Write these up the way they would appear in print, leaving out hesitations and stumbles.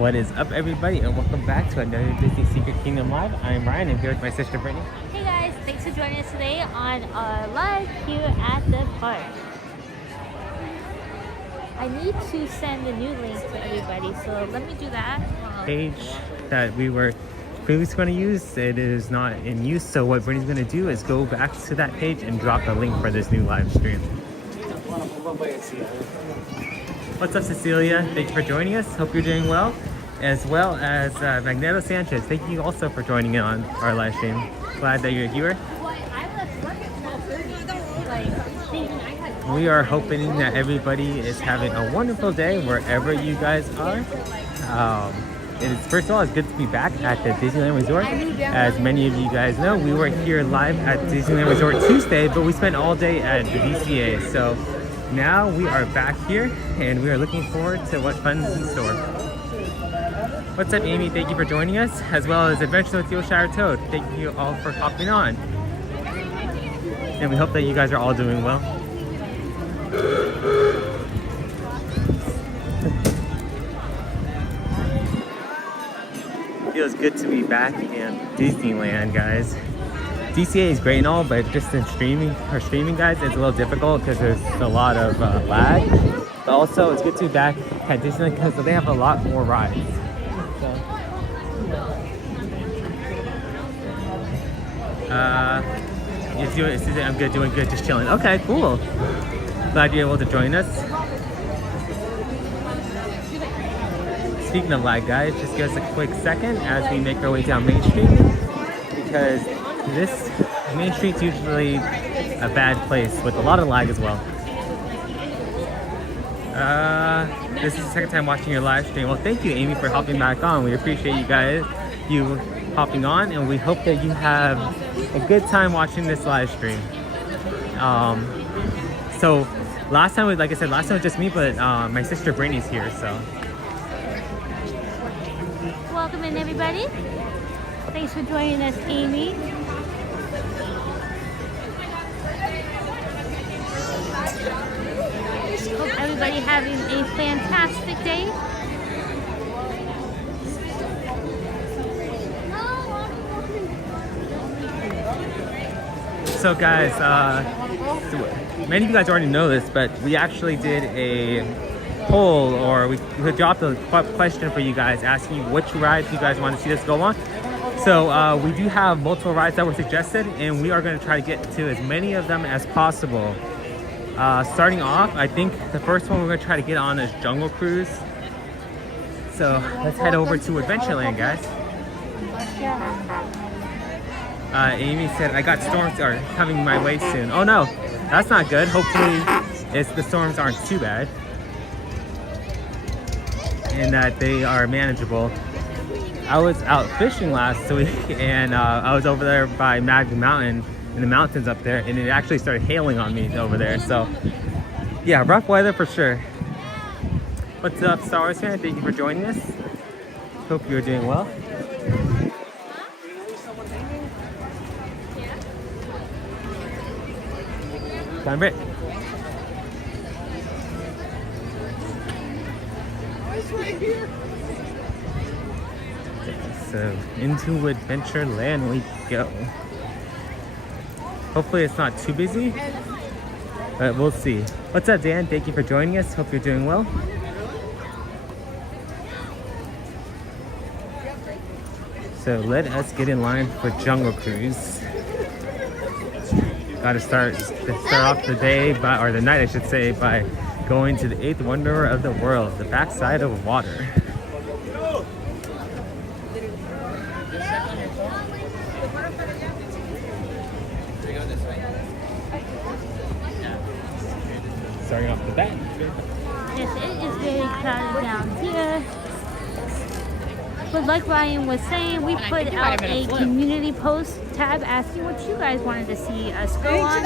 What is up, everybody, and welcome back to another Disney Secret Kingdom Live. I'm Ryan, and here with my sister Brittany. Hey guys, thanks for joining us today on our live here at the park. I need to send a new link to everybody, so let me do that. Page that we were previously going to use, it is not in use, so what Brittany's going to do is go back to that page and drop a link for this new live stream. What's up, Cecilia? Thank you for joining us. Hope you're doing well. As well as Magneto Sanchez. Thank you also for joining in on our live stream. Glad that you're here. We are hoping that everybody is having a wonderful day wherever you guys are. First of all, it's good to be back at the Disneyland Resort. As many of you guys know, we were here live at Disneyland Resort Tuesday, but we spent all day at the DCA. So now we are back here, and we are looking forward to what fun is in store. What's up, Amy? Thank you for joining us, as well as Adventure with Yorkshire Toad. Thank you all for hopping on. And we hope that you guys are all doing well. Feels good to be back in Disneyland, guys. DCA is great and all, but just in streaming, guys, it's a little difficult because there's a lot of lag. But also, it's good to be back at Disneyland because they have a lot more rides. I'm good, doing good, just chilling. Okay, cool. Glad you're able to join us. Speaking of lag, guys, just give us a quick second as we make our way down Main Street, because this Main Street's usually a bad place with a lot of lag as well. This is the second time watching your live stream. Well, thank you, Amy, for hopping back on. We appreciate you hopping on, and we hope that you have a good time watching this live stream. So last time, like I said, last time was just me, but my sister Brittany's here, so. Welcome in, everybody. Thanks for joining us, Amy. Hope everybody having a fantastic day. So guys, many of you guys already know this, but we actually did a poll, or we dropped a question for you guys asking you which rides you guys want to see us go on. So we do have multiple rides that were suggested, and we are going to try to get to as many of them as possible. Starting off, I think the first one we're going to try to get on is Jungle Cruise. So let's head over to Adventureland, guys. Amy said, I got storms are coming my way soon. Oh no, that's not good. Hopefully the storms aren't too bad and that they are manageable. I was out fishing last week, and I was over there by Magic Mountain in the mountains up there, and it actually started hailing on me over there. So yeah, rough weather for sure. What's up, Star Wars fan? Thank you for joining us. Hope you're doing well. Time, Britt. So into Adventureland we go. Hopefully it's not too busy, but we'll see. What's up, Dan? Thank you for joining us. Hope you're doing well. So let us get in line for Jungle Cruise. Got to start off the day or the night, I should say, by going to the 8th wonder of the world, the backside of water. Starting off the back. Yes, it is very crowded down here. But like Ryan was saying, we put out a community post tab asking what you guys wanted to see us go on.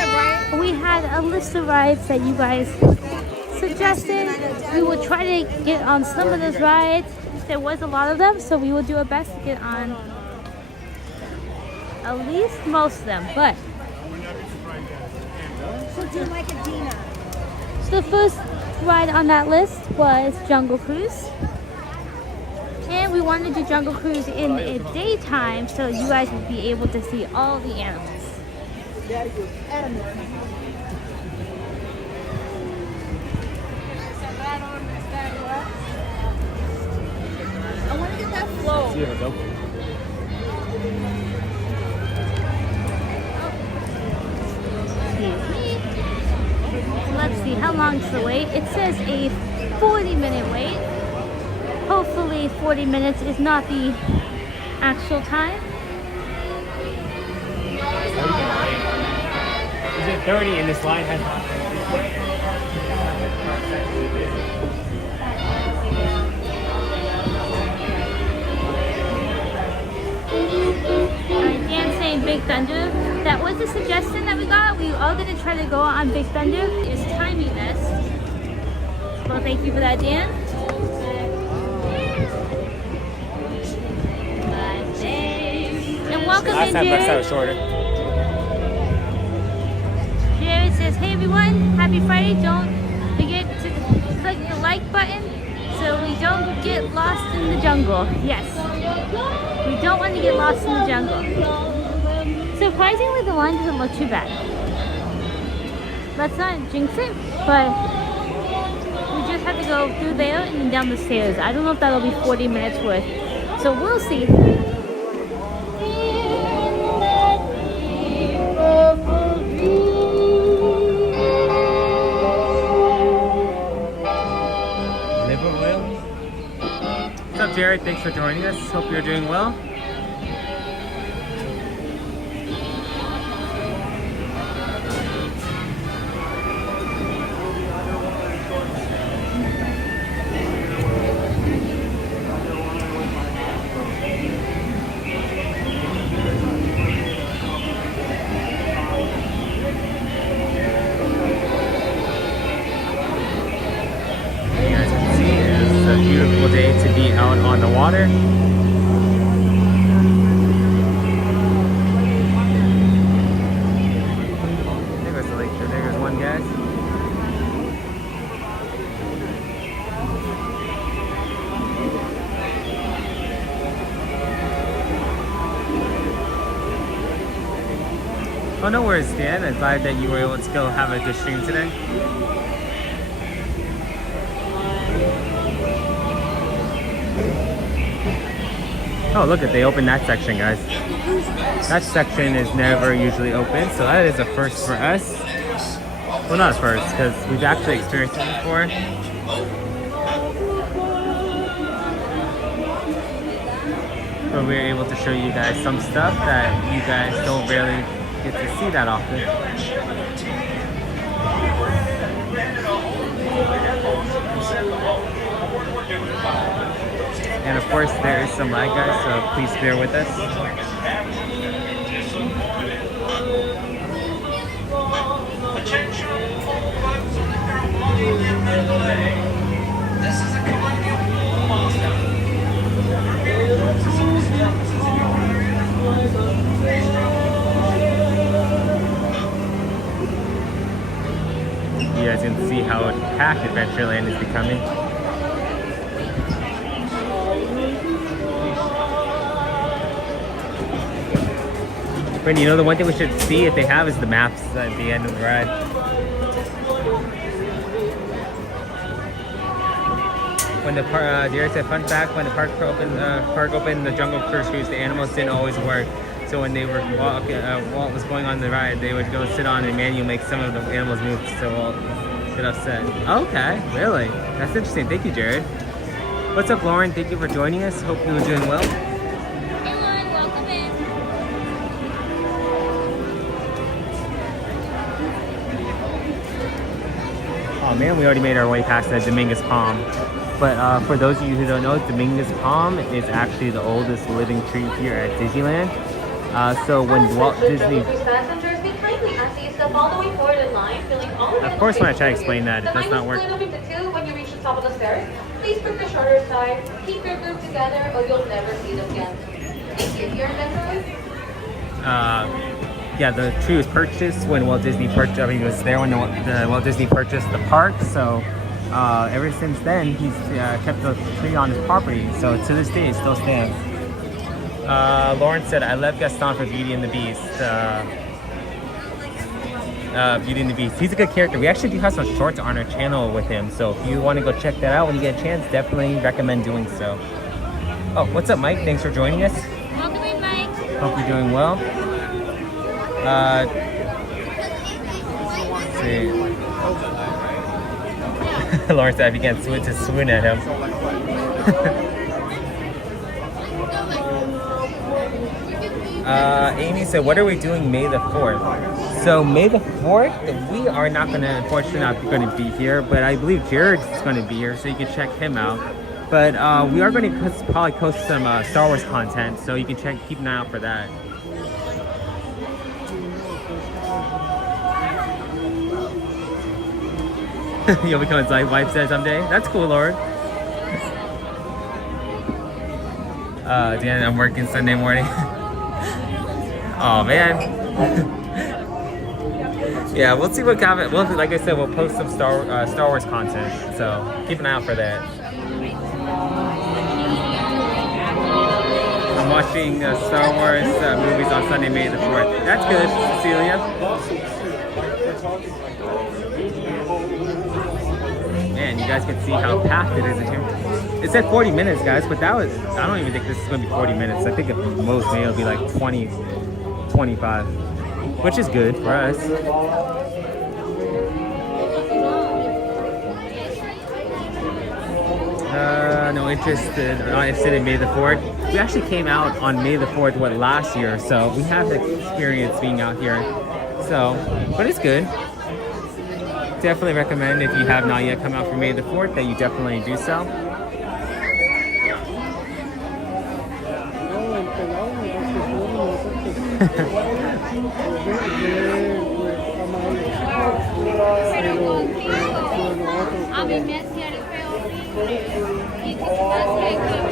We had a list of rides that you guys suggested. We will try to get on some of those rides. There was a lot of them, so we will do our best to get on at least most of them. But so the first ride on that list was Jungle Cruise. we wanted to do Jungle Cruise in the daytime so you guys would be able to see all the animals. I want to get that flow. See if it's open. Excuse me. Let's see, how long is the wait? It says a 40-minute wait. Hopefully 40 minutes is not the actual time. Is it 30 and this line has... Alright, Dan saying Big Thunder. That was a suggestion that we got. We are going to try to go on Big Thunder. It's timing this. Well, thank you for that, Dan. And welcome in, Last time Jared. was shorter. Jared says, hey everyone, happy Friday. Don't forget to click the like button so we don't get lost in the jungle. Yes, we don't want to get lost in the jungle. Surprisingly, the line doesn't look too bad. Let's not jinx it, but we just have to go through there and then down the stairs. I don't know if that'll be 40 minutes worth, so we'll see. What's up, Jared? Thanks for joining us. Hope you're doing well. Beautiful day to be out on the water. There goes the lake. There goes one, guys. Oh, no worries, Dan. I'm glad that you were able to still have a good stream today. Oh, look, they opened that section, guys. That section is never usually open, so that is a first for us. Well, not a first, because we've actually experienced it before. But we were able to show you guys some stuff that you guys don't really get to see that often. And of course, there is some lag, guys, so please bear with us. This is a collective milestone. You guys can see how packed Adventureland is becoming. Brittany, you know, the one thing we should see if they have is the maps at the end of the ride. When the park, Jared said, fun fact, when the park opened, the Jungle Cruise, the animals didn't always work. So when they were Walt was going on the ride, they would go sit on and manually make some of the animals move so Walt get upset. Okay, really? That's interesting. Thank you, Jared. What's up, Lauren? Thank you for joining us. Hope you were doing well. Hey Lauren, welcome in. Oh man, we already made our way past the Dominguez Palm. But for those of you who don't know, Dominguez Palm is actually the oldest living tree here at Disneyland. So when Walt Disney... Of course, when I try to explain that, it does not work. When you reach the top of the stairs, please pick the shorter side. Keep your group together or you'll never see them again. Thank you. Your inventory? Yeah, the tree was purchased when Walt Disney purchased. I mean, it was there when the Walt Disney purchased the park. So ever since then, he's kept the tree on his property. So to this day, it still stands. Lauren said, I love Gaston for Beauty and the Beast. Beauty and the Beast. He's a good character. We actually do have some shorts on our channel with him. So if you want to go check that out when you get a chance, definitely recommend doing so. Oh, what's up, Mike? Thanks for joining us. Welcome in, Mike. Hope you're doing well. Let's see. Lauren said I began to swoon at him. Amy said, what are we doing May the 4th? So May the 4th, we are not going to, unfortunately, not going to be here, but I believe Jared's going to be here, so you can check him out. But we are going to probably post some Star Wars content, so you can keep an eye out for that. You'll become his wife said someday. That's cool, Lord. Dan, I'm working Sunday morning. Oh man. Yeah, we'll see what comment. Well, like I said, we'll post some Star Wars content, so keep an eye out for that. I'm watching Star Wars movies on Sunday, May the 4th. That's good, Cecilia. Man, you guys can see how packed it is in here. It said 40 minutes, guys, but that was, I don't even think this is going to be 40 minutes. I think at most maybe it'll be like 20, 25, which is good for us. Not interested in May the 4th. We actually came out on May the 4th, last year, so we have the experience being out here. So, but it's good. Definitely recommend if you have not yet come out for May the 4th that you definitely do so.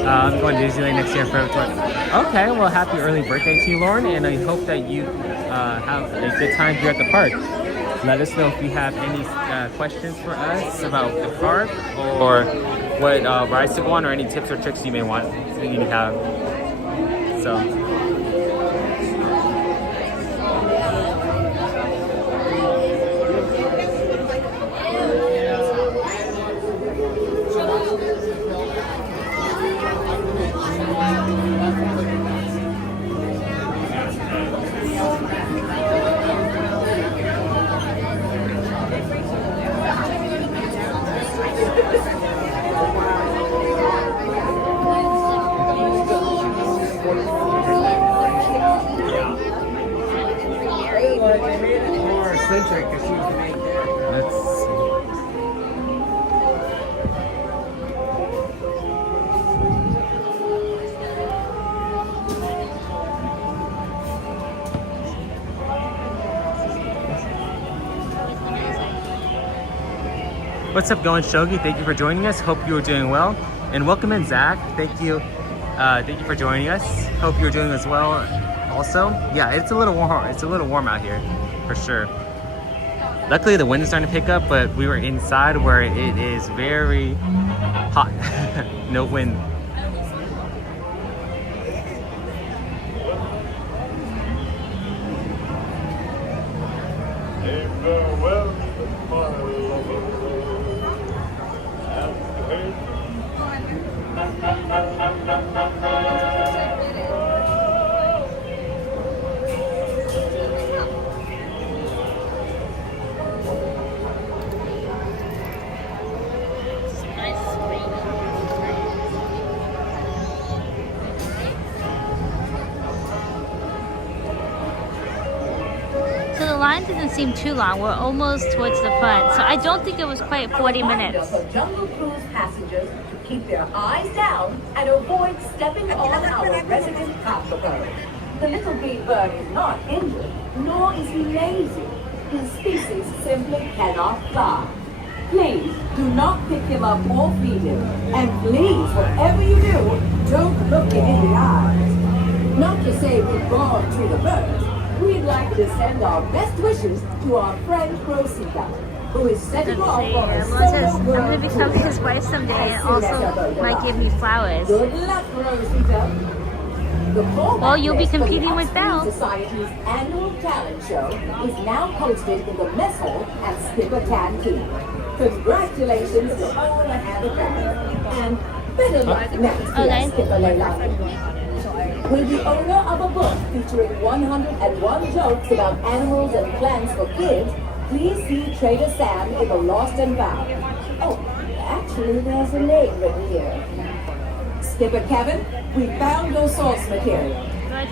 I'm going to Disneyland next year for Okay, well, happy early birthday to you, Lauren, and I hope that you have a good time here at the park. Let us know if you have any questions for us about the park or what rides to go on, or any tips or tricks you may want you to have. So. What's up, going Shogi? Thank you for joining us. Hope you are doing well. And welcome in, Zach. Thank you for joining us. Hope you're doing as well. Also, yeah, it's a little warm. It's a little warm out here, for sure. Luckily, the wind is starting to pick up, but we were inside where it is very hot. No wind. Doesn't seem too long. We're almost towards the front, so I don't think it was quite 40 minutes. For Jungle Cruise passengers to keep their eyes down and avoid stepping on our resident cargo bird. The little green bird is not injured, nor is he lazy. His species simply cannot fly. Please do not pick him up or feed him, and please, whatever you do, don't look him in the eyes. Not to say we're born to the birds. We'd like to send our best wishes to our friend Rosita. who is setting Let's off see. on a Mom says, solo I'm world going to become tour. his wife someday and As soon as also ever might give me flowers. Good luck, Rosita. The Well, you'll be format list for the competing with Astro Belle. Society's annual talent show is now posted in the mess hall at Skipper Canteen. Congratulations to all the habitats, and better luck next year, Okay. Skipper Leilani. Will the owner of a book featuring 101 jokes about animals and plants for kids please see Trader Sam in the Lost and Found? Oh, actually, there's a name written here. Skipper Kevin, we found your source material.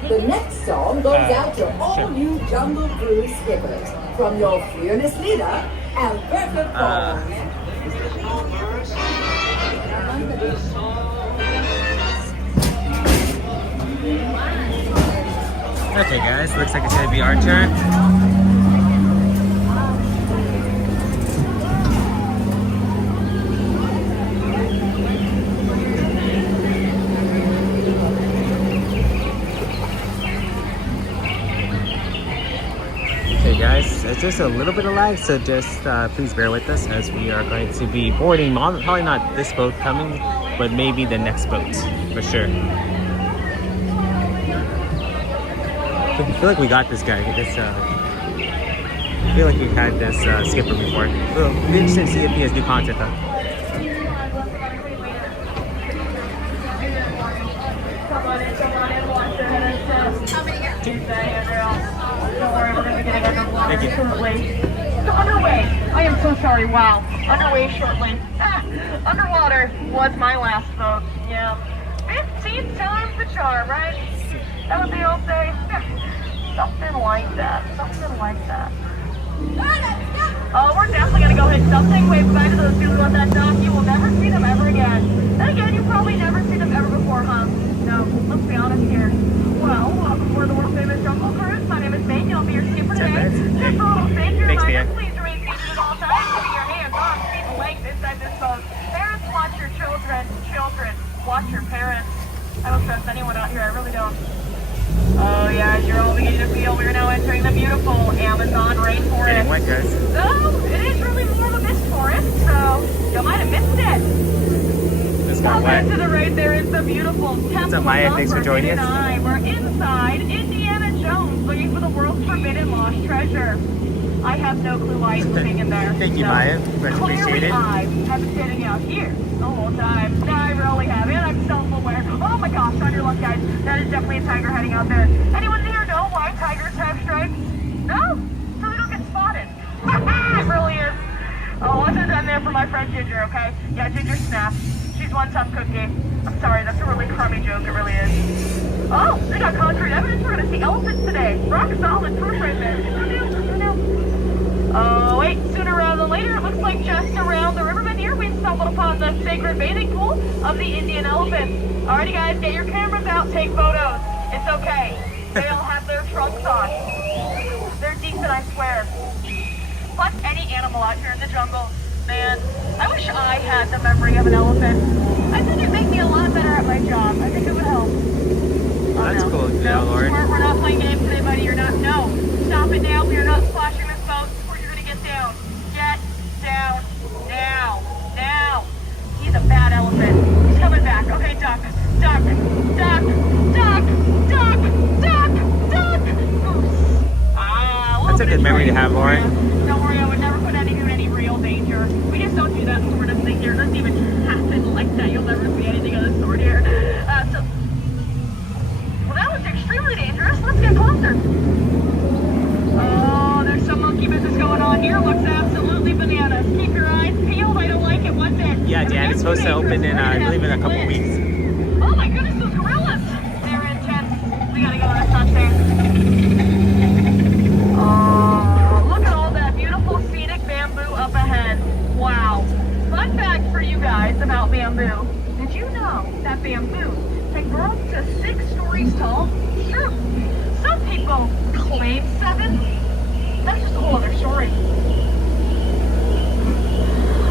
The next song goes out to all you Jungle Cruise skippers from your fearless leader, Alberta Falls. Okay, guys, looks like it's gonna be our turn. Okay guys, it's just a little bit of lag, so just please bear with us as we are going to be boarding, probably not this boat coming, but maybe the next boat, for sure. I feel like we got this guy, I feel like we've had this skipper before. It'll be interesting to see if he has new content though. Thank you. Underway. I am so sorry. Wow. Underway shortly. Underwater was my last boat. Yeah. 15 times the charm, right? That would be all day. Something like that. Something like that. Oh, we're definitely gonna go hit something. Wave goodbye to those dudes on that dock. You will never see them ever again. Then again, you probably never see them ever before, huh? No, let's be honest here. Well, welcome aboard the world famous Jungle Cruise. My name is Megan. I'll be your skipper today. Just a little safety reminder, please remain seated at all times. Keeping your hands, arms, feet, and legs inside this boat. Parents, watch your children. Children, watch your parents. I don't trust anyone out here. I really don't. Oh yeah, as you're all beginning to feel, we are now entering the beautiful Amazon rainforest. Getting wet, guys. So, it is really more of a mist forest, so you might have missed it. Just got wet. To the right there is the beautiful Temple up, Maya? Thanks for joining us. We're inside Indiana Jones looking for the world's forbidden lost treasure. I have no clue why he's living in there. Thank you, So, Maya. Much clearly appreciated. I have been standing out here the whole time. I really have, and I'm self-aware. Oh my gosh, on your luck, guys. That is definitely a tiger heading out there. Anyone here know why tigers have stripes? No? So they don't get spotted. It really is. Oh, watch out down there for my friend Ginger, okay? Yeah, Ginger snaps. She's one tough cookie. I'm sorry, that's a really crummy joke, it really is. Oh, they got concrete evidence. We're gonna see elephants today. Rock solid proof right there. Who knew? Who knew? Oh, wait, sooner rather than later, it looks like just around the riverbed here, we stumbled upon the sacred bathing pool of the Indian elephants. Alrighty, guys, get your cameras out, take photos. It's okay. They all have their trunks on. They're decent, I swear. Plus, any animal out here in the jungle, man, I wish I had the memory of an elephant. I think it'd make me a lot better at my job. I think it would help. Oh, That's no. cool, No, Lord. we're not playing games today, buddy. You're not. No. Stop it now. We are not splashing this boat or you're going to get down. Get down. Now. Now. He's a bad elephant. He's coming back. Okay, duck. Duck. Duck. Duck. Duck. Duck. Duck. Goose. Ah, That's a good memory to have, Lauren. Don't worry, I would never put any of you in any real danger. We just don't do that sort of thing here. It doesn't even happen like that. You'll never see anything of this sort here. Well, that was extremely dangerous. Let's get closer. Oh, there's some monkey business going on here. Looks absolutely bananas. Keep your eyes peeled. I don't like it one bit. Yeah, Dan, it's supposed to open in, I believe, in a couple weeks. Oh my goodness, those gorillas. They're intense. We gotta go. That's not safe. Oh, look at all that beautiful scenic bamboo up ahead. Wow. Fun fact for you guys about bamboo. Did you know that bamboo can grow to 6 stories tall? Sure. Some people claim 7. That's just a whole other story.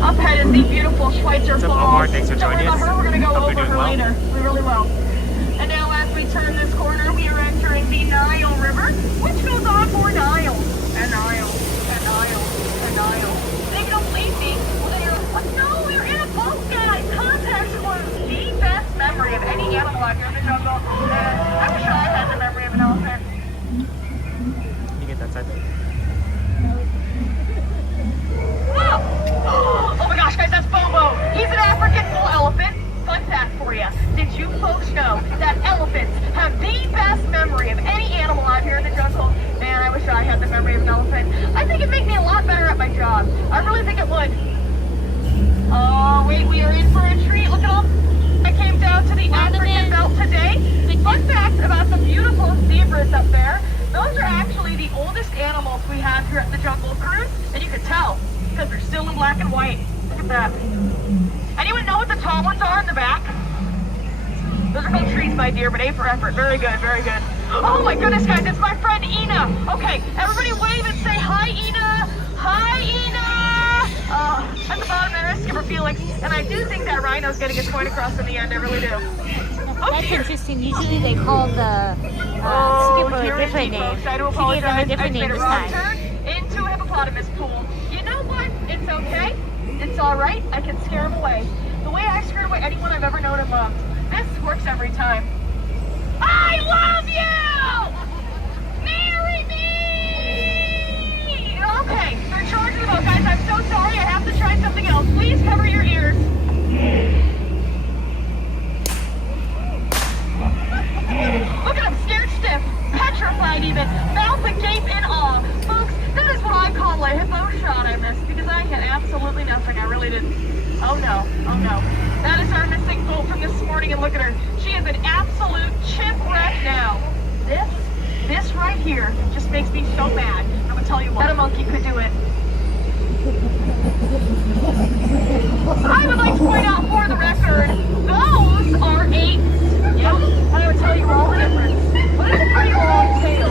Up ahead is the beautiful Schweitzer What's up, Falls. Omar? Thanks for joining us. We're going to go Hope over you're her doing well. later. We really will. And now as we turn this corner, we are entering the Nile River, which goes on for Nile, and Nile, and Nile, and Nile. Think I wish I had the memory of an elephant. You get that side. Oh my gosh, guys, that's Bobo. He's an African bull elephant. Fun fact for you. Did you folks know that elephants have the best memory of any animal out here in the jungle? Man, I wish I had the memory of an elephant. I think it'd make me a lot better at my job. I really think it would. Oh, wait, we are in for a treat. Look at all. I came down to the African belt today. Fun fact about the beautiful zebras up there. Those are actually the oldest animals we have here at the Jungle Cruise. And you can tell because they're still in black and white. Look at that. Anyone know what the tall ones are in the back? Those are called trees, my dear, but A for effort. Very good, very good. Oh my goodness, guys, it's my friend Ina. Okay, everybody wave and say hi, Ina. Hi, Ina. At the bottom there is Skipper Felix, and I do think that rhino's getting his point across in the end. I really do. Oh, That's dear. interesting. Usually they call the skipper a different name. Folks, I do She gave apologize. him a I different just name made a this wrong time. turn into a hippopotamus pool. You know what? It's okay. It's all right. I can scare him away. The way I scared away anyone I've ever known and loved. This works every time. I love you! Marry me! Okay, they're charging the boat, guys. I'm so sorry. I have to try something else. Please cover your ears. Look at him, scared stiff, petrified even, mouth agape in awe. Folks, that is what I call a hippo shot I missed because I had absolutely nothing. I really didn't. Oh no, oh no. That is our missing boat from this morning, and look at her. She is an absolute chipwreck now. This right here just makes me so mad. I'm gonna tell you what, a monkey could do it. I would like to point out for the record, those are apes. Yep, and I would tell you all the difference. What is a pretty long tail?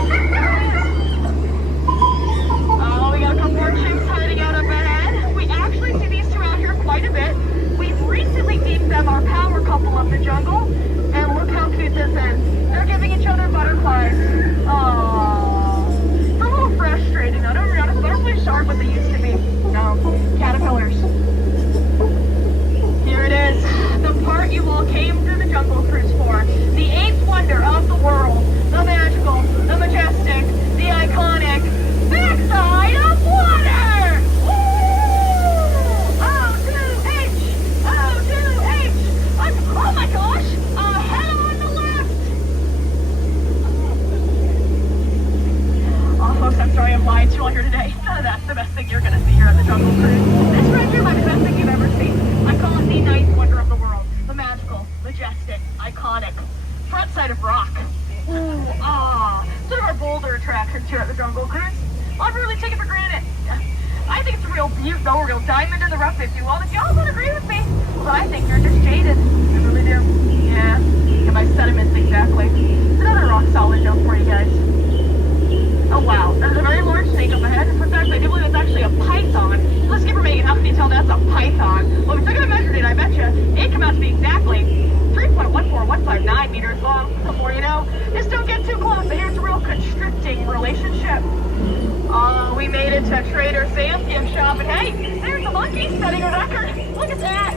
Oh, we got a couple more chimps hiding out up ahead. We actually see these two out here quite a bit. We've recently deemed them our power couple of the jungle. And look how cute this is. They're giving each other butterflies. Aww. It's a little frustrating. I don't be honest, butterflies aren't what they used to be. No, caterpillars. Here it is. The part you all came through the Jungle Cruise for. The eighth wonder of the world. The magical, the majestic, the iconic backside of water! Woo! O2H! O2H! Oh my gosh! Head on the left! Oh, folks, I'm sorry I'm lying to you all here today. That's the best thing you're going to see here at the Jungle Cruise. This right here might be the best thing you've ever seen. I call it the ninth wonder of the world. The magical, majestic, iconic, front side of rock. Ooh, sort of our bolder attractions here at the Jungle Cruise. I'll really take it for granted. I think it's a real beaut, though, a real diamond in the rough, if you will. If y'all don't agree with me, well, I think you're just jaded. I really do. Yeah, and my sentiments exactly. It's another rock solid jump for you guys. Oh wow, there's a very large snake up ahead. In fact, I do believe it's actually a python. The skipper making how can you tell that's a python? Well, if we took it and measured it, I bet you it came out to be exactly 3.14159 meters long. The more you know. Just don't get too close. Here's a real constricting relationship. Oh, we made it to Trader Sam's gift shop, and hey, there's a monkey setting a record. Look at that.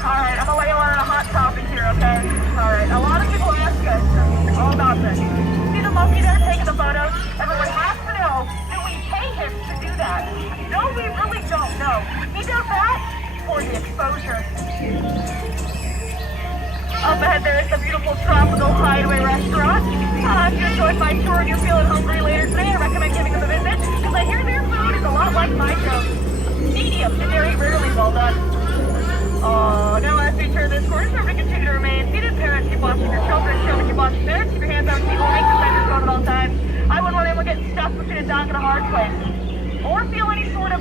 All right, I'm gonna lay on a hot topic here, okay? All right, a lot of people ask us all about this. See the monkey there taking the photos? Everyone has to know, do we pay him to do that? No, we really don't know. He does that for the exposure. Up ahead there is the beautiful tropical hideaway restaurant. If you enjoyed my tour and you're feeling hungry later today, I recommend giving them a visit, because I hear their food is a lot like my show. Medium and very rarely well done. Now as we turn this corner, remember to continue to remain seated. Parents, keep watching your children. Children, keep watching parents. Keep your hands out. Keep make the center phone at all times. I wouldn't want anyone getting stuck between a dock and a hard place, or feel any sort of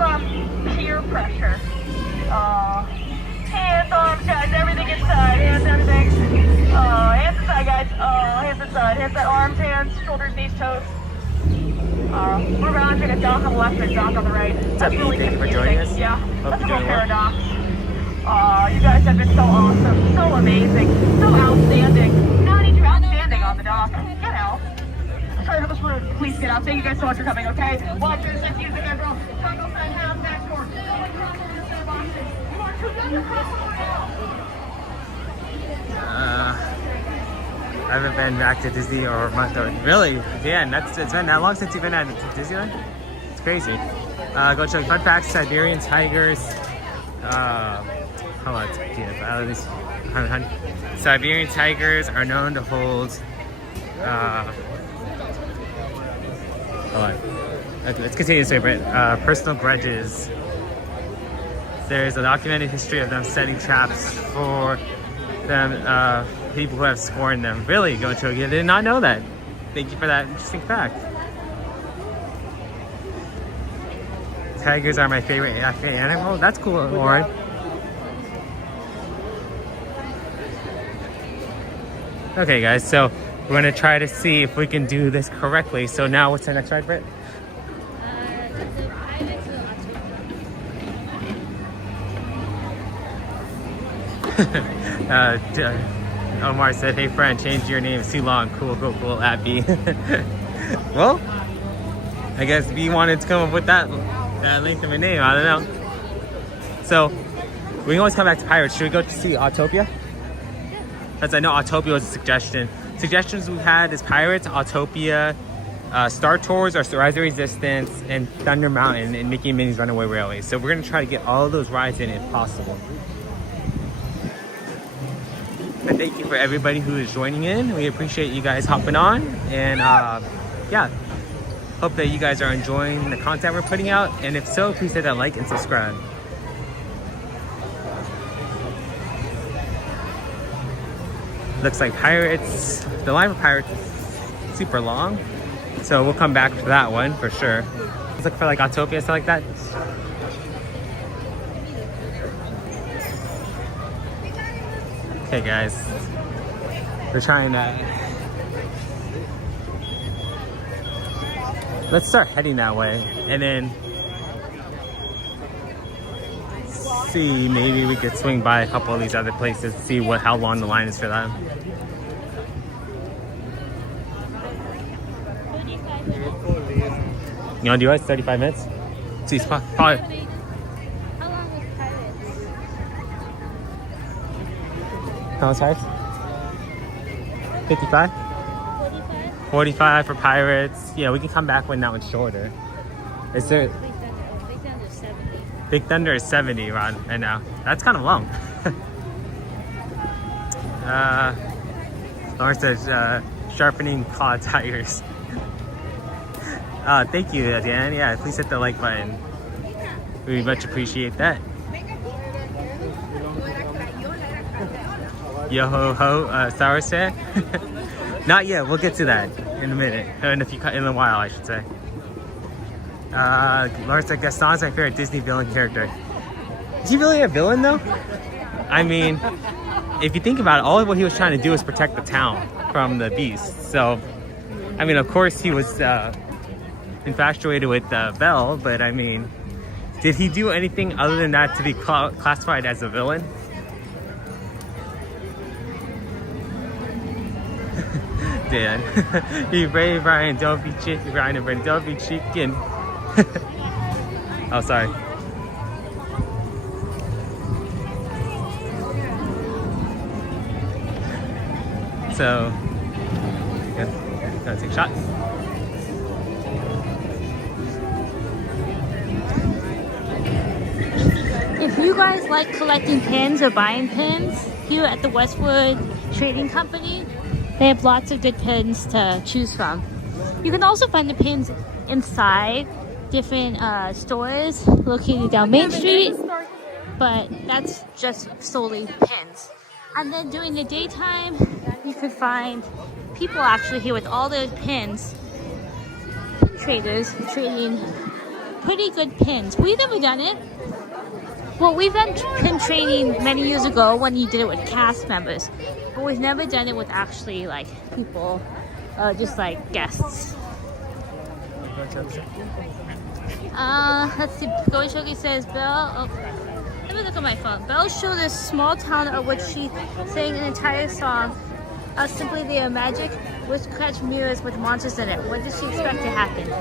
peer pressure. Hands, arms, guys, everything inside. Hands, everything. Hands inside, guys. Hands inside. Hands at arms, hands, shoulders, knees, toes. We're going to take a dock on the left and a dock on the right. That's really Thank you for confusing. joining us. Yeah, Hope that's a you're real doing well. paradox. You guys have been so awesome, so amazing, so outstanding. Now I need you outstanding on the dock. Get out. Sorry for this rude. Please get out. Thank you guys so much for coming, okay? Watch your sense, use the guardrail. Jungle side, house, back door. No one cross over the center boxes. You are too young to cross over now. haven't been back to Disney or really? Yeah, it's been that long since you've been at Disneyland? It's crazy. Go check fun facts, Siberian tigers. Hold on, Siberian tigers are known to hold. Hold on. Let's continue this way, Britt. Personal grudges. There's a documented history of them setting traps for them, people who have scorned them. Really, Go Chogi, I did not know that. Thank you for that interesting fact. Tigers are my favorite animal. That's cool, Lauren. Okay, guys, so we're gonna try to see if we can do this correctly. So now, what's the next ride, Britt? Omar said, "Hey friend, change your name. It's too long. Cool, Abby." Well, I guess B wanted to come up with that length of a name. I don't know. So we can always come back to Pirates. Should we go to see Autotopia? Because I know Autotopia was a suggestion. Suggestions we've had is Pirates, Autotopia, Star Tours, or Rise of Resistance, and Thunder Mountain, and Mickey and Minnie's Runaway Railway. So we're gonna try to get all of those rides in if possible. But thank you for everybody who is joining in. We appreciate you guys hopping on, and yeah, hope that you guys are enjoying the content we're putting out. And if so, please hit that like and subscribe. Looks like Pirates, the line for Pirates is super long, so we'll come back for that one for sure. Let's look for like Autotopia, stuff like that. Okay guys, we're trying to, let's start heading that way and then see, maybe we could swing by a couple of these other places, see how long the line is for them. You wanna do it? 35 minutes? See, probably. How long is Pirates? How much Pirates? 55? 45? 45 for Pirates. Yeah, we can come back when that one's shorter. Is there? Big Thunder is 70. Big Thunder is 70 right now. That's kind of long. Lauren says, sharpening claw tires. Thank you, Dan. Yeah, please hit the like button. We much appreciate that. Yo ho ho, Sour said. Not yet. We'll get to that in a minute. In a while, I should say. Laura said Gaston's my favorite Disney villain character. Is he really a villain though? I mean, if you think about it, all of what he was trying to do was protect the town from the beast. So, I mean, of course he was infatuated with Belle, but I mean, did he do anything other than that to be classified as a villain? Dan. You brave Ryan, don't be chicken. Ryan and Brent, don't be chicken. Oh, sorry. So, yeah, gonna take shots. If you guys like collecting pins or buying pins, here at the Westwood Trading Company, they have lots of good pins to choose from. You can also find the pins inside different stores located down Main Street, but that's just solely pins. And then during the daytime, you could find people actually here with all their pins, pin traders trading pretty good pins. We've never done it. Well, we've done pin trading many years ago when you did it with cast members, but we've never done it with actually like people, just like guests. Let's see. Going Shogi says, Belle. Oh, let me look at my phone. Belle showed a small town of which she sang an entire song. Simply they are magic, witchcraft mirrors with monsters in it. What did she expect to happen?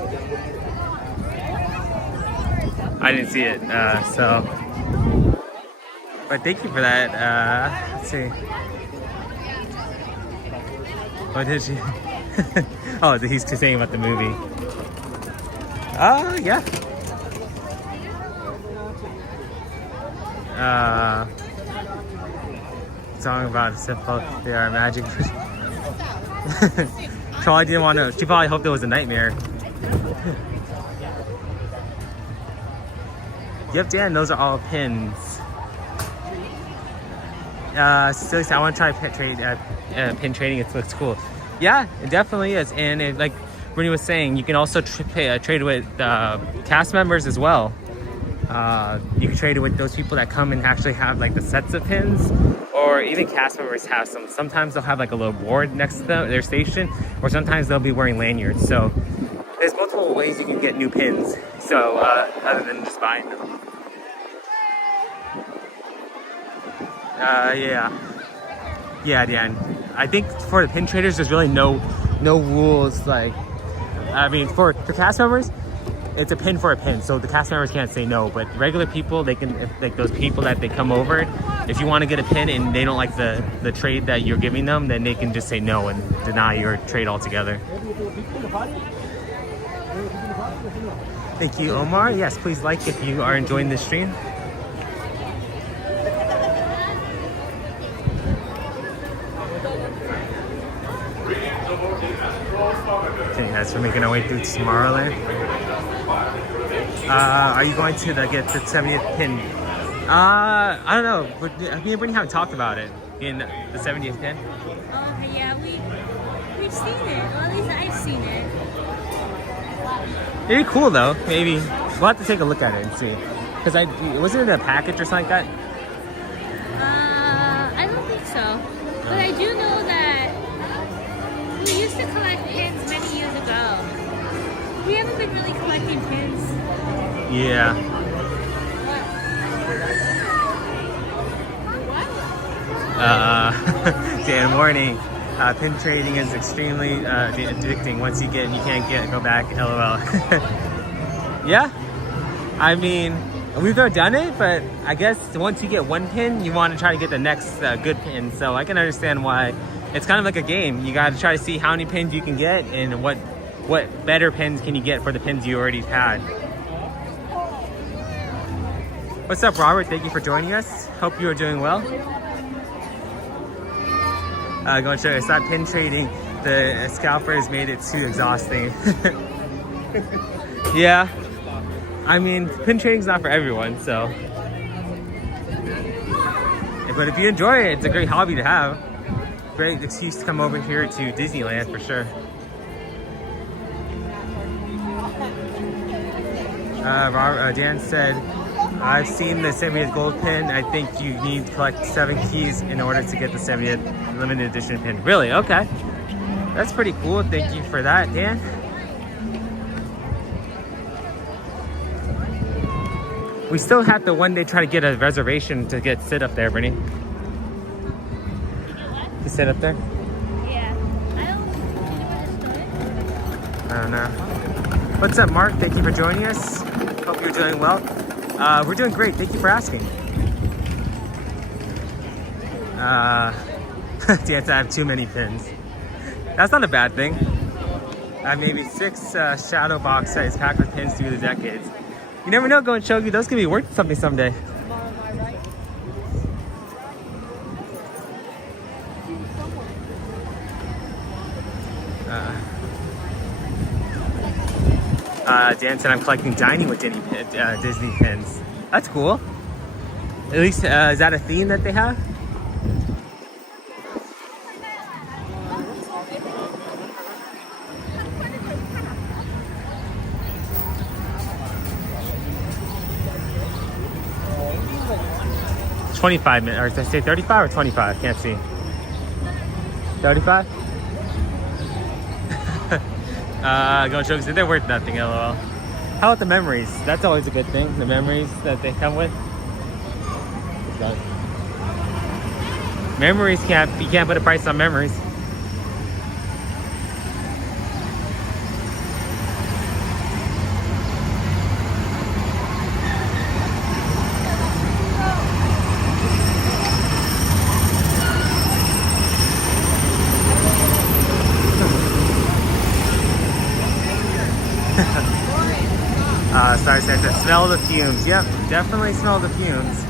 I didn't see it, so. But thank you for that. Let's see. What did she? Oh, he's saying about the movie. Yeah. Song about simple. They are magic. Probably didn't want to. She probably hoped it was a nightmare. Yep, Dan. Those are all pins. So I want to try pin trading. It looks cool. Yeah, it definitely is. And like Brittany was saying, you can also trade with cast members as well. You can trade it with those people that come and actually have like the sets of pins, or even cast members have some. Sometimes they'll have like a little board next to their station, or sometimes they'll be wearing lanyards. So there's multiple ways you can get new pins. So other than just buying them. Yeah, Dan. I think for the pin traders, there's really no rules. Like, I mean, for cast members, it's a pin for a pin, so the cast members can't say no. But regular people, they can, like those people that they come over, if you want to get a pin and they don't like the trade that you're giving them, then they can just say no and deny your trade altogether. Thank you, Omar. Yes, please like if you are enjoying this stream. Okay, guys, we're making our way through Tomorrowland. Are you going to get the 70th pin? I don't know. But me and Brittany haven't talked about it in the 70th pin. Yeah, we've seen it. Well, at least I've seen it. It'd be cool though. Maybe we'll have to take a look at it and see. Because wasn't it a package or something like that? I don't think so. But I do know that we used to collect pins many years ago. We haven't been really collecting pins. Yeah. Dan warning. Pin trading is extremely addicting. Once you get, you can't go back. LOL. Yeah. I mean, we've never done it, but I guess once you get one pin, you want to try to get the next good pin. So I can understand why. It's kind of like a game. You got to try to see how many pins you can get and what better pins can you get for the pins you already had. What's up, Robert? Thank you for joining us. Hope you are doing well. Going to show you, it's not pin trading. The scalpers made it too exhausting. Yeah. I mean, pin trading's not for everyone, so. But if you enjoy it, it's a great hobby to have. Great excuse to come over here to Disneyland for sure. Dan said, I've seen the 70th gold pin. I think you need to collect 7 keys in order to get the 70th limited edition pin. Really? Okay. That's pretty cool. Thank you for that, Dan. We still have to one day try to get a reservation to sit up there, Brittany. To sit up there? Yeah. I don't know. What's up, Mark? Thank you for joining us. Hope you're doing well. We're doing great. Thank you for asking. Yes, I have too many pins. That's not a bad thing. I have maybe 6 shadow box sets packed with pins through the decades. You never know, going Shogi. Those could be worth something someday. Dan said I'm collecting dining with Disney pins. That's cool. At least, is that a theme that they have? $25 minutes, or did I say 35 or 25? Can't see. 35? Go show because they're worth nothing, LOL. How about the memories? That's always a good thing. The memories that they come with. Memories you can't put a price on memories. Star Santa, smell the fumes. Yep, definitely smell the fumes.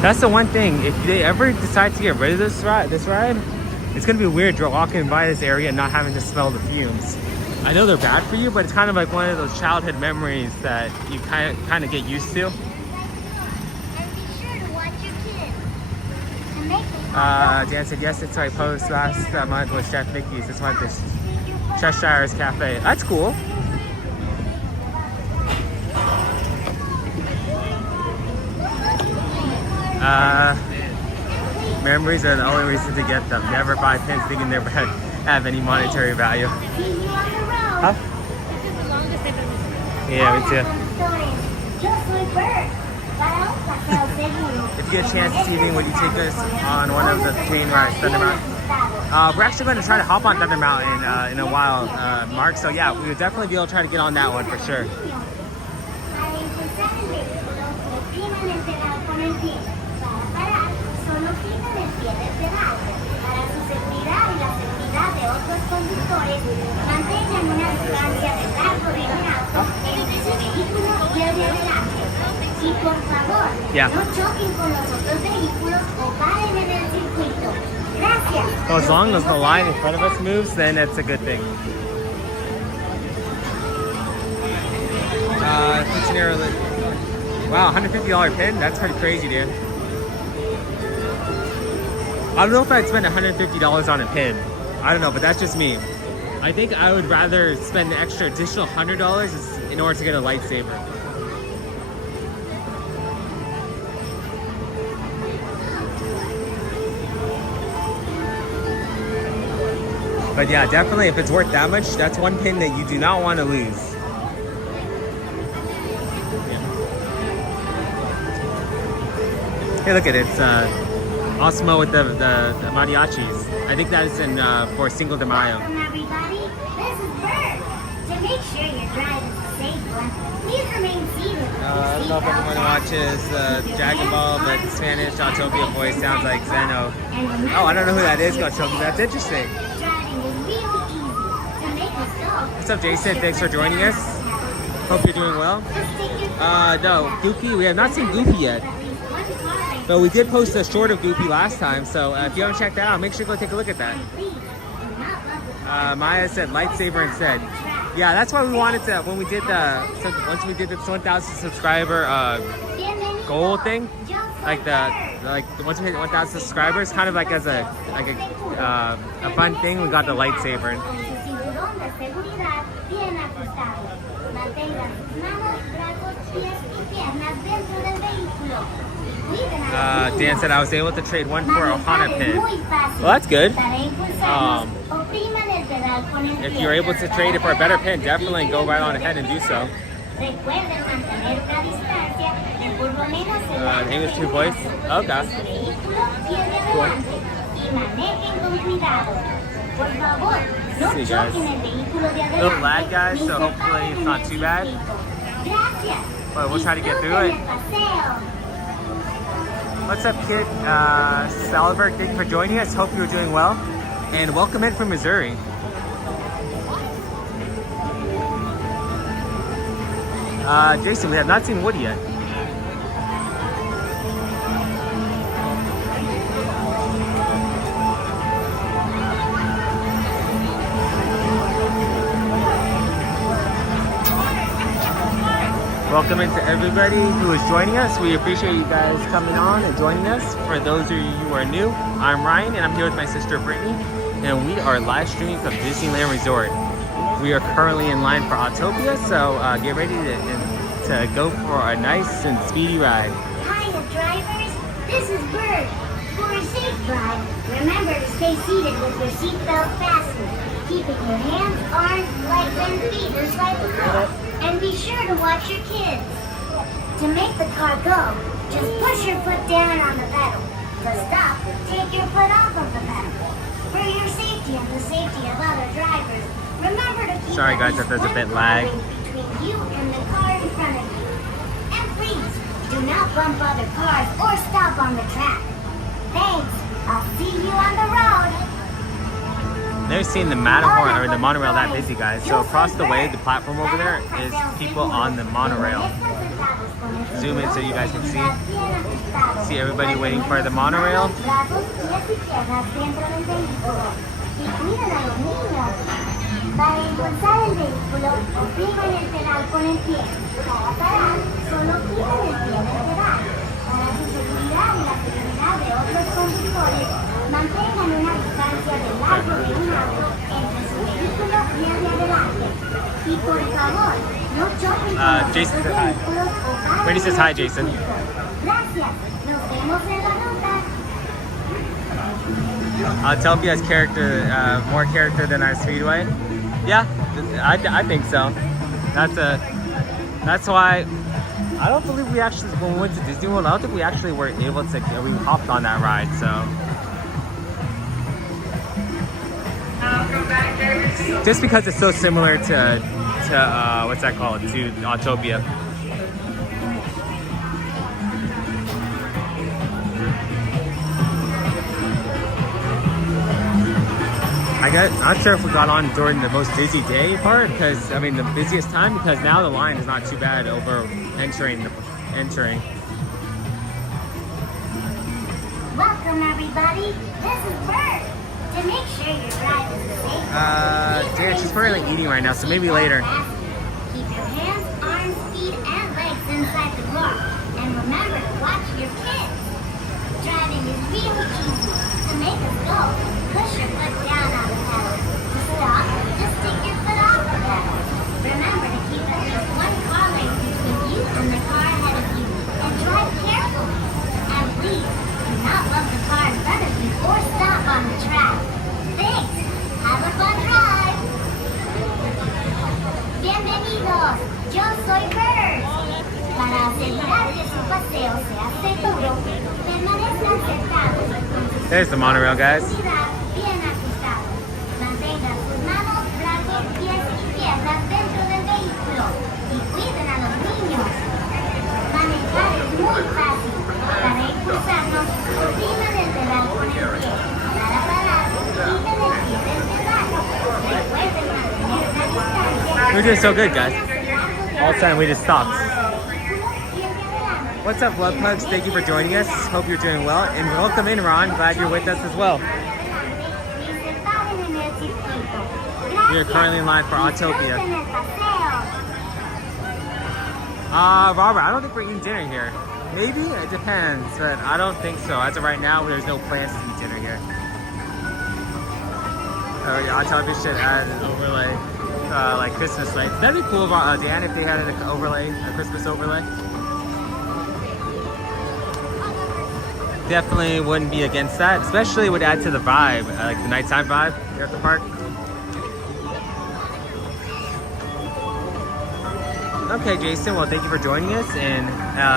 That's the one thing. If they ever decide to get rid of this ride, it's gonna be weird walking by this area and not having to smell the fumes. I know they're bad for you, but it's kind of like one of those childhood memories that you kind of get used to. Dan said yes, it's our post last month was Chef Mickey's. This month is Cheshire's Cafe. That's cool. Memories are the only reason to get them. Never buy pins thinking they have any monetary value. Huh? Yeah, me too. If you get a chance this evening, would you take us on one of the train rides, Thunder Mountain? We're actually going to try to hop on Thunder Mountain in a while, Mark. So yeah, we would definitely be able to try to get on that one for sure. Yeah. Well, as long as the line in front of us moves, then it's a good thing. Wow, $150 pin? That's pretty crazy, dude. I don't know if I'd spend $150 on a pin. I don't know, but that's just me. I think I would rather spend the extra additional $100 in order to get a lightsaber. But yeah, definitely if it's worth that much, that's one pin that you do not want to lose. Hey, look at it. It's Osmo with the mariachis. I think that is in for Cinco de Mayo. Welcome everybody. This is Bert. To make sure your drive is a safe one, please remain seated. I don't know if everyone watches Dragon Ball, but Spanish Autotopia voice sounds like Zeno. Oh, I don't know who that is, Autotopia. That's interesting. What's up, Jason? Thanks for joining us. Hope you're doing well. No, Goofy, we have not seen Goofy yet. But we did post a short of Goofy last time, so if you haven't checked that out, make sure to go take a look at that. Maya said lightsaber instead. Yeah, that's why we wanted to, when we did once we did the 1,000 subscriber goal thing, once we hit 1,000 subscribers, kind of like as a fun thing, we got the lightsaber. Dan said I was able to trade one for a Ohana pin. Well, that's good. If you're able to trade it for a better pin, definitely go right on ahead and do so. English 2 voice. Okay. Cool. See you guys. A little lag, guys, so hopefully it's not too bad. But we'll try to get through it. What's up, Kit? Salberg, thank you for joining us. Hope you're doing well. And welcome in from Missouri. Jason, we have not seen Woody yet. Welcome into everybody who is joining us. We appreciate you guys coming on and joining us. For those of you who are new, I'm Ryan and I'm here with my sister Brittany, and we are live streaming from Disneyland Resort. We are currently in line for Autotopia, so get ready to go for a nice and speedy ride. Hiya drivers, this is Bird. For a safe ride, remember to stay seated with your seatbelt fastened, keeping your hands, arms, legs, and feet inside the car. And be sure to watch your kids. To make the car go, just push your foot down on the pedal. To stop, take your foot off of the pedal. For your safety and the safety of other drivers, remember to keep Sorry guys if there's a bit lag. between you and the car in front of you. And please, do not bump other cars or stop on the track. Thanks. I'll see you on the road. never seen the Matterhorn or the monorail that busy, guys. So across the way, the platform over there is people on the monorail. Zoom in so you guys can see everybody waiting for the monorail. Para impulsar el vehículo, opriman el pedal con el pie. Para parar, solo quitan el pie del pedal. Para su seguridad y la seguridad de otros conductores, mantengan una distancia de largo de un auto entre su vehículo y el de adelante. Y por favor, no choquen con los Jason otros said hi. vehículos o carros. Brady says hi, Jason. Gracias. Nos vemos en la ruta. Autotopia has character, more character than our Speedway. Yeah, I think so. That's why I don't believe we actually, when we went to Disney World, I don't think we actually were able to, we hopped on that ride, so. Just because it's so similar to what's that called, to Autotopia. I'm not sure if we got on during the most busy day part, because I mean the busiest time, because now the line is not too bad over entering. Welcome everybody. This is Bird. To make sure your ride is safe. Dan, she's currently eating right now, so maybe later. Keep your hands, arms, feet, and legs inside the car, and remember to watch your kids. Driving is really easy. To make us go, push your foot down on the pedal. To stop, just take your foot off the pedal. Remember to keep at least one car length between you and the car ahead of you, and drive carefully. And please, do not bump the car in front of you or stop on the track. Thanks. Have a fun ride. Bienvenidos. Yo soy Bird. Para asegurar que su paseo sea seguro, permanezcan sentados. There's the monorail, guys. Bien ajustados. Mantengan sus manos, brazos, pies y piernas dentro del vehículo y cuiden a los niños. Manejar es muy fácil. Para impulsarnos, opriman el pedal con el pie. Para parar, quiten el pie del pedal. Recuerden mantener la distancia. We're doing so good, guys. All the time we just stopped. What's up, Blood Pugs? Thank you for joining us. Hope you're doing well. And welcome in, Ron. Glad you're with us as well. We are currently in line for Autotopia. Robert, I don't think we're eating dinner here. Maybe? It depends, but I don't think so. As of right now, there's no plans to eat dinner here. Yeah, Autotopia should add an overlay, like Christmas lights. That'd be cool, Dan, if they had an overlay, a Christmas overlay. Definitely wouldn't be against that, especially it would add to the vibe, like the nighttime vibe here at the park. Okay, Jason, well, thank you for joining us, and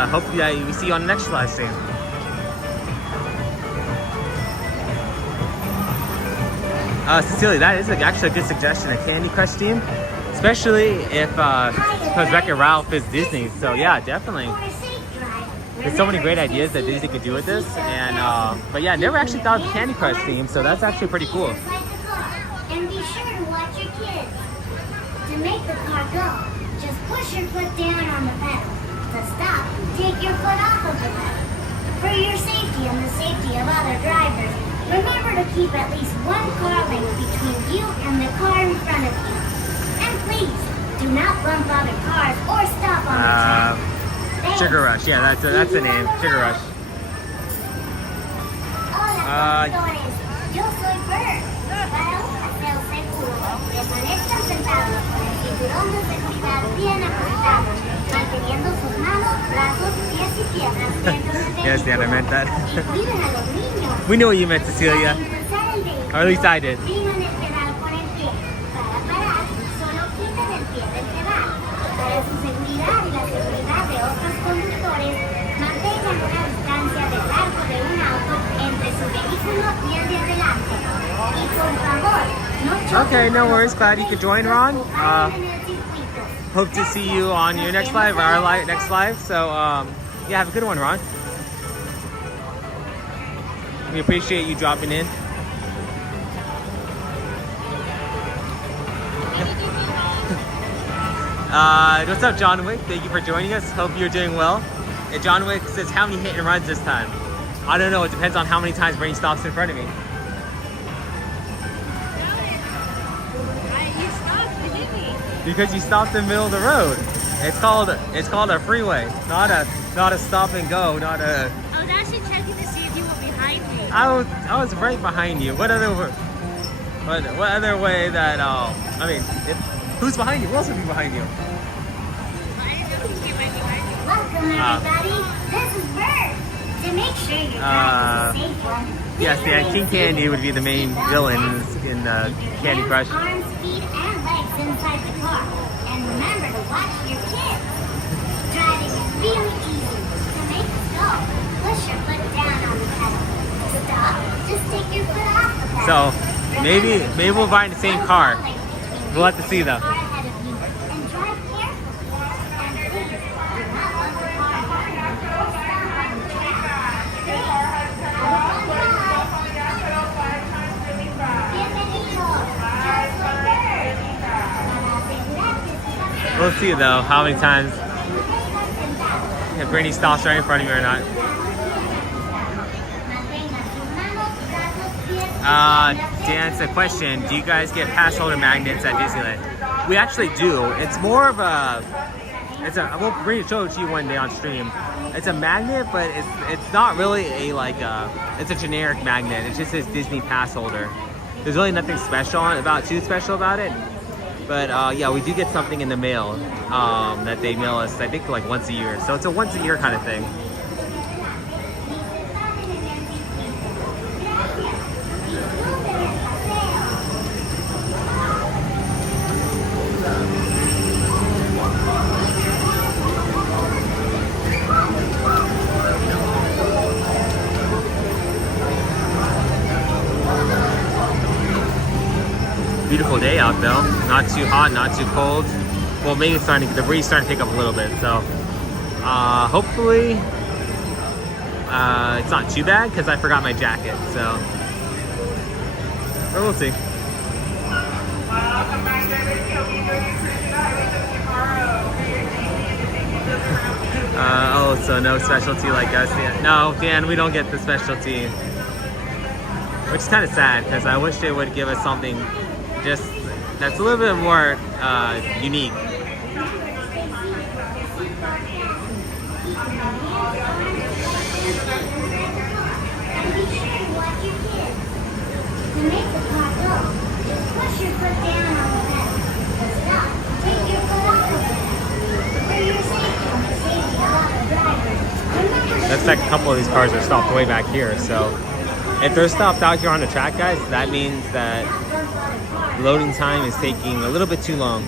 hopefully we see you on the next live stream. Cecilia, that is actually a good suggestion, a Candy Crush theme, especially if because Wreck-It Ralph is Disney, so yeah, definitely. There's so many great ideas that Disney could do with this, and but yeah, never actually thought of the Candy Crush theme, so that's actually pretty cool. And be sure to watch your kids. To make the car go, just push your foot down on the pedal. To stop, take your foot off of the pedal. For your safety and the safety of other drivers, remember to keep at least one car length between you and the car in front of you. And please, do not bump other cars or stop on the track. Sugar Rush, yeah, that's the name, Sugar Rush. Hola, conductores. Yo soy Bird. Para un paseo seguro, permanezcan sentados con el cinturón de seguridad bien ajustado, manteniendo sus manos, brazos, pies y piernas dentro del vehículo. Yes, Dan, I meant that. Y cuiden a los niños. We knew what you meant, Cecilia. Para impulsar el vehículo, Or at least I did. opriman el pedal con el pie. Para parar, solo quiten el pie del pedal. Para su seguridad y la seguridad de otros conductores, mantengan una distancia de largo de un auto entre su vehículo y el de adelante. Y por favor, no choquen. Okay, no worries. Glad you could join, Ron. Hope to see you on your next live, our next live. So, yeah, have a good one, Ron. We appreciate you dropping in. What's up, John Wick? Thank you for joining us. Hope you're doing well. And John Wick says, how many hit and runs this time? I don't know. It depends on how many times Brainy stops in front of me. You stopped, you hit me. Because you stopped in the middle of the road. It's called a freeway, not a stop and go, not a. I was actually checking to see if you were behind me. I was right behind you. What other way that I mean, who's behind you? Who else would be behind you? I didn't know who came right behind you. Welcome, everybody. This is Bird. To make sure your drive is a safe one. Yes, yeah, King Candy would be the main villain in Candy Crush. Arms, feet, and legs inside the car. And remember to watch your kids. Driving is really easy. To make it go, push your foot down on the pedal. To stop, just take your foot off the pedal. So maybe we'll buy the same car. We'll have to see though. Car ahead of you. And drive carefully. And please, do not let the car ahead of you. Stop on the track. Please, have a fun ride. Bienvenido. Just like Bird. We'll see though how many times if Brittany stops right in front of me or not. Dan's a question. Do you guys get pass holder magnets at Disneyland? We actually do. It's more of we'll bring it show it to you one day on stream. It's a magnet, but it's not really it's a generic magnet. It just says Disney pass holder. There's really nothing too special about it. But yeah, we do get something in the mail that they mail us, I think, like once a year. So it's a once a year kind of thing. Beautiful day out though. Not too hot, not too cold. Well, maybe the breeze starting to pick up a little bit. So hopefully it's not too bad because I forgot my jacket. So, but we'll see. Oh, so no specialty like us. No, Dan, we don't get the specialty, which is kind of sad because I wish they would give us something just that's a little bit more unique. Looks like a couple of these cars are stopped way back here, so if they're stopped out here on the track, guys, that means that loading time is taking a little bit too long.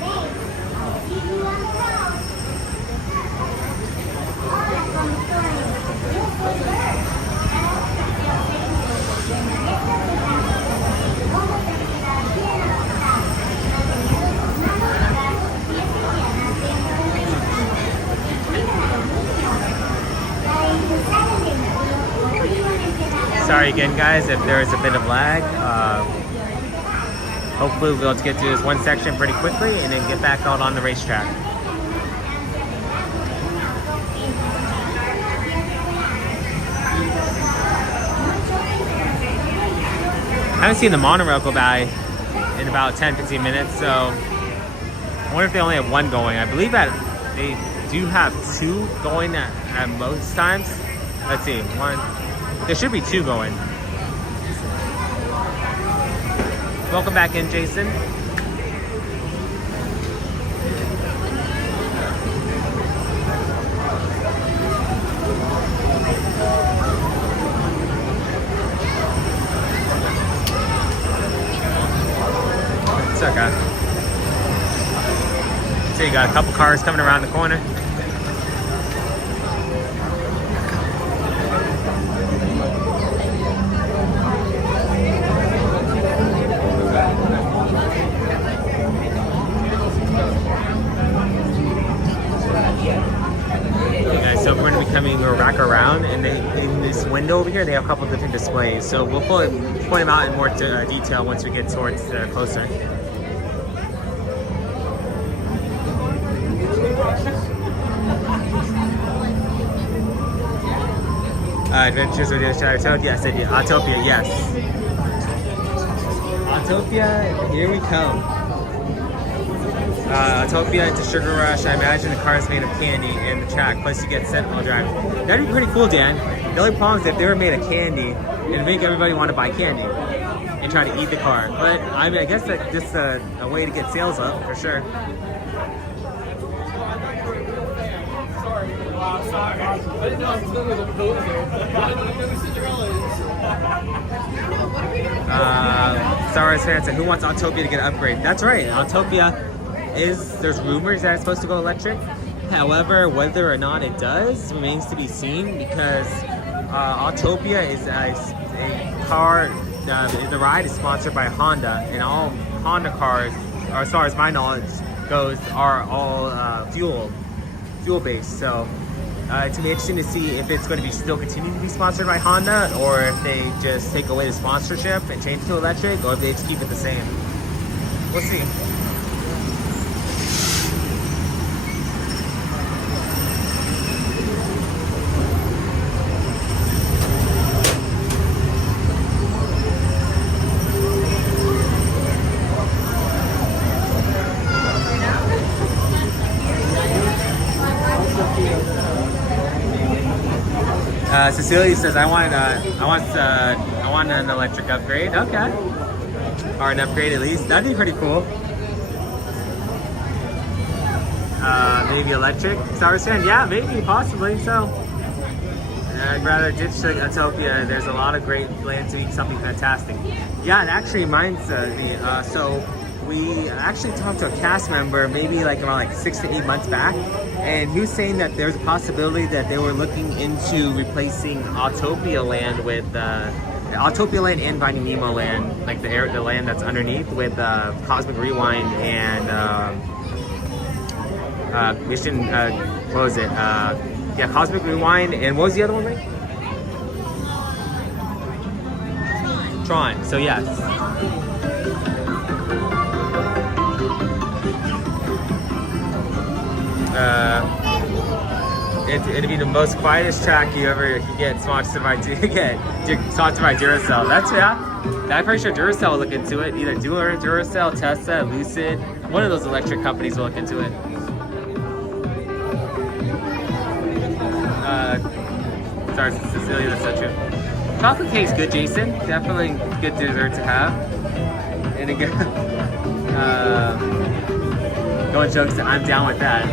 Sorry again, guys, if there is a bit of lag. Hopefully we'll be able to get to this one section pretty quickly and then get back out on the racetrack. I haven't seen the monorail go by in about 10-15 minutes, so I wonder if they only have one going. I believe that they do have two going at most times. Let's see, one. There should be two going. Welcome back in, Jason. It's okay. So you got a couple cars coming around the corner. We're back around, and in this window over here they have a couple different displays, so we'll point them out in more detail once we get towards closer. Adventures with Autotopia. Yes, I did. Autotopia, yes. Autotopia, here we come. Autotopia into Sugar Rush. I imagine the car is made of candy and the track, plus you get Sentinel Drive. That'd be pretty cool, Dan. The only problem is if they were made of candy, it'd make everybody want to buy candy and try to eat the car. But I mean, I guess that's just a way to get sales up, for sure. Star Wars fans said, who wants Autotopia to get an upgrade? That's right, Autotopia there's rumors that it's supposed to go electric. However, whether or not it does remains to be seen, because Autotopia is a car, the ride is sponsored by Honda, and all Honda cars, or as far as my knowledge goes, are all fuel based. So it's gonna be interesting to see if it's going to be still continuing to be sponsored by Honda, or if they just take away the sponsorship and change to electric, or if they just keep it the same. We'll see. Cecilia says, I want an electric upgrade. Okay, or an upgrade at least. That'd be pretty cool. Maybe electric. Star Wars fan, yeah, maybe, possibly. So I'd rather ditch Autotopia. There's a lot of great plans to eat something fantastic. Yeah, it actually reminds me. So we actually talked to a cast member maybe around 6 to 8 months back, and he was saying that there's a possibility that they were looking into replacing Autotopia Land with Autotopia Land and Finding Nemo Land, like the land that's underneath, with Cosmic Rewind and Mission. What was it? Yeah, Cosmic Rewind, and what was the other one, right? Tron. So yes. It'd be the most quietest track you ever get sponsored by Duracell. That's I'm pretty sure Duracell will look into it. Either Duracell, Tesla, Lucid, one of those electric companies will look into it. Sorry, Cecilia, that's so true. Chocolate cake's good, Jason. Definitely good dessert to have. And again, going jokes, I'm down with that.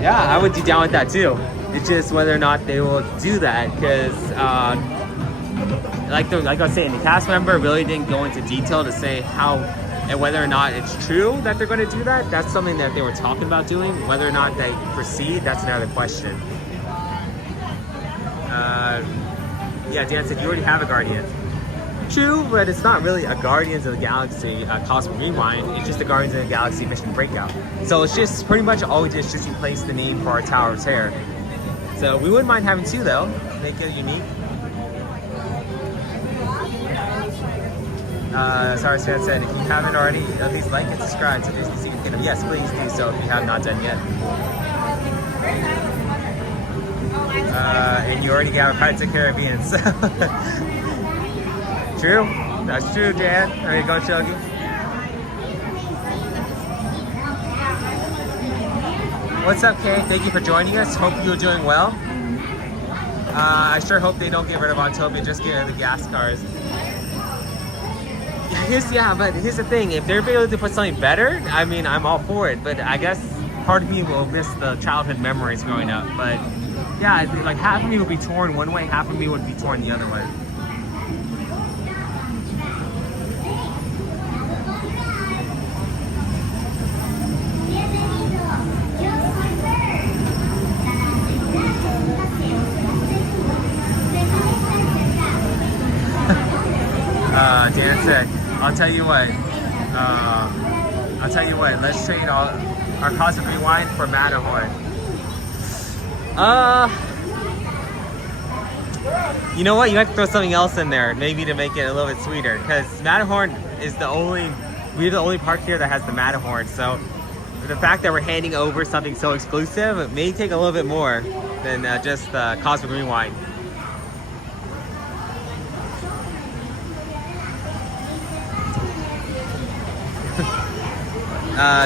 Yeah, I would be down with that too. It's just whether or not they will do that, because like I was saying, the cast member really didn't go into detail to say how and whether or not it's true that they're going to do that. That's something that they were talking about doing. Whether or not they proceed, that's another question. Yeah, Dan said you already have a Guardian. True, but it's not really a Guardians of the Galaxy Cosmic Rewind. It's just a Guardians of the Galaxy Mission Breakout. So it's just pretty much all we did is just replace the name for our Tower of Terror. So we wouldn't mind having two though, make it unique. Sorry, Stan said, if you haven't already, at least like and subscribe to Disney Secret Kingdom. Yes, please do so if you have not done yet. And you already got a Pirates of the Caribbean, so. True, that's true, Dan. There you go, Chuggy. What's up, Kay? Thank you for joining us. Hope you're doing well. I sure hope they don't get rid of Autotopia, just get rid of the gas cars. But here's the thing, if they're able to put something better, I mean, I'm all for it, but I guess part of me will miss the childhood memories growing up. But yeah, like half of me would be torn one way, half of me would be torn the other way. Dan said, I'll tell you what, let's trade our Cosmic Rewind for Matterhorn. You know what, you have to throw something else in there, maybe to make it a little bit sweeter, because Matterhorn is we're the only park here that has the Matterhorn, so the fact that we're handing over something so exclusive, it may take a little bit more than just Cosmic Rewind.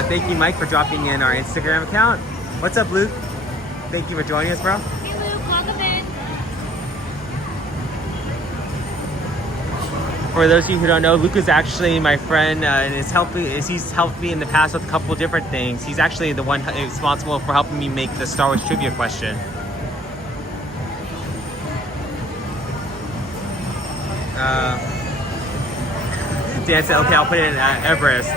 Thank you, Mike, for dropping in our Instagram account. What's up, Luke? Thank you for joining us, bro. Hey Luke, welcome in. For those of you who don't know, Luke is actually my friend and he's helped me in the past with a couple different things. He's actually the one responsible for helping me make the Star Wars trivia question. Dan said, okay, I'll put it in Everest.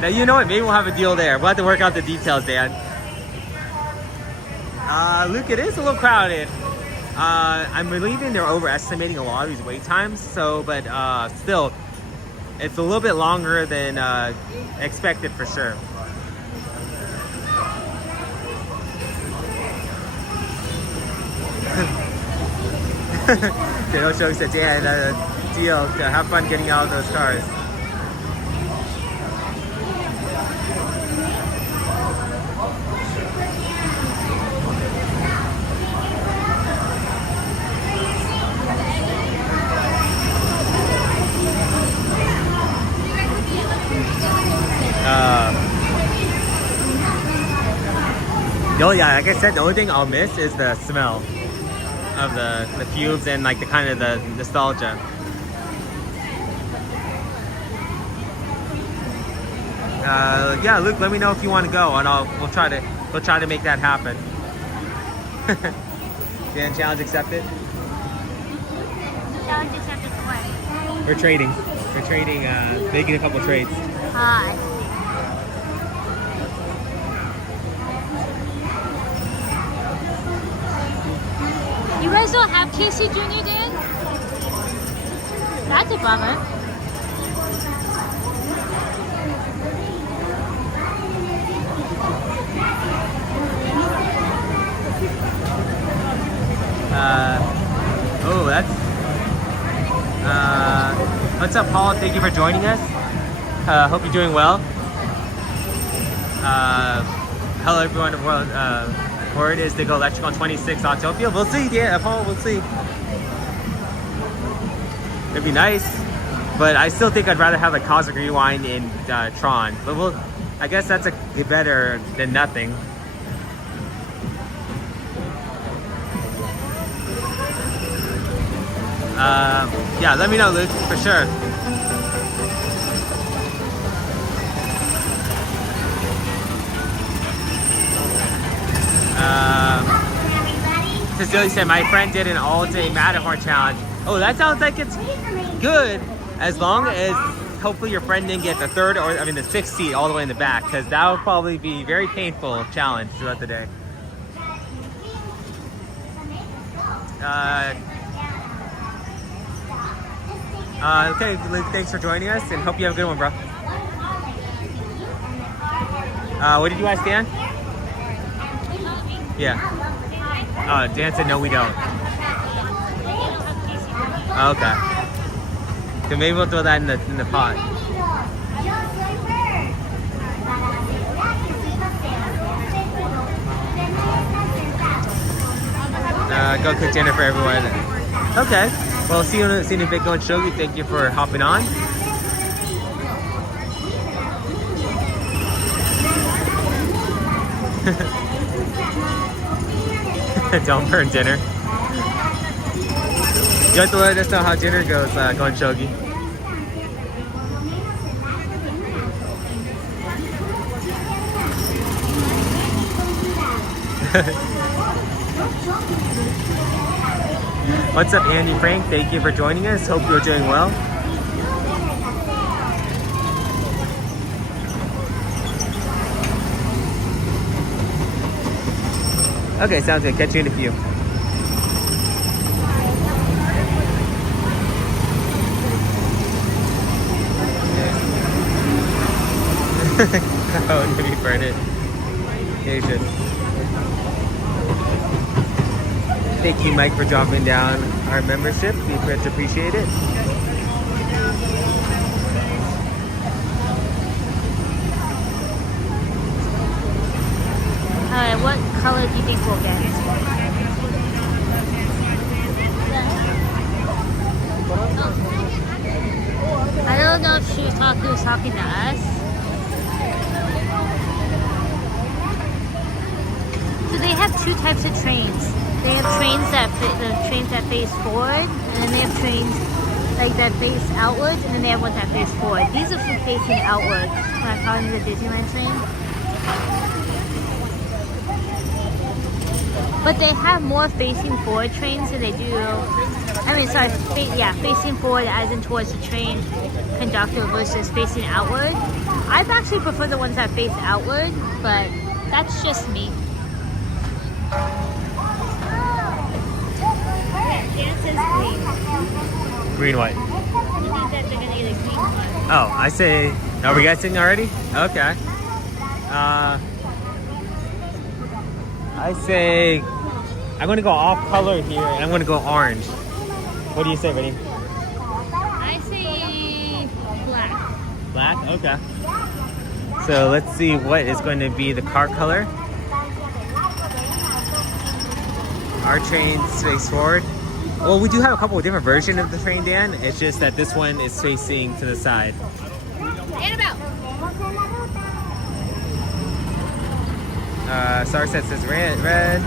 Now, you know what? Maybe we'll have a deal there. We'll have to work out the details, Dan. Luke, it is a little crowded. I'm believing they're overestimating a lot of these wait times. But still, it's a little bit longer than expected for sure. Daniel Show said, Dan, deal. Have fun getting out of those cars. Yeah, like I said, the only thing I'll miss is the smell of the fumes and like the kind of the nostalgia. Yeah, Luke, let me know if you want to go, and we'll try to make that happen. Dan, challenge accepted. Challenge accepted for what? We're trading, making a couple trades. Hi. You guys don't have Casey Jr. Dan? That's a bummer. Oh, that's what's up, Paul? Thank you for joining us. Hope you're doing well. Hello everyone. The world word is to go electric on 26 Autotopia. We'll see, yeah, Paul, we'll see. It'd be nice, but I still think I'd rather have a Cosmic Rewind in Tron. But I guess that's better than nothing. Yeah, let me know, Luke, for sure. Cecilia said, my friend did an all-day Matterhorn challenge. Oh, that sounds like it's good, as long as hopefully your friend didn't get the the 6th seat all the way in the back, because that would probably be a very painful challenge throughout the day. Okay, Luke, thanks for joining us, and hope you have a good one, bro. What did you ask Dan? Yeah. Dan said no, we don't. Okay. So maybe we'll throw that in the pot. Go cook dinner for everyone. Okay. Well, see you in a bit, going Shogi. Thank you for hopping on. Don't burn dinner. You have to let us know how dinner goes, going Shogi. What's up, Andy Frank? Thank you for joining us. Hope you're doing well. Okay, sounds good. Catch you in a few. Oh, maybe burn it. Yeah, you should. Thank you, Mike, for dropping down our membership. We much appreciate it. What color do you think we'll get? who's talking to us. So they have two types of trains. They have trains that face forward, and then they have trains like that face outwards, and then they have ones that face forward. These are for facing outwards when I'm calling the Disneyland train. But they have more facing forward trains than they do. Facing forward as in towards the train conductor versus facing outward. I've actually prefer the ones that face outward, but that's just me. Dan says green. Green what? I think that they're gonna get a green one. Oh, I say, are we guessing already? Okay. I say, I'm gonna go off color here, and I'm gonna go orange. What do you say, Vinny? I say black. Black? Okay. So let's see what is going to be the car color. Our trains face forward. Well, we do have a couple of different versions of the train, Dan. It's just that this one is facing to the side. Annabelle! Starset says red.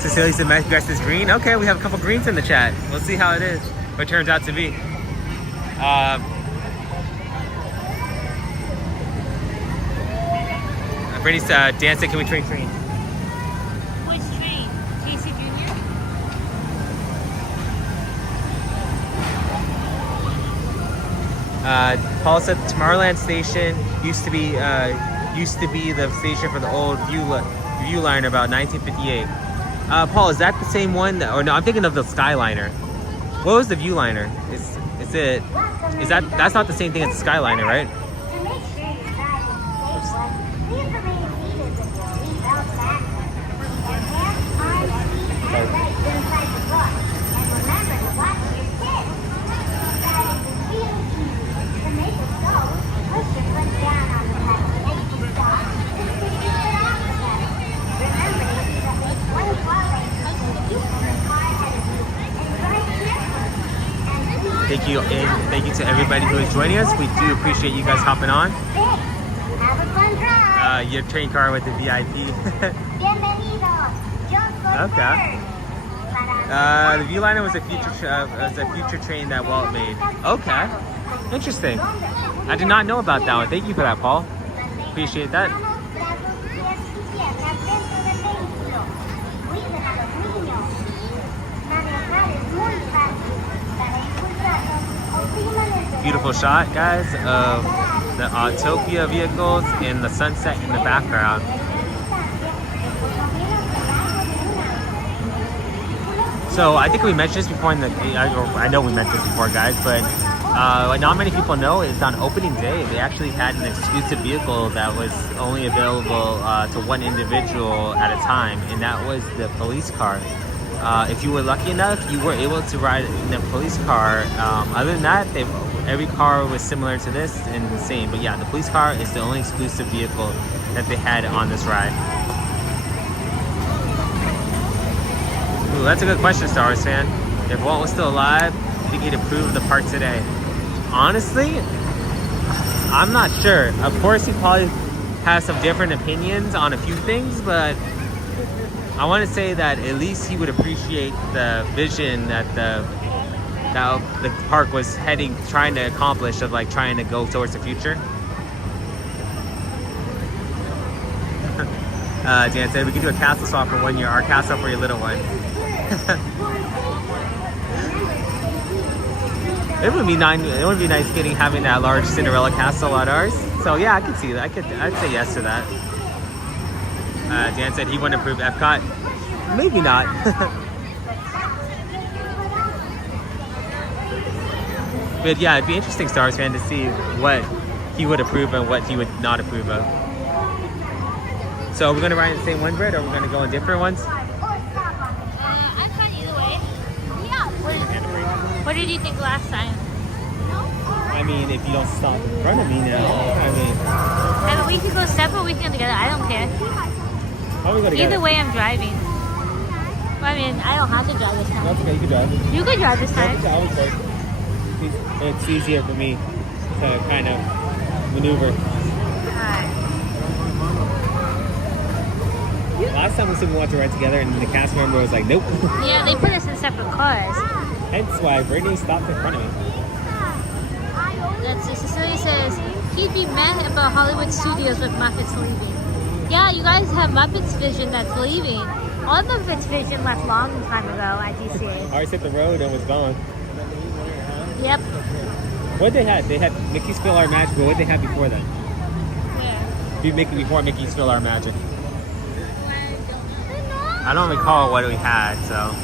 Cecilia said my guess is green. Okay, we have a couple greens in the chat. We'll see how it is. What it turns out to be. Brittany said, Dan said, can we trade trains? Which train? Casey Jr.? Paul said Tomorrowland Station used to be the station for the old Viewliner about 1958. Paul, is that the same one? Or no, I'm thinking of the Skyliner. What was the Viewliner? That's not the same thing as the Skyliner, right? Thank you, and thank you to everybody who is joining us. We do appreciate you guys hopping on. Have a fun drive. Your train car with the VIP. Bienvenido. Yo soy Okay. The Viewliner was a future train that Walt made. Okay, interesting. I did not know about that one. Thank you for that, Paul. Appreciate that. Beautiful shot, guys, of the Autotopia vehicles and the sunset in the background. So I think we mentioned this before I know we mentioned this before, guys, but not many people know is on opening day they actually had an exclusive vehicle that was only available to one individual at a time, and that was the police car. If you were lucky enough, you were able to ride in a police car. Other than that, every car was similar to this and the same. But yeah, the police car is the only exclusive vehicle that they had on this ride. Ooh, that's a good question, Star Wars fan. If Walt was still alive, do you think he'd approve of the park today? Honestly, I'm not sure. Of course, he probably has some different opinions on a few things, but I want to say that at least he would appreciate the vision that the park was trying to accomplish, of like trying to go towards the future. Dan said we could do a castle swap for 1 year, our castle for your little one. It would be nice having that large Cinderella castle at ours. So yeah, I could see that. I'd say yes to that. Dan said he wouldn't approve Epcot. Maybe not. But yeah, it'd be interesting, Star Wars fan, to see what he would approve and what he would not approve of. So we're going to ride in the same one, Britt, or we're going to go in different ones? I'm fine either way. Yeah. What did you think last time? I mean, if you don't stop in front of me now, I mean, We could go separate, we can go together. I don't care. how are we going to get Either it? way, I'm driving. I mean, I don't have to drive this time. That's okay, you can drive it. You could drive this time. I would take. It's easier for me to kind of maneuver. Alright. Last time we said we wanted to ride together, and the cast member was like, nope. Yeah, they put us in separate cars. Hence why Brittany stopped in front of me. That's Cecilia says, he'd be mad about Hollywood Studios with Muppets leaving. Yeah, you guys have Muppets Vision that's leaving. All Muppets Vision left long time ago at DCA. Already hit the road and was gone. Yep. What they had? They had Mickey's Fill Our Magic, but what they had before that? Where? Before Mickey's Fill Our Magic. I don't recall what we had, so.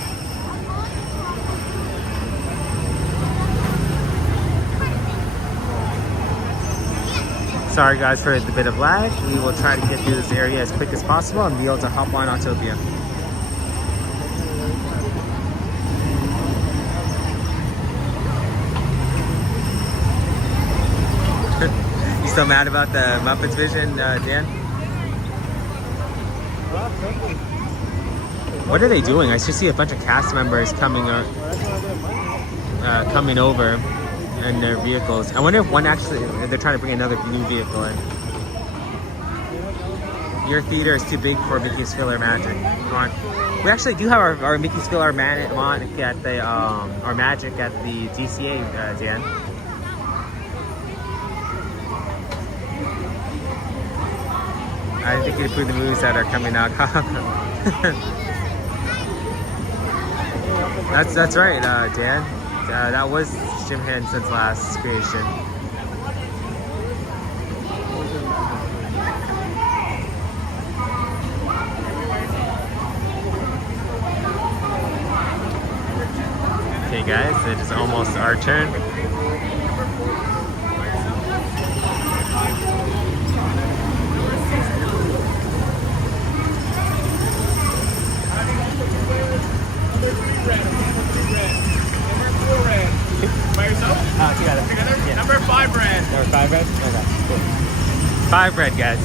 Sorry guys for the bit of lag. We will try to get through this area as quick as possible and be able to hop on Autotopia. You still mad about the Muppets Vision, Dan? What are they doing? I should see a bunch of cast members coming over in their vehicles. I wonder if they're trying to bring another new vehicle in. Your theater is too big for Mickey's Fill Our Magic. Come on. We actually do have our Mickey's Fill Our Magic at the our Magic at the DCA, Dan. I think you approve the movies that are coming out. That's right, Dan. That was Jim Henson's last creation. Okay, guys, it is almost our turn. By yourself? Together. Yeah. Number 5 red. Number 5 red? Okay, cool. 5 red, guys.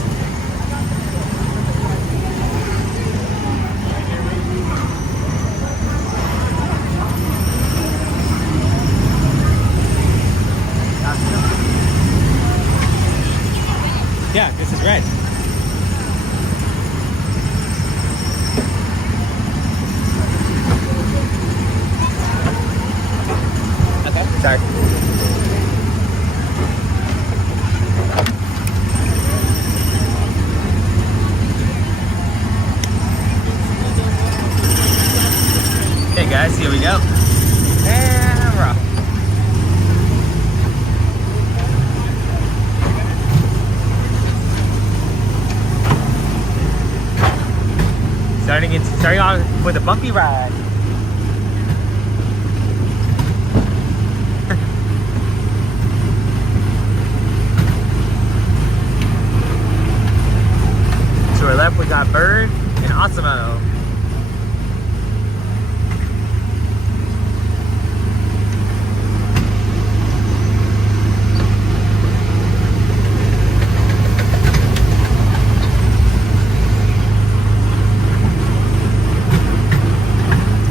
Yeah, this is red. Okay, sorry. Okay guys, here we go. And we're off. Starting on with a bumpy ride. To our left, we got Bird and Osimo.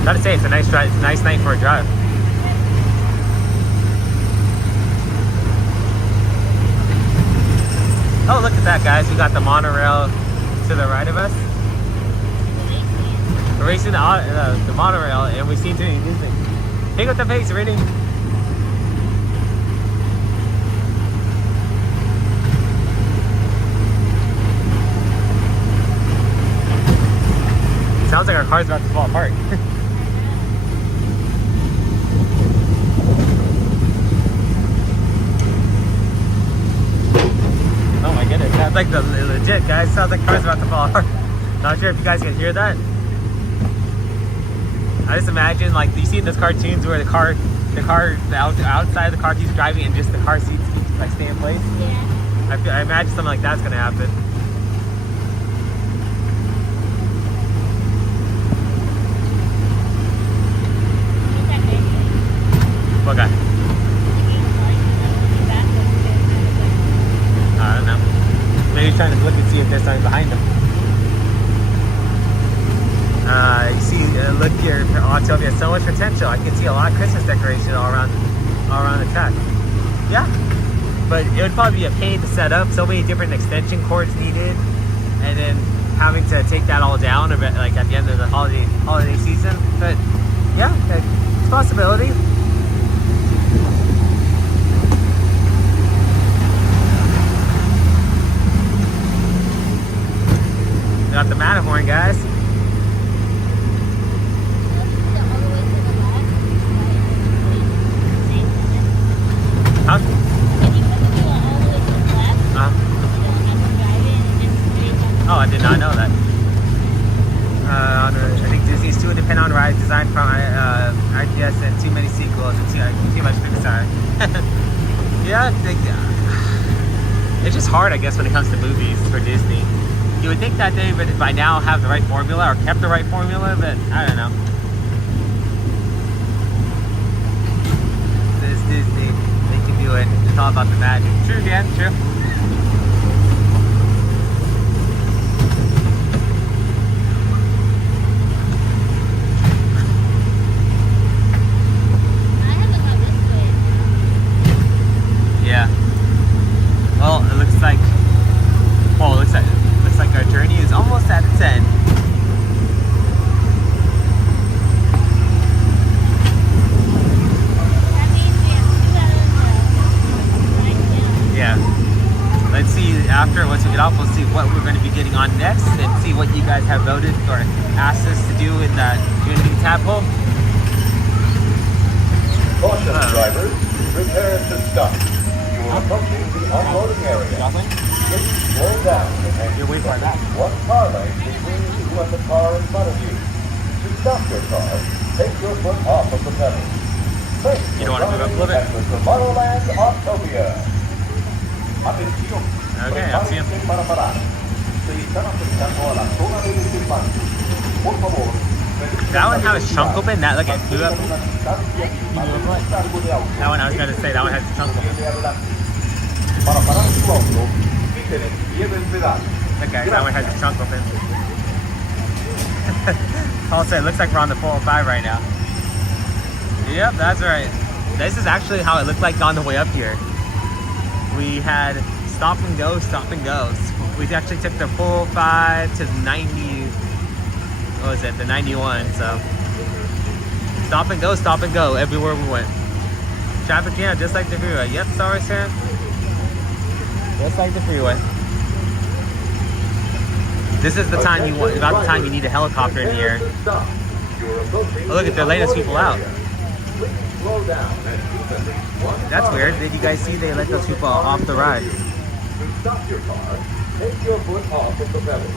Gotta say, it's a nice drive. It's a nice night for a drive. Oh, look at that, guys! We got the monorail to the right of us. We're racing the monorail, and we seem to be Disney. Pick up the pace, ready? Sounds like our car's about to fall apart. Oh my goodness, sounds like the legit, guys. Sounds like car's about to fall apart. Not sure if you guys can hear that. I just imagine, like, you see in those cartoons where the outside of the car keeps driving and just the car seats keep, like, stay in place. Yeah. I imagine something like that's gonna happen. What guy? I don't know. Maybe he's trying to look and see if there's something behind him. You see look here for Autotopia. So much potential. I can see a lot of Christmas decoration all around the track. Yeah, but it would probably be a pain to set up. So many different extension cords needed, and then having to take that all down like at the end of the holiday season. But yeah, it's a possibility. Got the Matterhorn, guys. Huh? Oh, I did not know that. I think Disney's two independent rides designed from IPS and too many sequels and too much Pixar. Yeah, it's just hard, I guess, when it comes to movies for Disney. You would think that they would by now have the right formula or kept the right formula, but I don't know. This Disney, they can do it. It's all about the magic. True, Dan, true. Yeah. Well, it looks like our journey is almost at its end. Yeah. Let's see once we get off, we'll see what we're going to be getting on next and see what you guys have voted or asked us to do in that Unity tab hole. Caution, drivers. Prepare to stop. You are approaching the unloading area. Please slow down and You're way far back. one car lane between you and the car in front of you. To stop your car, take your foot off of the pedal. Thanks You don't want to move up a little bit? for Tomorrowland Autotopia. Atención. Okay, I'll see him. Para parar. Se están acercando a la zona de desembarque. Por favor. That one has a chunk open. That look at blew up. That one I was gonna say. That one has a chunk open. Para parar su auto, quiten el pie del pedal. Okay, that one has a chunk open. Paul said, looks like we're on the 405 right now. Yep, that's right. This is actually how it looked like on the way up here. We had stop and go, stop and go. We actually took the 405 to 90, what was it, the 91, so. Stop and go, everywhere we went. Traffic jam, just like the freeway. Yep, sorry, Sam. Just like the freeway. This is the time about the time you need a helicopter in the air. Oh, look at they're letting us people out. That's weird. Did you guys see they let those people off the ride? Stop your car. Take your foot off of the pedal.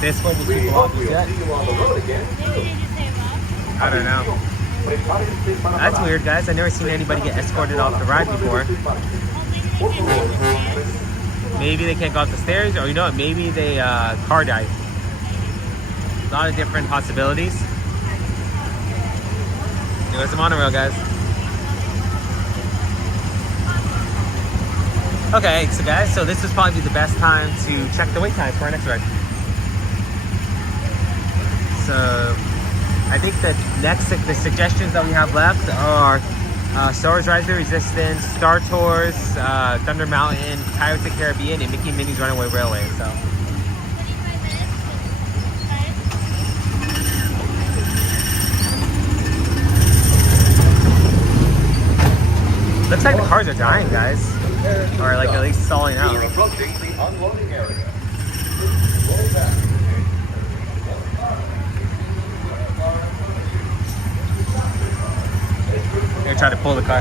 This one was people off We'll yet? see you on the road again. I don't know. That's weird, guys. I've never seen anybody get escorted off the ride before. Maybe they can't go up the stairs, or you know what? Maybe they car died. A lot of different possibilities. It was the monorail, guys. Okay, so guys, so this is probably the best time to check the wait time for our next ride. So I think the suggestions that we have left are Star Wars Rise of the Resistance, Star Tours, Thunder Mountain, Pirates of the Caribbean, and Mickey and Minnie's Runaway Railway. So looks like the cars are dying, guys, or like at least stalling out. You're approaching the unloading area. Slow down. They're trying to pull the car.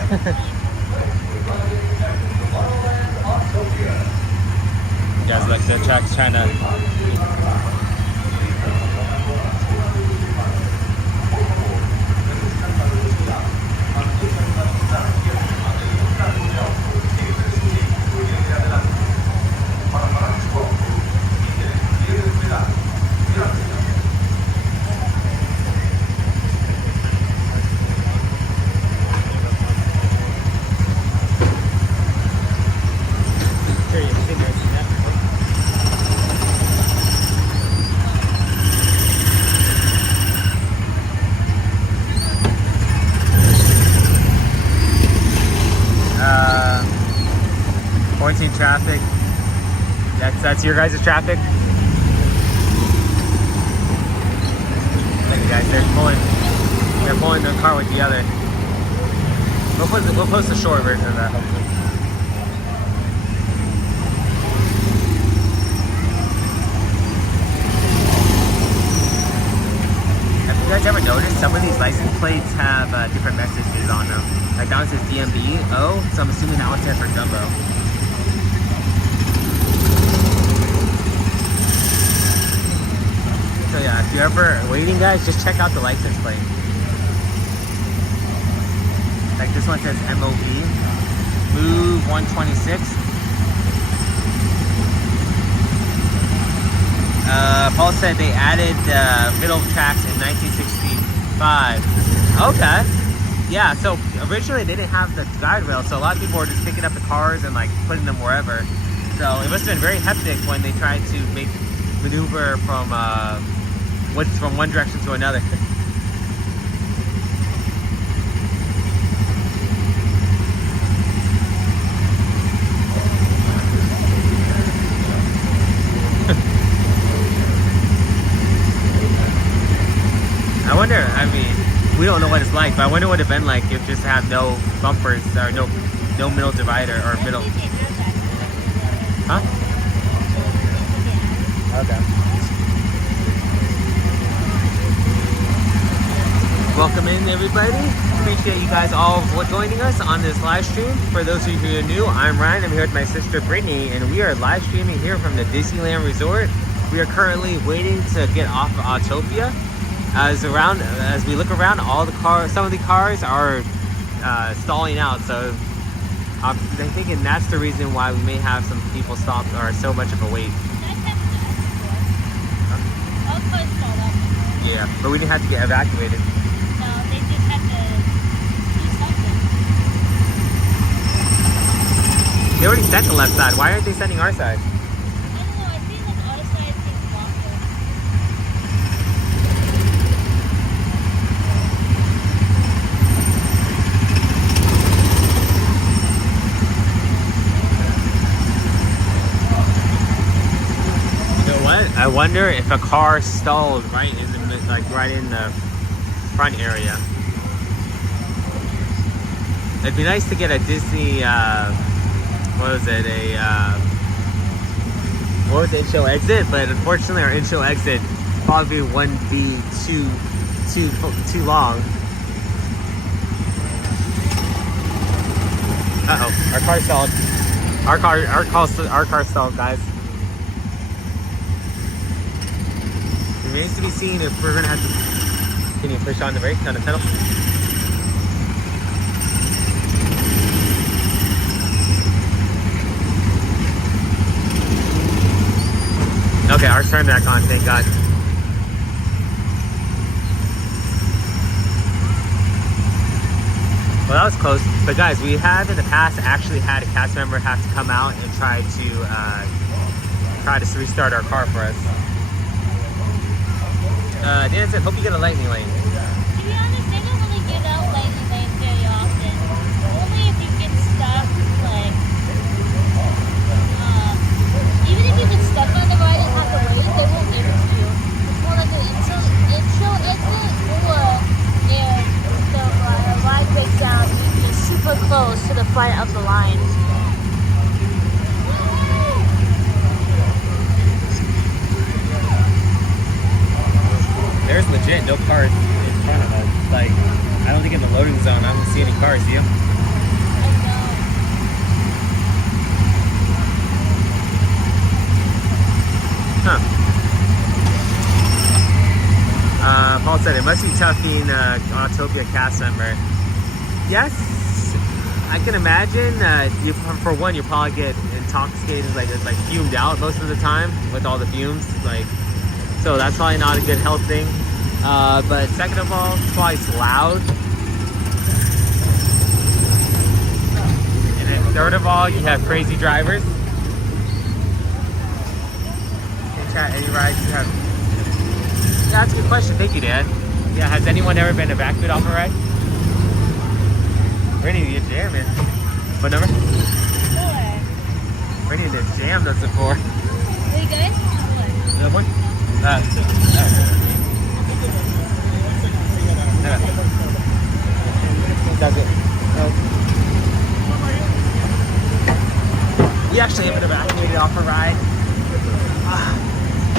Guys, look, the track's trying to. that's your guys' traffic. Thank you guys. They're pulling the car with the other. We'll post a short version of that hopefully. Have you guys ever noticed some of these license plates have different messages on them? Like that one says DMB. Oh, so I'm assuming that one stands for Dumbo. So yeah, if you're ever waiting, guys, just check out the license plate. Like this one says MOV, Move 126. Paul said they added middle tracks in 1965. Okay. Yeah, so originally they didn't have the guide rail, so a lot of people were just picking up the cars and like putting them wherever. So it must have been very hectic when they tried to maneuver from one direction to another. I wonder, I mean, we don't know what it's like, but I wonder what it'd been like if just have no bumpers or no middle divider or middle. Huh? Okay. Welcome in, everybody. Appreciate you guys all joining us on this live stream. For those of you who are new, I'm Ryan. I'm here with my sister Brittany, and we are live streaming here from the Disneyland Resort. We are currently waiting to get off of Autotopia. As we look around, some of the cars are stalling out. So I'm thinking that's the reason why we may have some people stopped or so much of a wait. Yeah, but we didn't have to get evacuated. No, they just had to do something. They already sent the left side. Why aren't they sending our side? I don't know, I feel like our side seems longer. I wonder if a car stalled right in the front area. It'd be nice to get a Disney, what was it, what was the in-show exit? But unfortunately our in-show exit probably wouldn't be too long. Uh-oh, our car stalled. Our car stalled, guys. It remains to be seen if we're gonna have to. Can you push on the brake, on the pedal? Okay, ours turned back on, thank God. Well, that was close. But guys, we have in the past actually had a cast member have to come out and try to restart our car for us. Dan said, hope you get a lightning lane. To be honest, they don't really give out lightning lanes very often. Only if you get stuck, like, even if you get stuck on the ride and have to wait, they won't give it to you. It's more like an intro exit, or if the ride breaks down, you can get super close to the front of the line. There's legit no cars in front of us. Like, I don't think in the loading zone I don't see any cars, do you? Huh. Paul said it must be tough being a Autotopia cast member. Yes, I can imagine. For one, you probably get intoxicated, like fumed out most of the time with all the fumes. So that's probably not a good health thing. But second of all, it's probably loud. And then third of all, you have crazy drivers. In chat, any rides you have? Yeah, that's a good question. Thank you, Dad. Yeah, has anyone ever been evacuated off a ride? Ready to get jamming. What number? 4. Ready to jam us at 4. We good? Another one? That's it. We actually have been evacuated off a ride.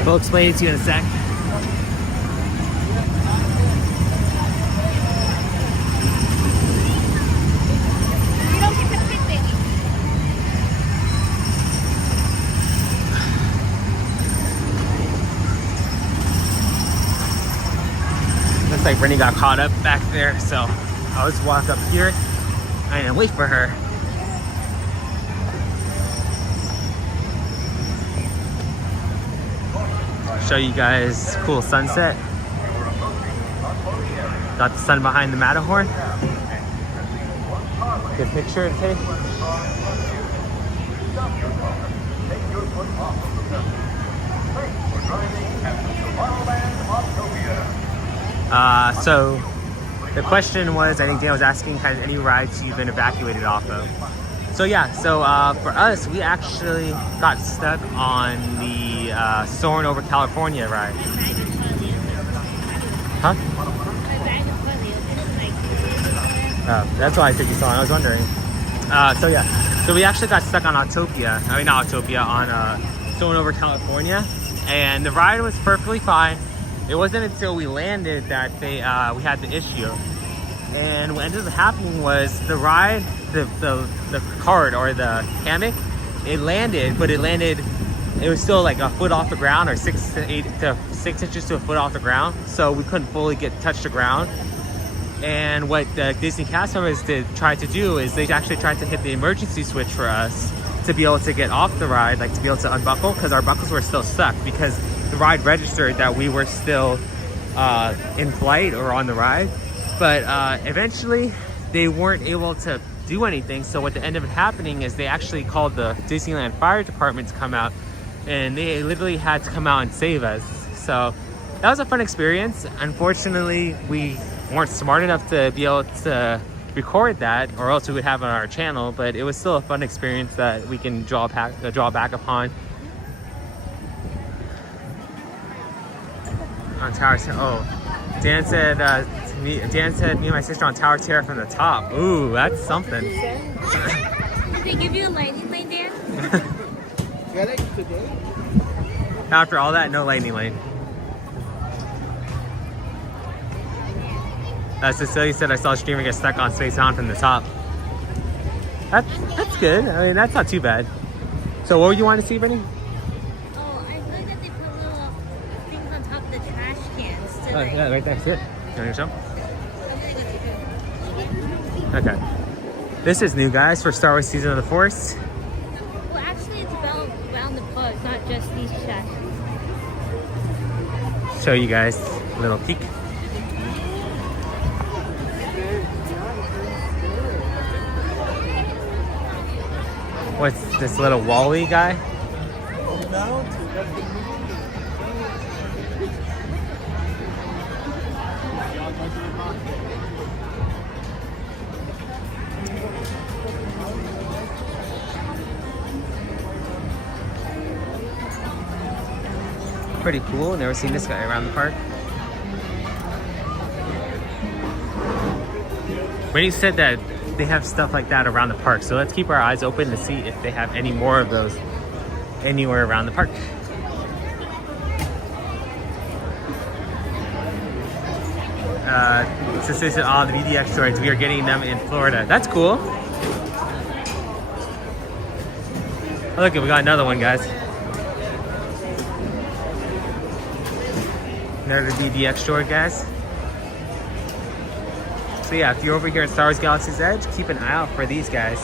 We'll explain it to you in a sec. You don't get the pit, baby. Looks like Brittany got caught up back there, so I'll just walk up here and wait for her. Show you guys cool sunset. Got the sun behind the Matterhorn. Good picture to take. So the question was, I think Dan was asking kind of any rides you've been evacuated off of. So yeah, so for us, we actually got stuck on the Soarin' Over California ride. Huh? That's why I said you saw it. I was wondering. So yeah, so we actually got stuck on Autotopia. I mean, not Autotopia, on Soarin' Over California, and the ride was perfectly fine. It wasn't until we landed that we had the issue. And what ended up happening was the ride, the cart or the hammock, it landed, but it was still like a foot off the ground, or 6 inches to a foot off the ground. So we couldn't fully touch the ground. And what the Disney cast members tried to do is they actually tried to hit the emergency switch for us to be able to get off the ride, like to be able to unbuckle, because our buckles were still stuck, because the ride registered that we were still in flight or on the ride. But eventually they weren't able to do anything. So what ended up happening is they actually called the Disneyland Fire Department to come out, and they literally had to come out and save us. So that was a fun experience. Unfortunately, we weren't smart enough to be able to record that, or else we would have it on our channel, but it was still a fun experience that we can draw back upon. On Tower Terror. Oh, Dan said me and my sister on Tower Terror from the top. Ooh, that's something. Did they give you a lightning lane, Dan? After all that, no lightning lane. Cecilia said I saw a streamer get stuck on Space Mountain from the top. That's good. I mean, that's not too bad. So what would you want to see, Brittany? Oh, I heard that they put little things on top of the trash cans. So Oh, yeah, right next to it. You want to show? Okay. This is new, guys, for Star Wars Season of the Force. Well, actually, it's about around the park, not just these tracks. Show you guys a little peek. What's this little Wall-E guy? Pretty cool. Never seen this guy around the park. Brittany said that they have stuff like that around the park, so let's keep our eyes open to see if they have any more of those anywhere around the park. Sister said, oh, the VDX droids, we are getting them in Florida. That's cool. Oh, look, we got another one, guys. Another VDX droid, guys. So yeah, if you're over here at Star Wars Galaxy's Edge, keep an eye out for these guys.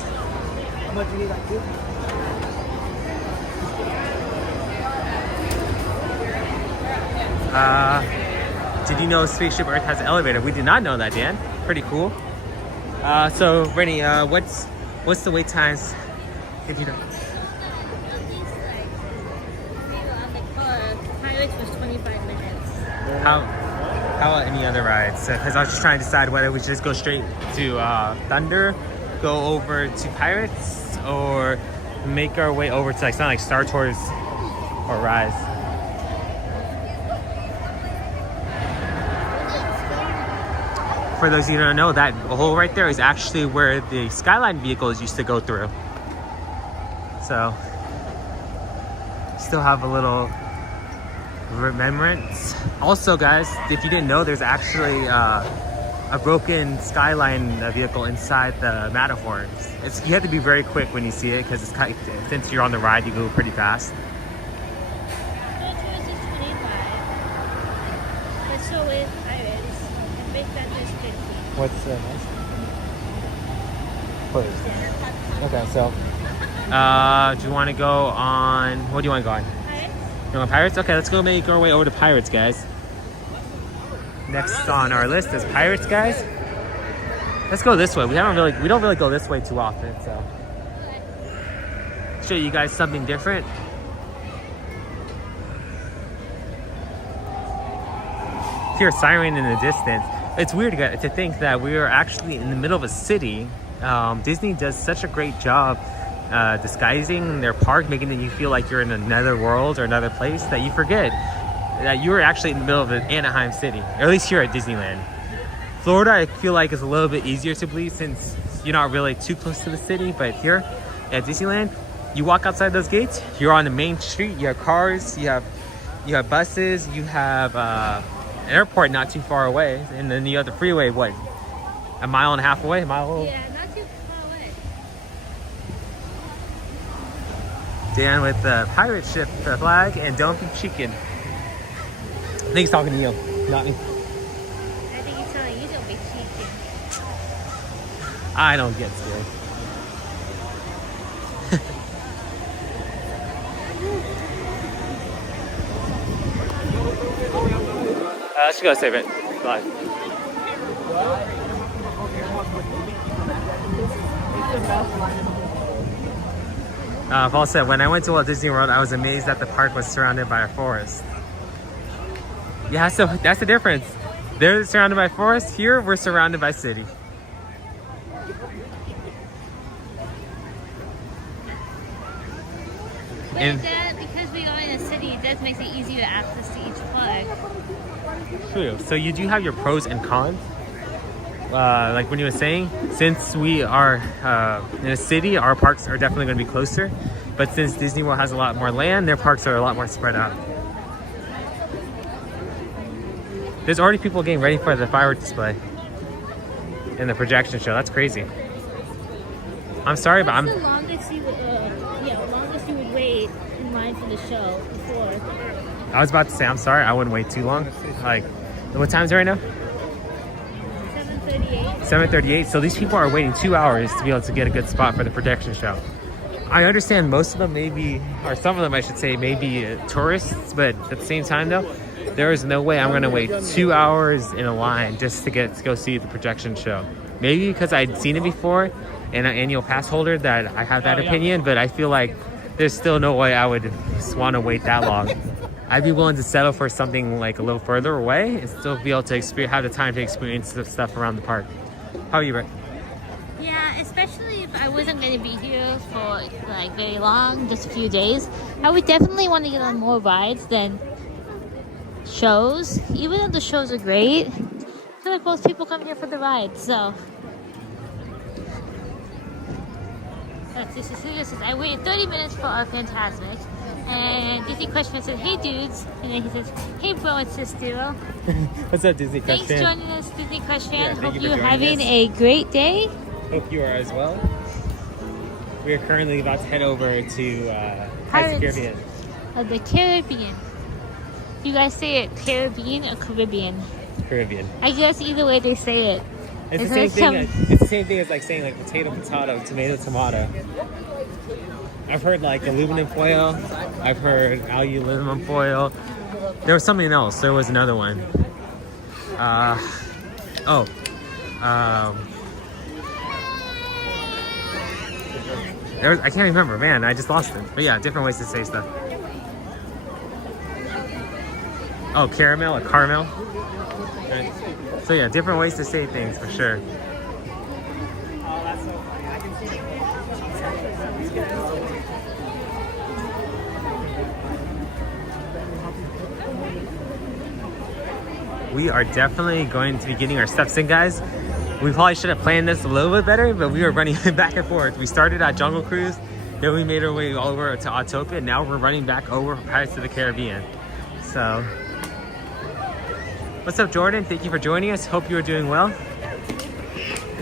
Did you know Spaceship Earth has an elevator? We did not know that, Dan. Pretty cool. So, Brittany, what's the wait times if you don't? On the car, Pirates was 25 minutes. How about any other rides? Because I was just trying to decide whether we should just go straight to Thunder, go over to Pirates, or make our way over to like something like Star Tours or rise. For those of you who don't know, that hole right there is actually where the Skyline vehicles used to go through. So, still have a little remembrance. Also, guys, if you didn't know, there's actually a broken Skyline vehicle inside the Matterhorn. You have to be very quick when you see it because since you're on the ride, you go pretty fast. What's next? Please. Okay, so do you want to go on? What do you want to go on? Pirates. You want Pirates? Okay, let's go make our way over to Pirates, guys. Next on our list is Pirates, guys. Let's go this way. We don't really go this way too often, so show you guys something different. Hear a siren in the distance. It's weird to think that we are actually in the middle of a city. Disney does such a great job disguising their park, making you feel like you're in another world or another place, that you forget that you're actually in the middle of an Anaheim city, or at least here at Disneyland. Florida, I feel like, is a little bit easier to believe since you're not really too close to the city, but here at Disneyland, you walk outside those gates, you're on the main street, you have cars, you have buses, you have an airport not too far away, and then you have the freeway, what, a mile and a half away? Yeah, not too far away. Dan with the pirate ship flag and don't be chicken. I think he's talking to you, not me. I think he's telling you don't be cheeky. I don't get scared. Let's go save it. Bye. Paul said, when I went to Walt Disney World, I was amazed that the park was surrounded by a forest. Yeah, so that's the difference. They're surrounded by forest. Here, we're surrounded by city. But because we are in a city, that makes it easier to access to each park. True. So you do have your pros and cons. Like when you were saying, since we are in a city, our parks are definitely going to be closer. But since Disney World has a lot more land, their parks are a lot more spread out. There's already people getting ready for the fireworks display and the projection show. That's crazy. I'm sorry, but What's the longest you would wait in line for the show before? I was about to say, I'm sorry, I wouldn't wait too long. Like, what time is it right now? 7:38. 7:38. So these people are waiting 2 hours to be able to get a good spot for the projection show. I understand most of them may be, or some of them I should say, may be tourists, but at the same time though, there is no way I'm going to wait 2 hours in a line just to go see the projection show. Maybe because I'd seen it before and an annual pass holder that I have that opinion, but I feel like there's still no way I would want to wait that long. I'd be willing to settle for something like a little further away and still be able to have the time to experience the stuff around the park. How are you, Rick? Yeah, especially if I wasn't going to be here for like very long, just a few days, I would definitely want to get on more rides than shows. Even though the shows are great, I feel like most people come here for the rides, so. This is I waited 30 minutes for our Fantasmic, and Disney Question said, "Hey dudes," and then he says, "Hey bro, it's just Zero." What's up, Disney Question? Thanks for joining us, Disney Question. Yeah, Hope you you're for having us. a great day. Hope you are as well. We are currently about to head over to Pirates Caribbean. of the Caribbean. You guys say it Caribbean or Caribbean? Caribbean. I guess either way they say it. It's It's the same like thing. some- It's the same thing as like saying like potato, potato, tomato, tomato. I've heard like aluminum foil. I've heard aluminum foil. There was something else. There was another one. I can't remember. Man, I just lost it. But yeah, different ways to say stuff. Oh, caramel or caramel. Right. So yeah, different ways to say things for sure. we are definitely going to be getting our steps in, guys. We probably should have planned this a little bit better, but we were running back and forth. We started at Jungle Cruise, then we made our way all over to Autotopia, and now we're running back over Pirates of the Caribbean. So, what's up, Jordan? Thank you for joining us. Hope you are doing well.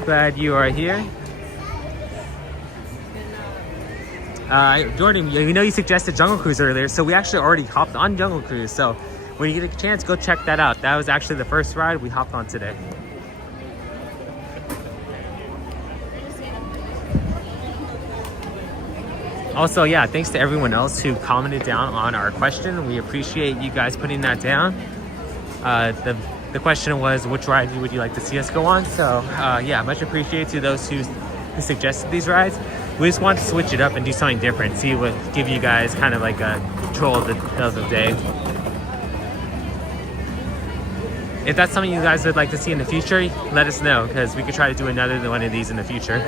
Glad you are here. Jordan, we know you suggested Jungle Cruise earlier, so we actually already hopped on Jungle Cruise. So when you get a chance, go check that out. That was actually the first ride we hopped on today. Also, yeah, thanks to everyone else who commented down on our question. We appreciate you guys putting that down. The question was, which ride would you like to see us go on? So yeah, much appreciated to those who suggested these rides. We just want to switch it up and do something different. See what give you guys kind of like a control of the day. If that's something you guys would like to see in the future, let us know, because we could try to do another one of these in the future.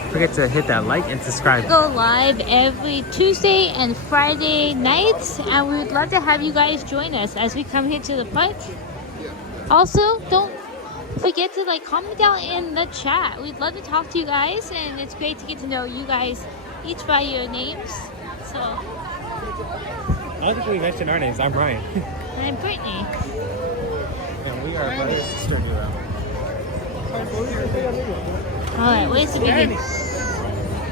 Don't forget to hit that like and subscribe. Go live every Tuesday and Friday nights, and we would love to have you guys join us as we come here to the park. Also, don't forget to comment down in the chat. We'd love to talk to you guys, and it's great to get to know you guys each by your names. So I don't think we mentioned our names. I'm Ryan. and I'm Brittany. And we are brother and sister duo. Alright, where's the beginning?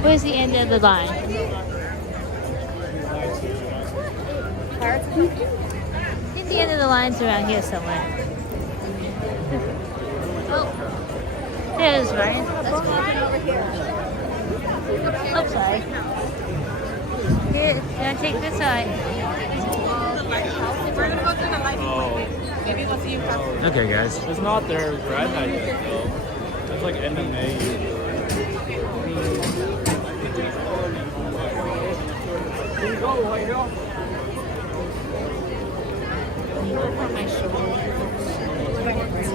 Where's the end of the line? I think the end of the line's around here somewhere. Oh, there's Ryan. Oh, sorry. Here, gonna take this side. We're gonna go to the light. Maybe we'll see you after. Okay, guys. It's not their grad night yet, though. It's like end of May.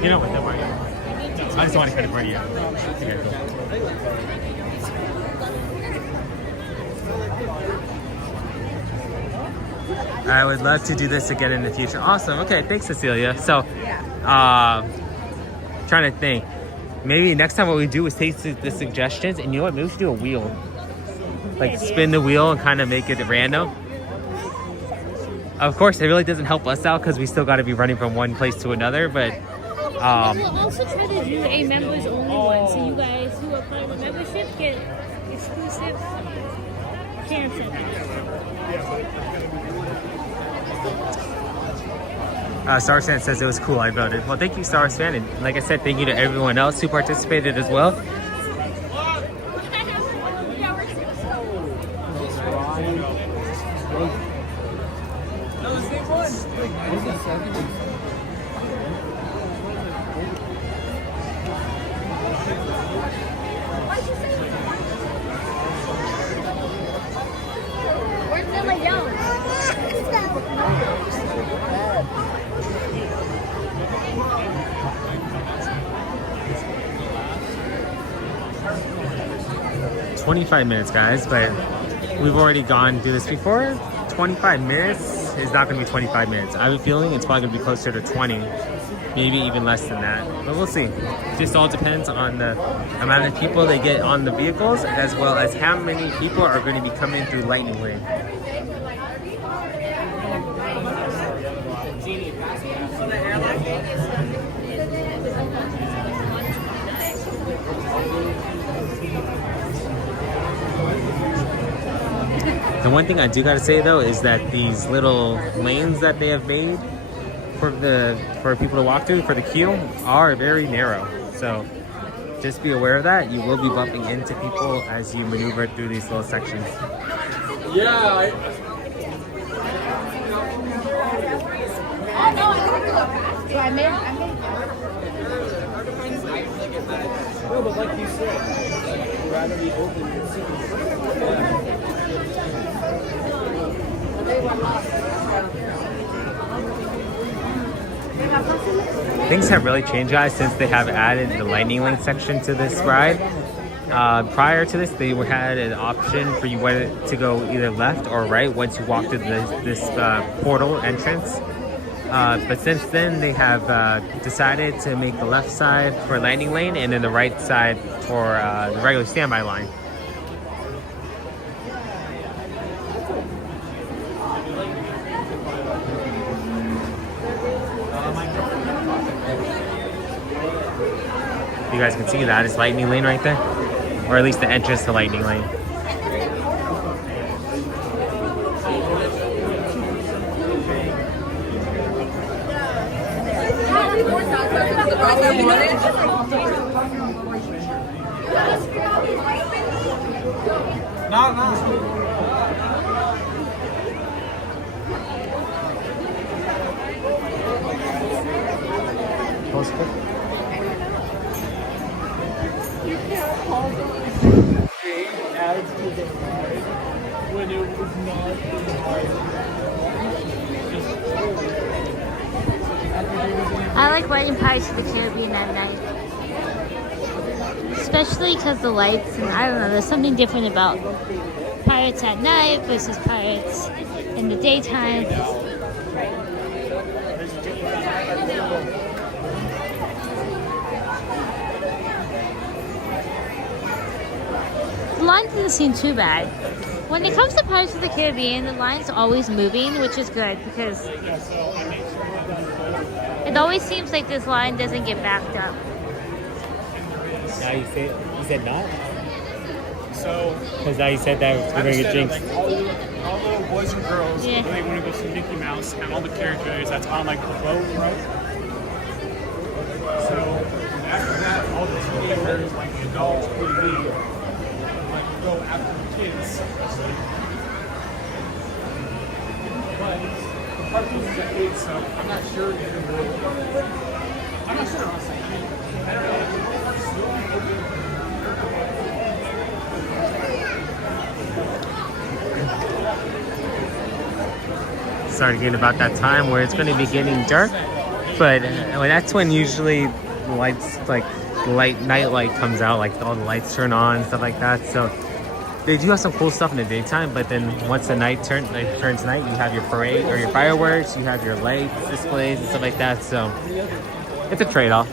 You know what? Don't worry. I just want to kind of party out. Okay, cool. I would love to do this again in the future. Awesome. Okay, thanks, Cecilia. So, trying to think. Maybe next time what we do is take the suggestions, and you know what? Maybe we should do a wheel. Like spin the wheel and kind of make it random. Of course, it really doesn't help us out because we still got to be running from one place to another. But we'll also try to do a members only one, so you guys who are part of the membership get exclusive chances. Star Wars Fan says it was cool. I voted. Well, thank you, Star Wars Fan, and like I said, thank you to everyone else who participated as well. Where's Lily Young? 25 minutes, guys, but we've already gone through this before. 25 minutes is not going to be 25 minutes. I have a feeling it's probably going to be closer to 20, maybe even less than that, but we'll see. It just all depends on the amount of people they get on the vehicles, as well as how many people are going to be coming through Lightning Lane. The one thing I do gotta say though is that these little lanes that they have made for people to walk through for the queue are very narrow. So just be aware of that. You will be bumping into people as you maneuver through these little sections. Yeah, no, but like you said, you'd rather be open and see. Things have really changed, guys, since they have added the lightning lane section to this ride. Prior to this, they had an option for you whether to go either left or right once you walk through this portal entrance. But since then, they have decided to make the left side for lightning lane and then the right side for the regular standby line. You guys can see that is lightning lane right there, or at least the entrance to lightning lane. When it was not I like riding Pirates of the Caribbean at night. Especially because the lights, and I don't know, there's something different about Pirates at night versus Pirates in the daytime. The line doesn't seem too bad. When it comes to Pirates of the Caribbean, the line's always moving, which is good because it always seems like this line doesn't get backed up. Now you said not? So, Because now you said that it's going to get jinxed. like, all the boys and girls, Yeah. they want to go see Mickey Mouse and all the characters that's on like the boat, right? So after that, all the teenagers, like the adults, would leave, like go after the kids. But the park closes at 8, so I'm not sure if you're really. I'm not sure, honestly. I don't know. Started getting about that time where it's going to be getting dark, but that's when usually lights, like night light comes out, like all the lights turn on and stuff like that. So they do have some cool stuff in the daytime, but then once the night turns night, you have your parade or your fireworks, you have your lights displays and stuff like that. So it's a trade-off.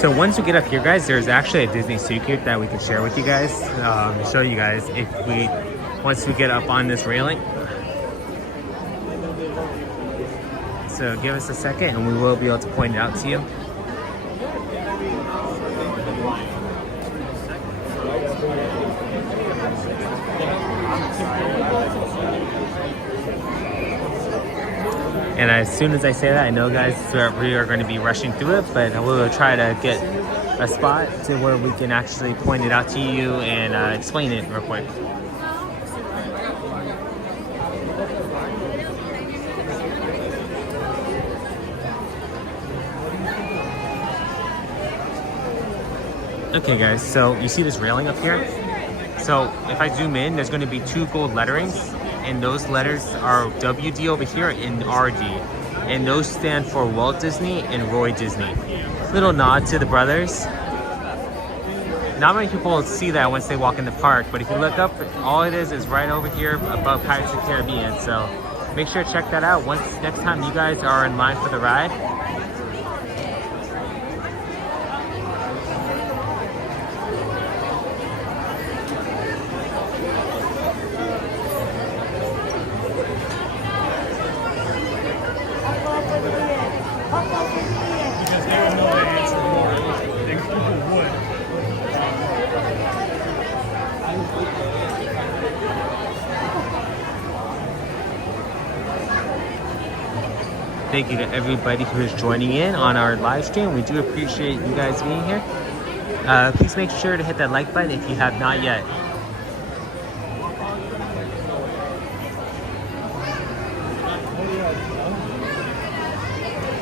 So once we get up here, guys, there's actually a Disney secret that we can share with you guys, show you guys once we get up on this railing. So give us a second and we will be able to point it out to you. And as soon as I say that, I know, guys, we are going to be rushing through it, but we'll try to get a spot to where we can actually point it out to you and explain it real quick. Okay, guys, so you see this railing up here? So if I zoom in, there's going to be 2 gold letterings, and those letters are WD over here and RD, and those stand for Walt Disney and Roy Disney. Little nod to the brothers. Not many people see that once they walk in the park, but if you look up, all it is right over here above Pirates of the Caribbean. So make sure to check that out next time you guys are in line for the ride. Because they would know the answer more than people would. Thank you to everybody who is joining in on our live stream. We do appreciate you guys being here. Please make sure to hit that like button if you have not yet.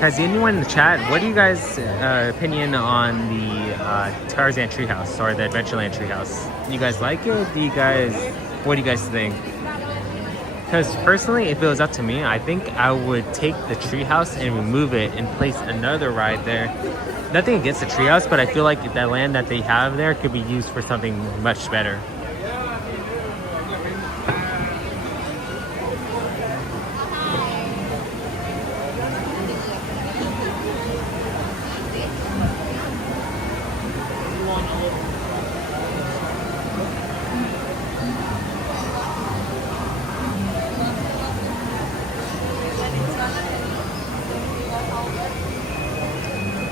Has anyone in the chat, what do you guys' opinion on the Tarzan treehouse or the Adventureland treehouse? Do you guys like it? What do you guys think? Because personally, if it was up to me, I think I would take the treehouse and remove it and place another ride there. Nothing against the treehouse, but I feel like that land that they have there could be used for something much better.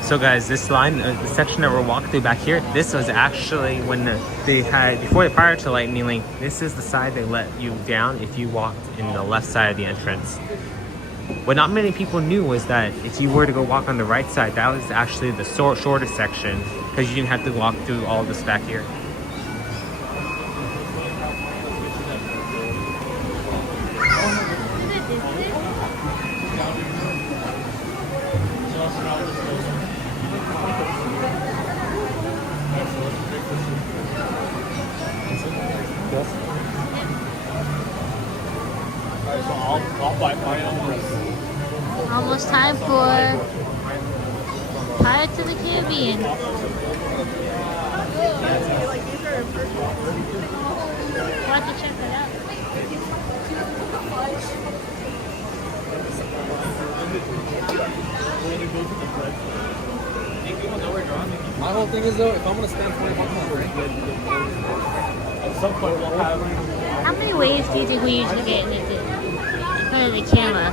So guys, this line, the section that we're walking through back here, this was actually when prior to Lightning Link, this is the side they let you down if you walked in the left side of the entrance. What not many people knew was that if you were to go walk on the right side, that was actually the shortest section because you didn't have to walk through all this back here. Almost time for Pirates of the Caribbean. We'll have to check that out. My whole thing is though, if I'm gonna spend $40 on it, at some point we'll have. How many waves do you think we usually get in front of the camera?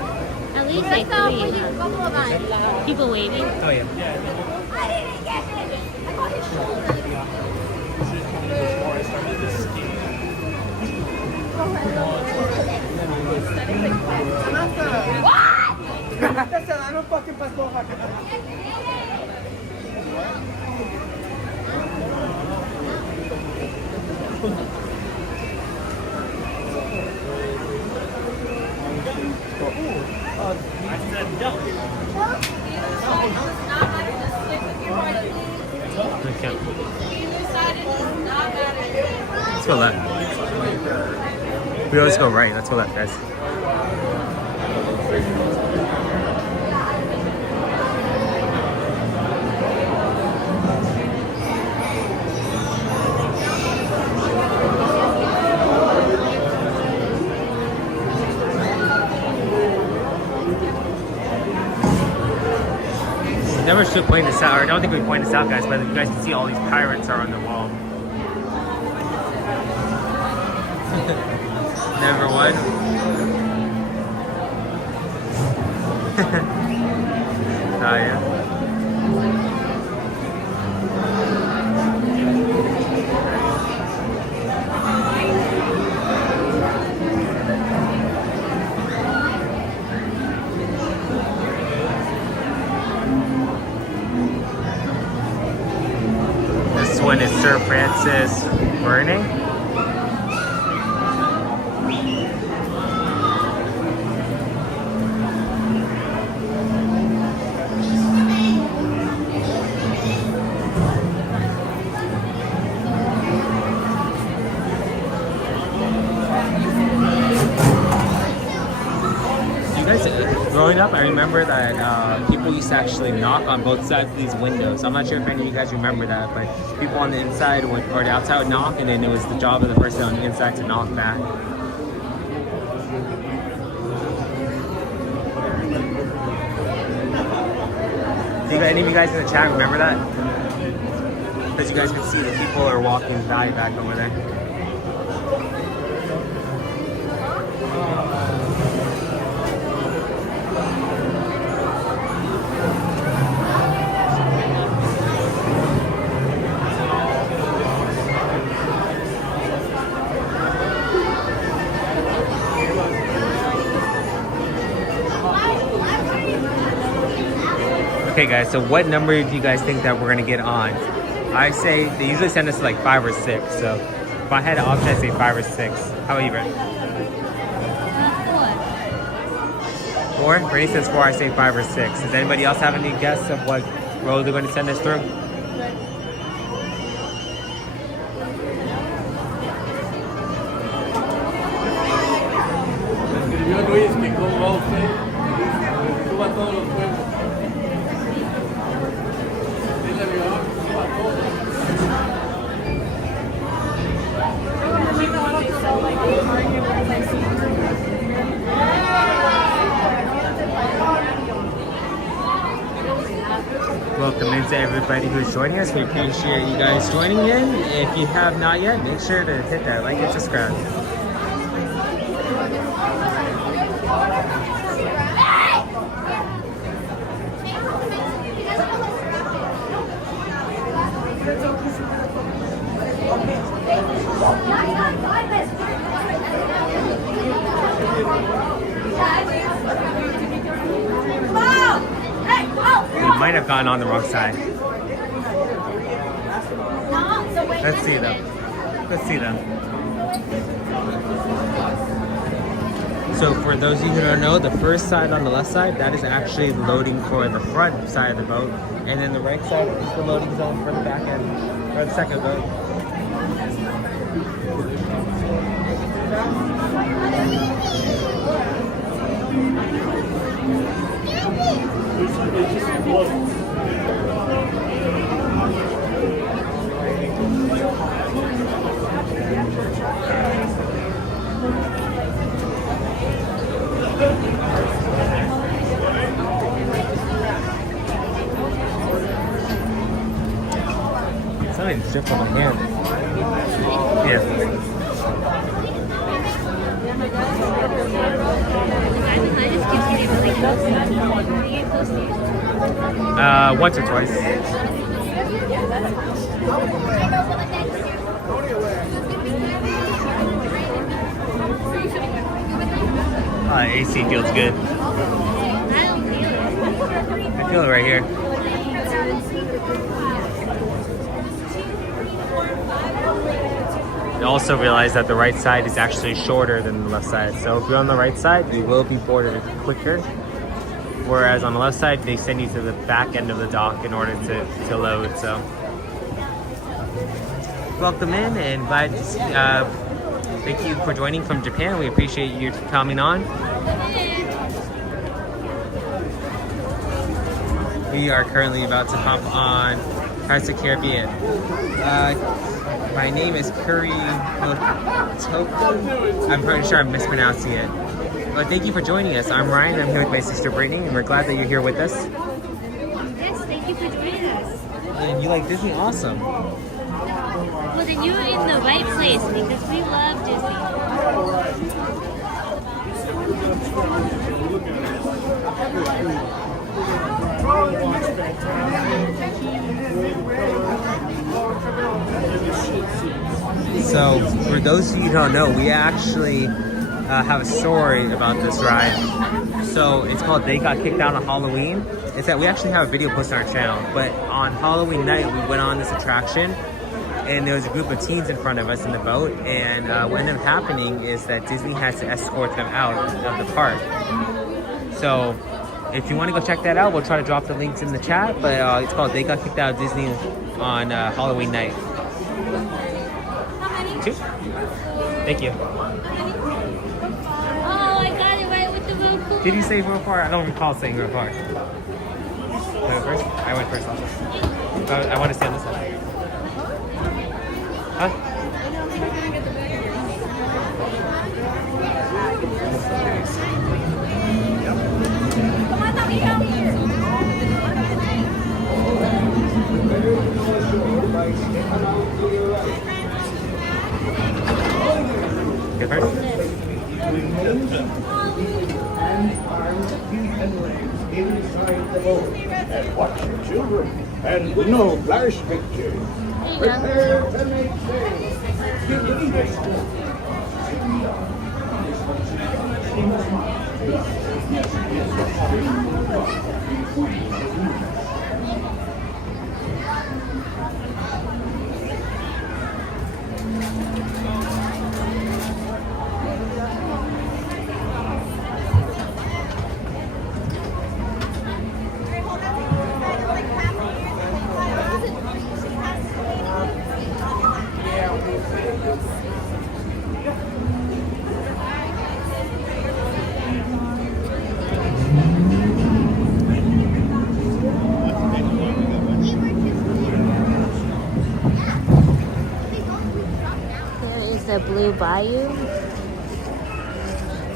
At least like 3. People waving. Oh yeah. Okay. Let's go left. We always go right. Let's go left, guys. Never should point this out, or I don't think we point this out, guys, but you guys can see all these pirates are on the wall. Never one. Oh yeah. This one is Sir Francis Burney. Growing up, I remember that people used to actually knock on both sides of these windows. I'm not sure if any of you guys remember that, but people on the inside or the outside would knock, and then it was the job of the person on the inside to knock back. Do any of you guys in the chat remember that? Because you guys can see that people are walking by back over there. Okay guys, so what number do you guys think that we're gonna get on? I say, they usually send us like 5 or 6, so if I had an option, I'd say 5 or 6. How about you, Brett? 4. 4? Brittany says 4, I say 5 or 6. Does anybody else have any guess of what road they're going to send us through? Welcome into everybody who's joining us. We appreciate you guys joining in. If you have not yet, make sure to hit that like and subscribe. We might have gone on the wrong side. Let's see them. Let's see them. So for those of you who don't know, the first side on the left side, that is actually loading for the front side of the boat. And then the right side is the loading zone for the back end, or the second boat. Something's drip on my hand. Yeah. Once or twice. AC feels good. I feel it right here. I also realized that the right side is actually shorter than the left side. So if you're on the right side, you will be boarded quicker. Whereas on the left side, they send you to the back end of the dock in order to load. So welcome in, and glad to see, thank you for joining from Japan. We appreciate you coming on. We are currently about to hop on Pirates of the Caribbean. My name is Curry Autotopia. I'm pretty sure I'm mispronouncing it. But thank you for joining us. I'm Ryan. I'm here with my sister Brittany, and we're glad that you're here with us. Yes, thank you for joining us. And you like Disney? Awesome. Well, then you're in the right place because we love Disney. So, for those of you who don't know, we actually have a story about this ride. So, it's called They Got Kicked Out on Halloween. It's that we actually have a video posted on our channel, but on Halloween night, we went on this attraction, and there was a group of teens in front of us in the boat, and what ended up happening is that Disney had to escort them out of the park. So, if you want to go check that out, we'll try to drop the links in the chat, but it's called They Got Kicked Out of Disney on Halloween night. 2? Thank you. Oh, I got it right with the real cool. Did you say real far? I don't recall saying real far. You went first? I went first also. I want to stay on this side. Huh? Good first? Inside the boat. And watch your children. And no flash pictures. Prepare to make sail. Give the next the Blue Bayou.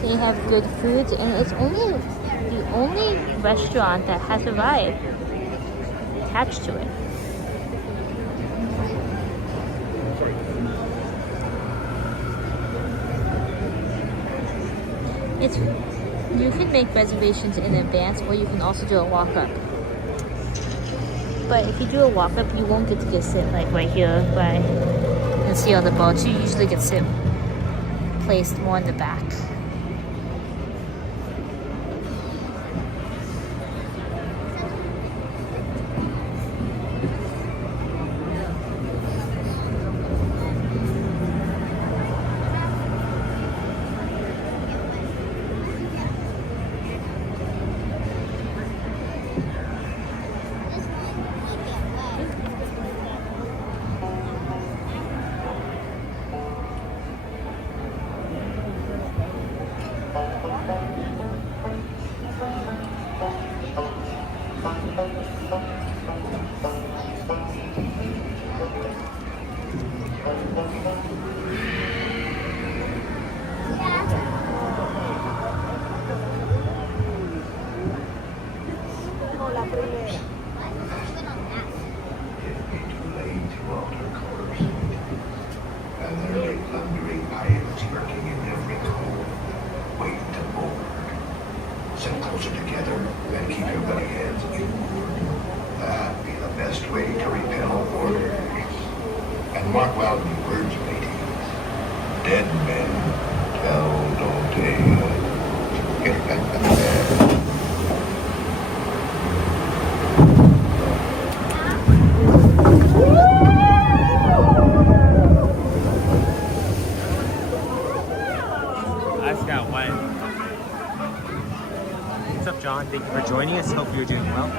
They have good foods, and it's only the only restaurant that has a ride attached to it. You can make reservations in advance, or you can also do a walk-up. But if you do a walk-up, you won't get to sit like right here and see all the boats. You usually get sit placed more in the back. Sit closer together and keep your buddy hands inward. That'd be the best way to repel orders. And mark well your words, ladies. Dead men tell no tales. I just got one. What's up, John? Thank you for joining us. Hope you're doing well.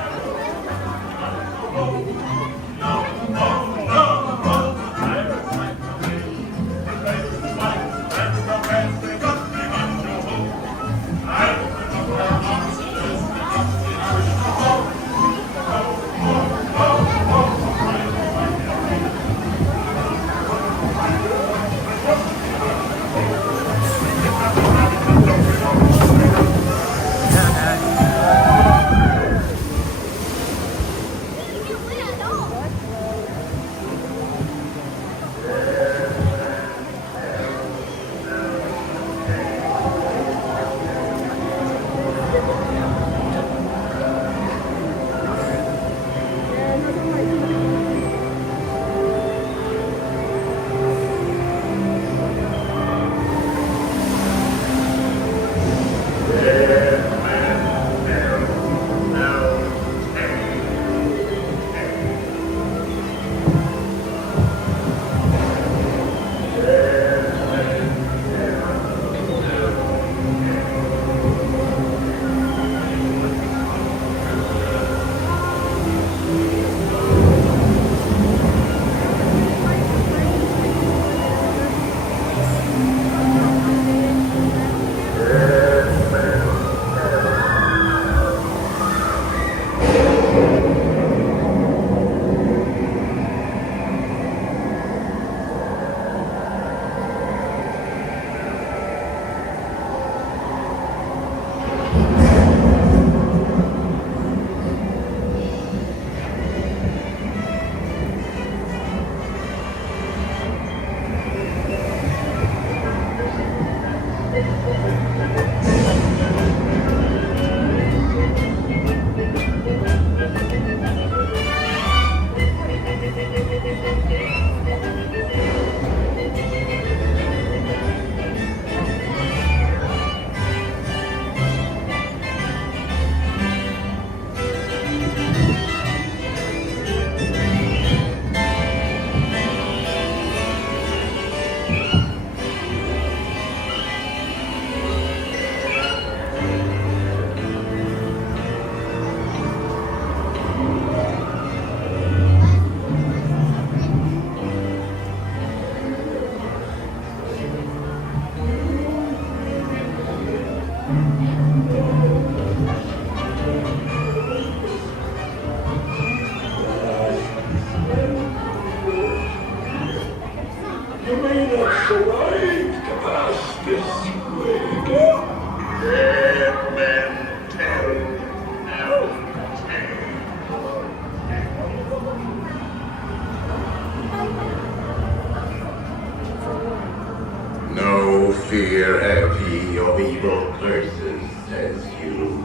fear have ye of evil curses, says you.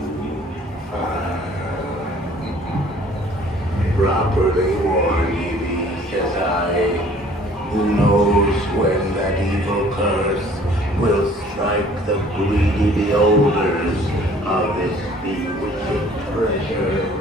Properly warn ye thee, says I. Who knows when that evil curse will strike the greedy beholders of this bewitched treasure.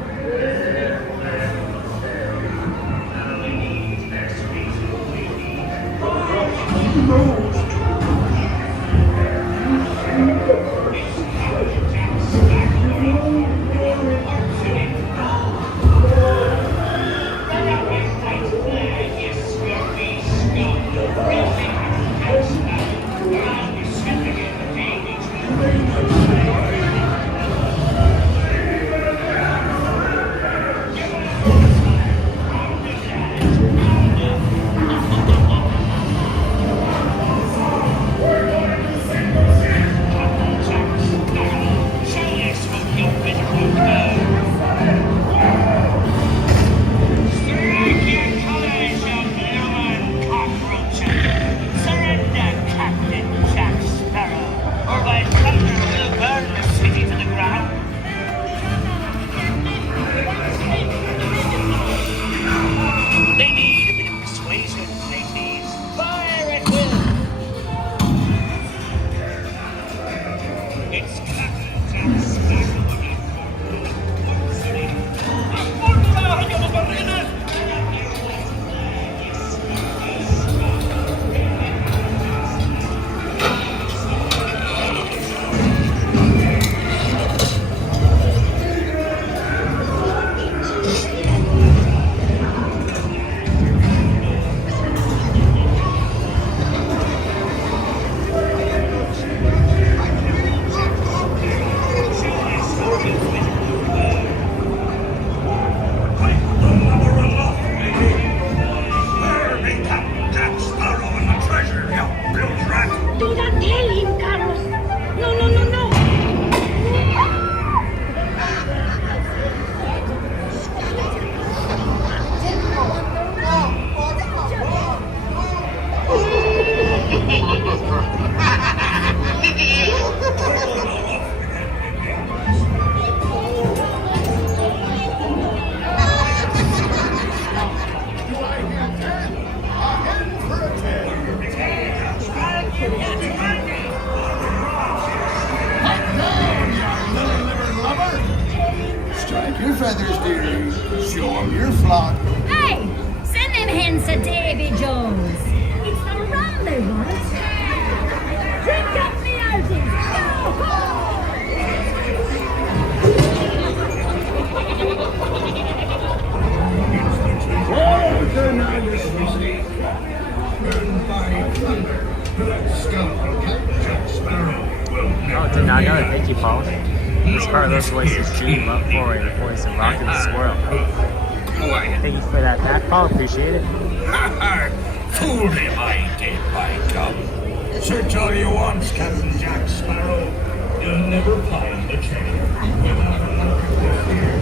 Your feathers, dearie. Show 'em your flock. Hey, send them hens to Davy Jones. It's the rum they want. Drink up me outies. Oh, they're not listening. Burn by thunder. That skeleton cat Jack Sparrow will Oh, did not know that. Thank you, Paul. This Carlos voice is Dream Up for the voice of Rocket the Squirrel. Thank you for that back, Paul. Appreciate it. Fooled him, I did, by gum. Sir tell you once, Captain Jack Sparrow, you'll never find the treasure without a look at this here.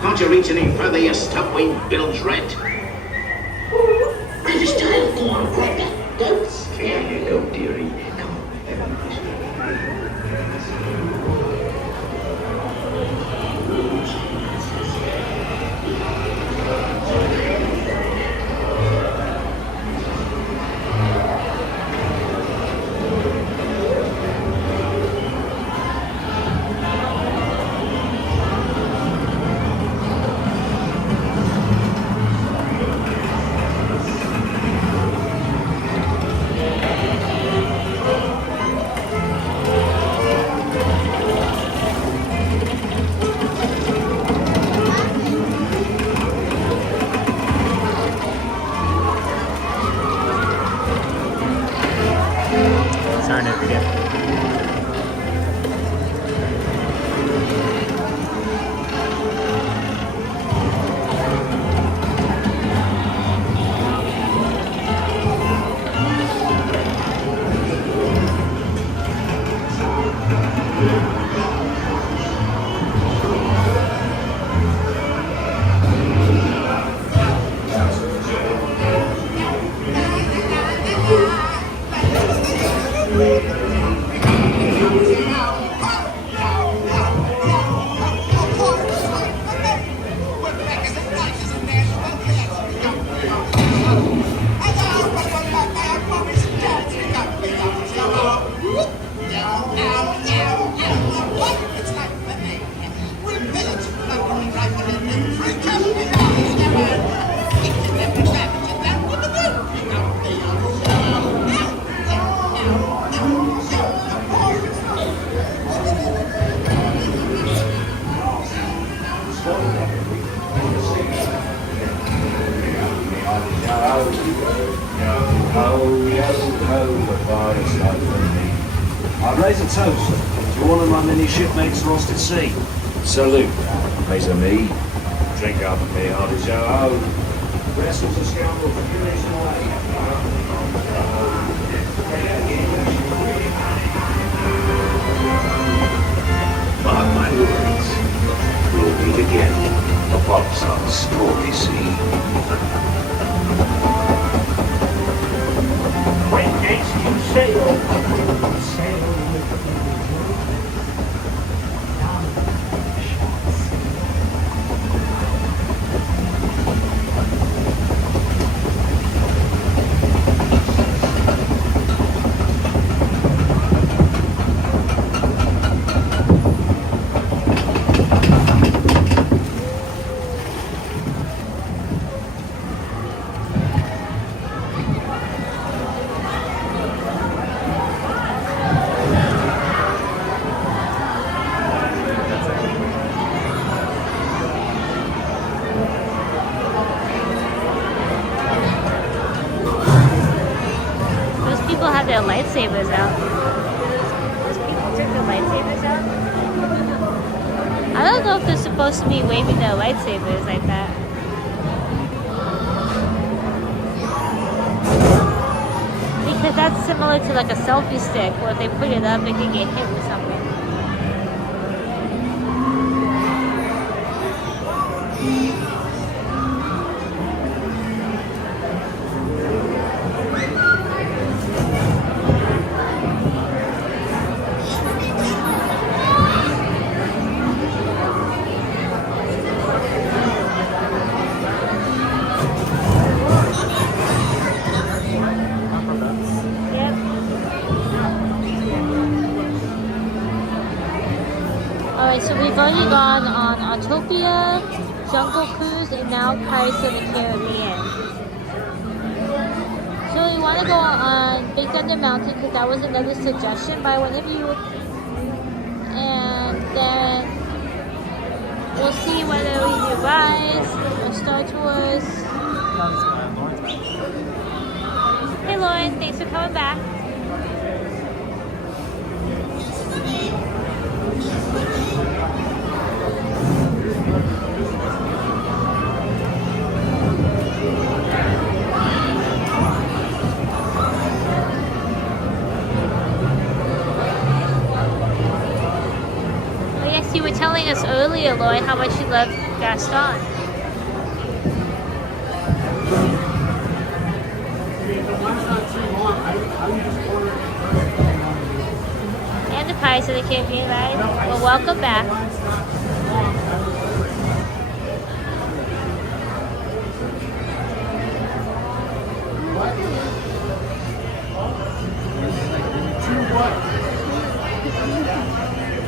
Can't you reach any further, you stuff-winged bilge-rat? There's a style. Go on, grab that. Don't scare you, go, dearie. Come on. Starting to get. I'd raise a toast to one of my many shipmates lost at sea. Salute. Raise a me. Drink up and me hearty yo-ho. Vessels a scoundrel for furious away. Mark my words. We'll meet again upon some stormy sea. When next you sail, sail with the Their lightsabers out. Those people took their lightsabers out. I don't know if they're supposed to be waving their lightsabers like that. Because that's similar to like a selfie stick, where if they put it up, it can get hit with something. Alright, so we've already gone on Autotopia, Jungle Cruise, and now Pirates of the Caribbean. So we want to go on Big Thunder Mountain because that was another suggestion by one of you. And then we'll see whether we do Rise or Star Tours. Hey Lauren, thanks for coming back. So you were telling us earlier, Lloyd, how much you love Gaston. And the Pirates of the Caribbean ride. Well, welcome back.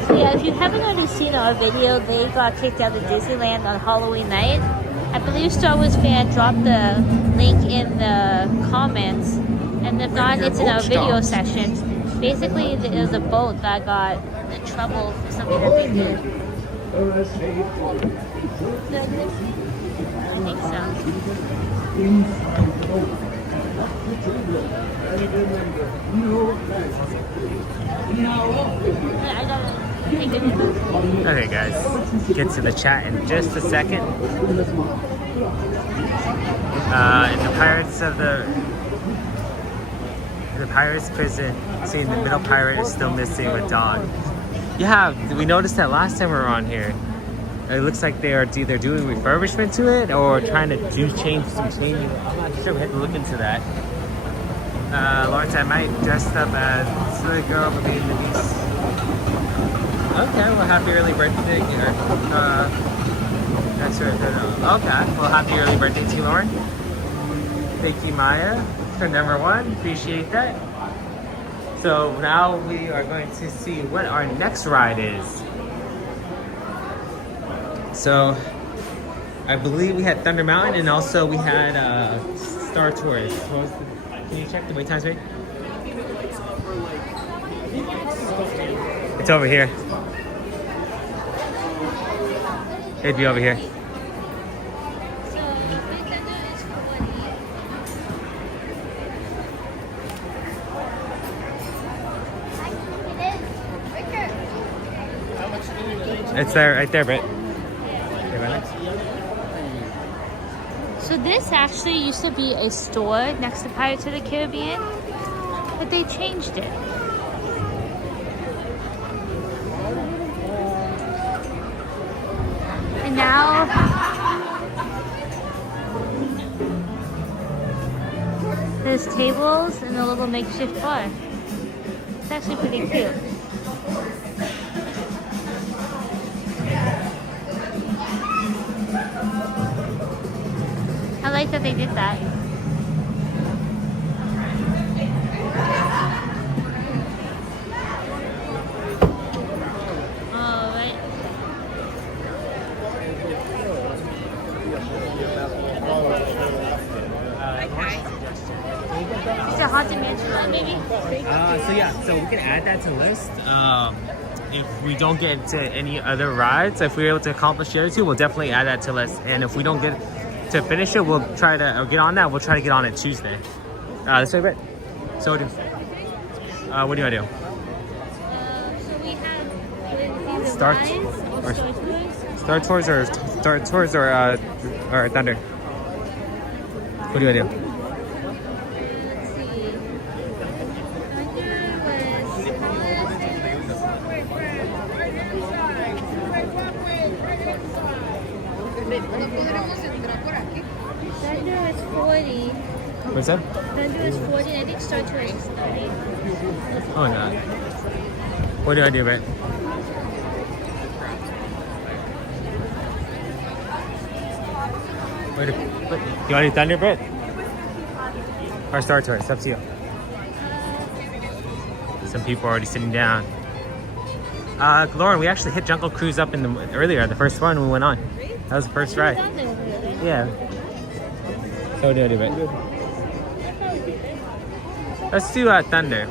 So yeah, if you haven't already seen our video, they got kicked out of Disneyland on Halloween night. I believe Star Wars fan dropped the link in the comments, and if not, it's in our video section. Basically, there was a boat that got in trouble for something that they did. I think so. Okay, guys, get to the chat in just a second. In the Pirates prison, seeing the middle pirate is still missing with dog. Yeah, we noticed that last time we were on here. It looks like they are either doing refurbishment to it or trying to change some changes. I'm not sure. We have to look into that. Lawrence, I might dress up as silly girl for being the beast. Okay, well, happy early birthday here. That's right. Okay, well, happy early birthday to you, Lauren. Thank you, Maya, for number one. Appreciate that. So now we are going to see what our next ride is. So I believe we had Thunder Mountain, and also we had Star Tours. Can you check the wait times, mate? It's over here. It'd be over here. It's there, right there, Britt. So this actually used to be a store next to Pirates of the Caribbean, but they changed it. And now there's tables and a little makeshift bar. It's actually pretty cute. I like that they did that. Alright. Is it Haunted Mansion one, maybe? So yeah, so we can add that to the list. If we don't get to any other rides, if we're able to accomplish the other two, we'll definitely add that to the list. And if we don't get to finish it, we'll try to get on that. We'll try to get on it Tuesday. This way, Britt. So what do you want to do? So we have Star Tours or Thunder? What do you want to do? Thunder is 40. What's that? Thunder is 40. I think Star Tours is 30. Oh my god. What do I do, Britt? Do you want to do Thunder, Britt? Or Star Tours? It's up to you. Some people are already sitting down. Lauren, we actually hit Jungle Cruise up in earlier, the first one we went on. That was the first ride. Yeah. So what do I do, Britt? Let's do Thunder.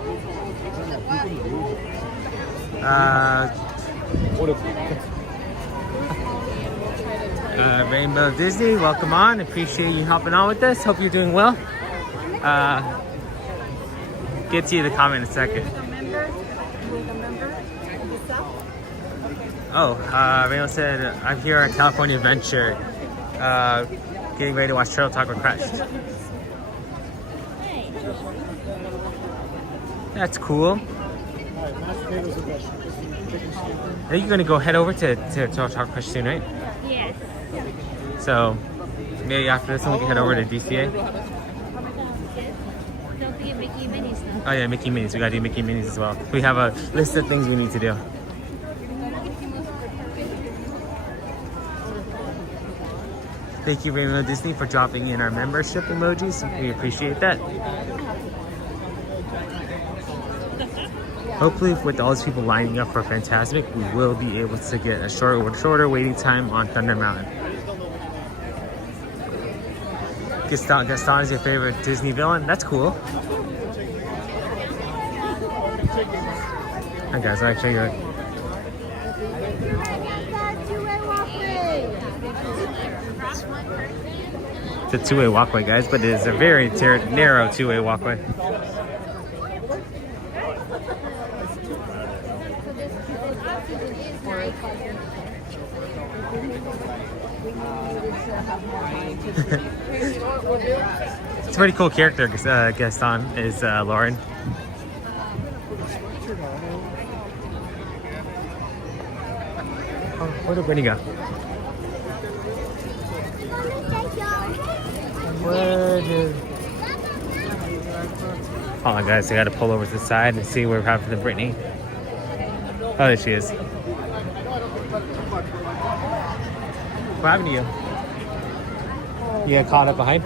Rainbow Disney, welcome on. Appreciate you helping on with this. Hope you're doing well. Get to you the comment in a second. Oh, Rainbow said, I'm here at California Adventure, getting ready to watch Turtle Talk with Crushed. That's cool. think you're gonna go head over to Autotopia soon, right? Yes. So maybe after this one we can head over to DCA. Don't forget Mickey and Minnie's though. Oh yeah, Mickey Minis. We gotta do Mickey Minis as well. We have a list of things we need to do. Thank you, Rainbow Disney, for dropping in our membership emojis. We appreciate that. Hopefully, with all these people lining up for Fantasmic, we will be able to get a shorter waiting time on Thunder Mountain. Gaston is your favorite Disney villain? That's cool. Hi guys, I'll show you. It's a two-way walkway, guys, but it is a very narrow two-way walkway. It's a pretty cool character, Gaston is Lauren. Oh, where did Brittany go? Hold on, guys, I gotta pull over to the side and see where we're having the Brittany. Oh, there she is. What happened to you? You got caught up behind?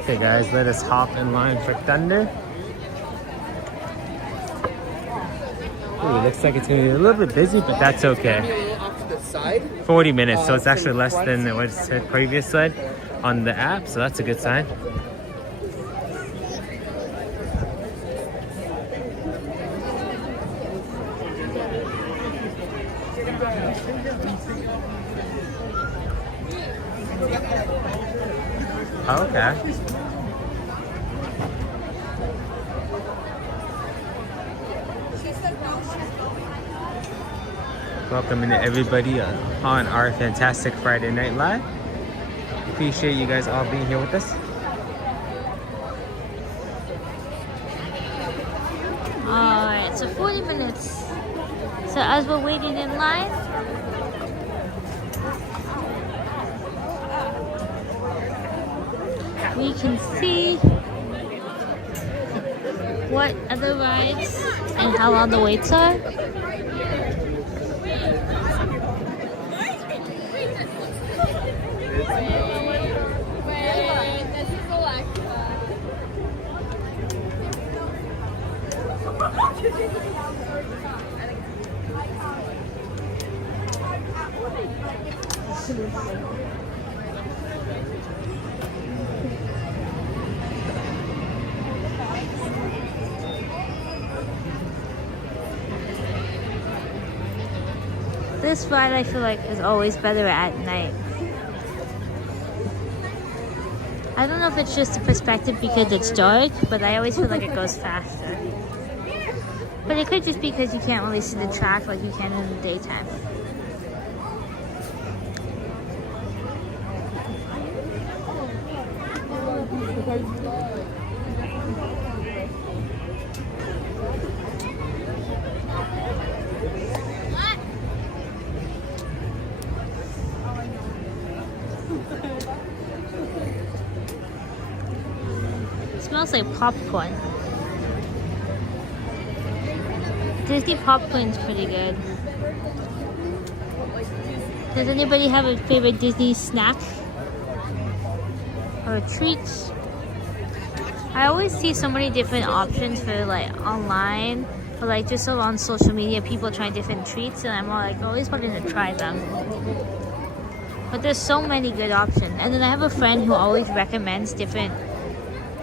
Okay, guys, let us hop in line for Thunder. Ooh, looks like it's gonna be a little bit busy, but that's okay. 40 minutes, so it's actually less than what it said previously on the app, so that's a good sign. Okay. Welcome to everybody on our fantastic Friday Night Live. Appreciate you guys all being here with us. Alright, so 40 minutes. So as we're waiting in line, we can see what other rides and how long the waits are. This ride I feel like is always better at night. I don't know if it's just a perspective because it's dark, but I always feel like it goes faster. But it could just be because you can't really see the track like you can in the daytime. It smells like popcorn. Disney popcorn's pretty good. Does anybody have a favorite Disney snack or treats? I always see so many different options for like online or like just on social media, people trying different treats, and I'm always wanting to try them. But there's so many good options. And then I have a friend who always recommends different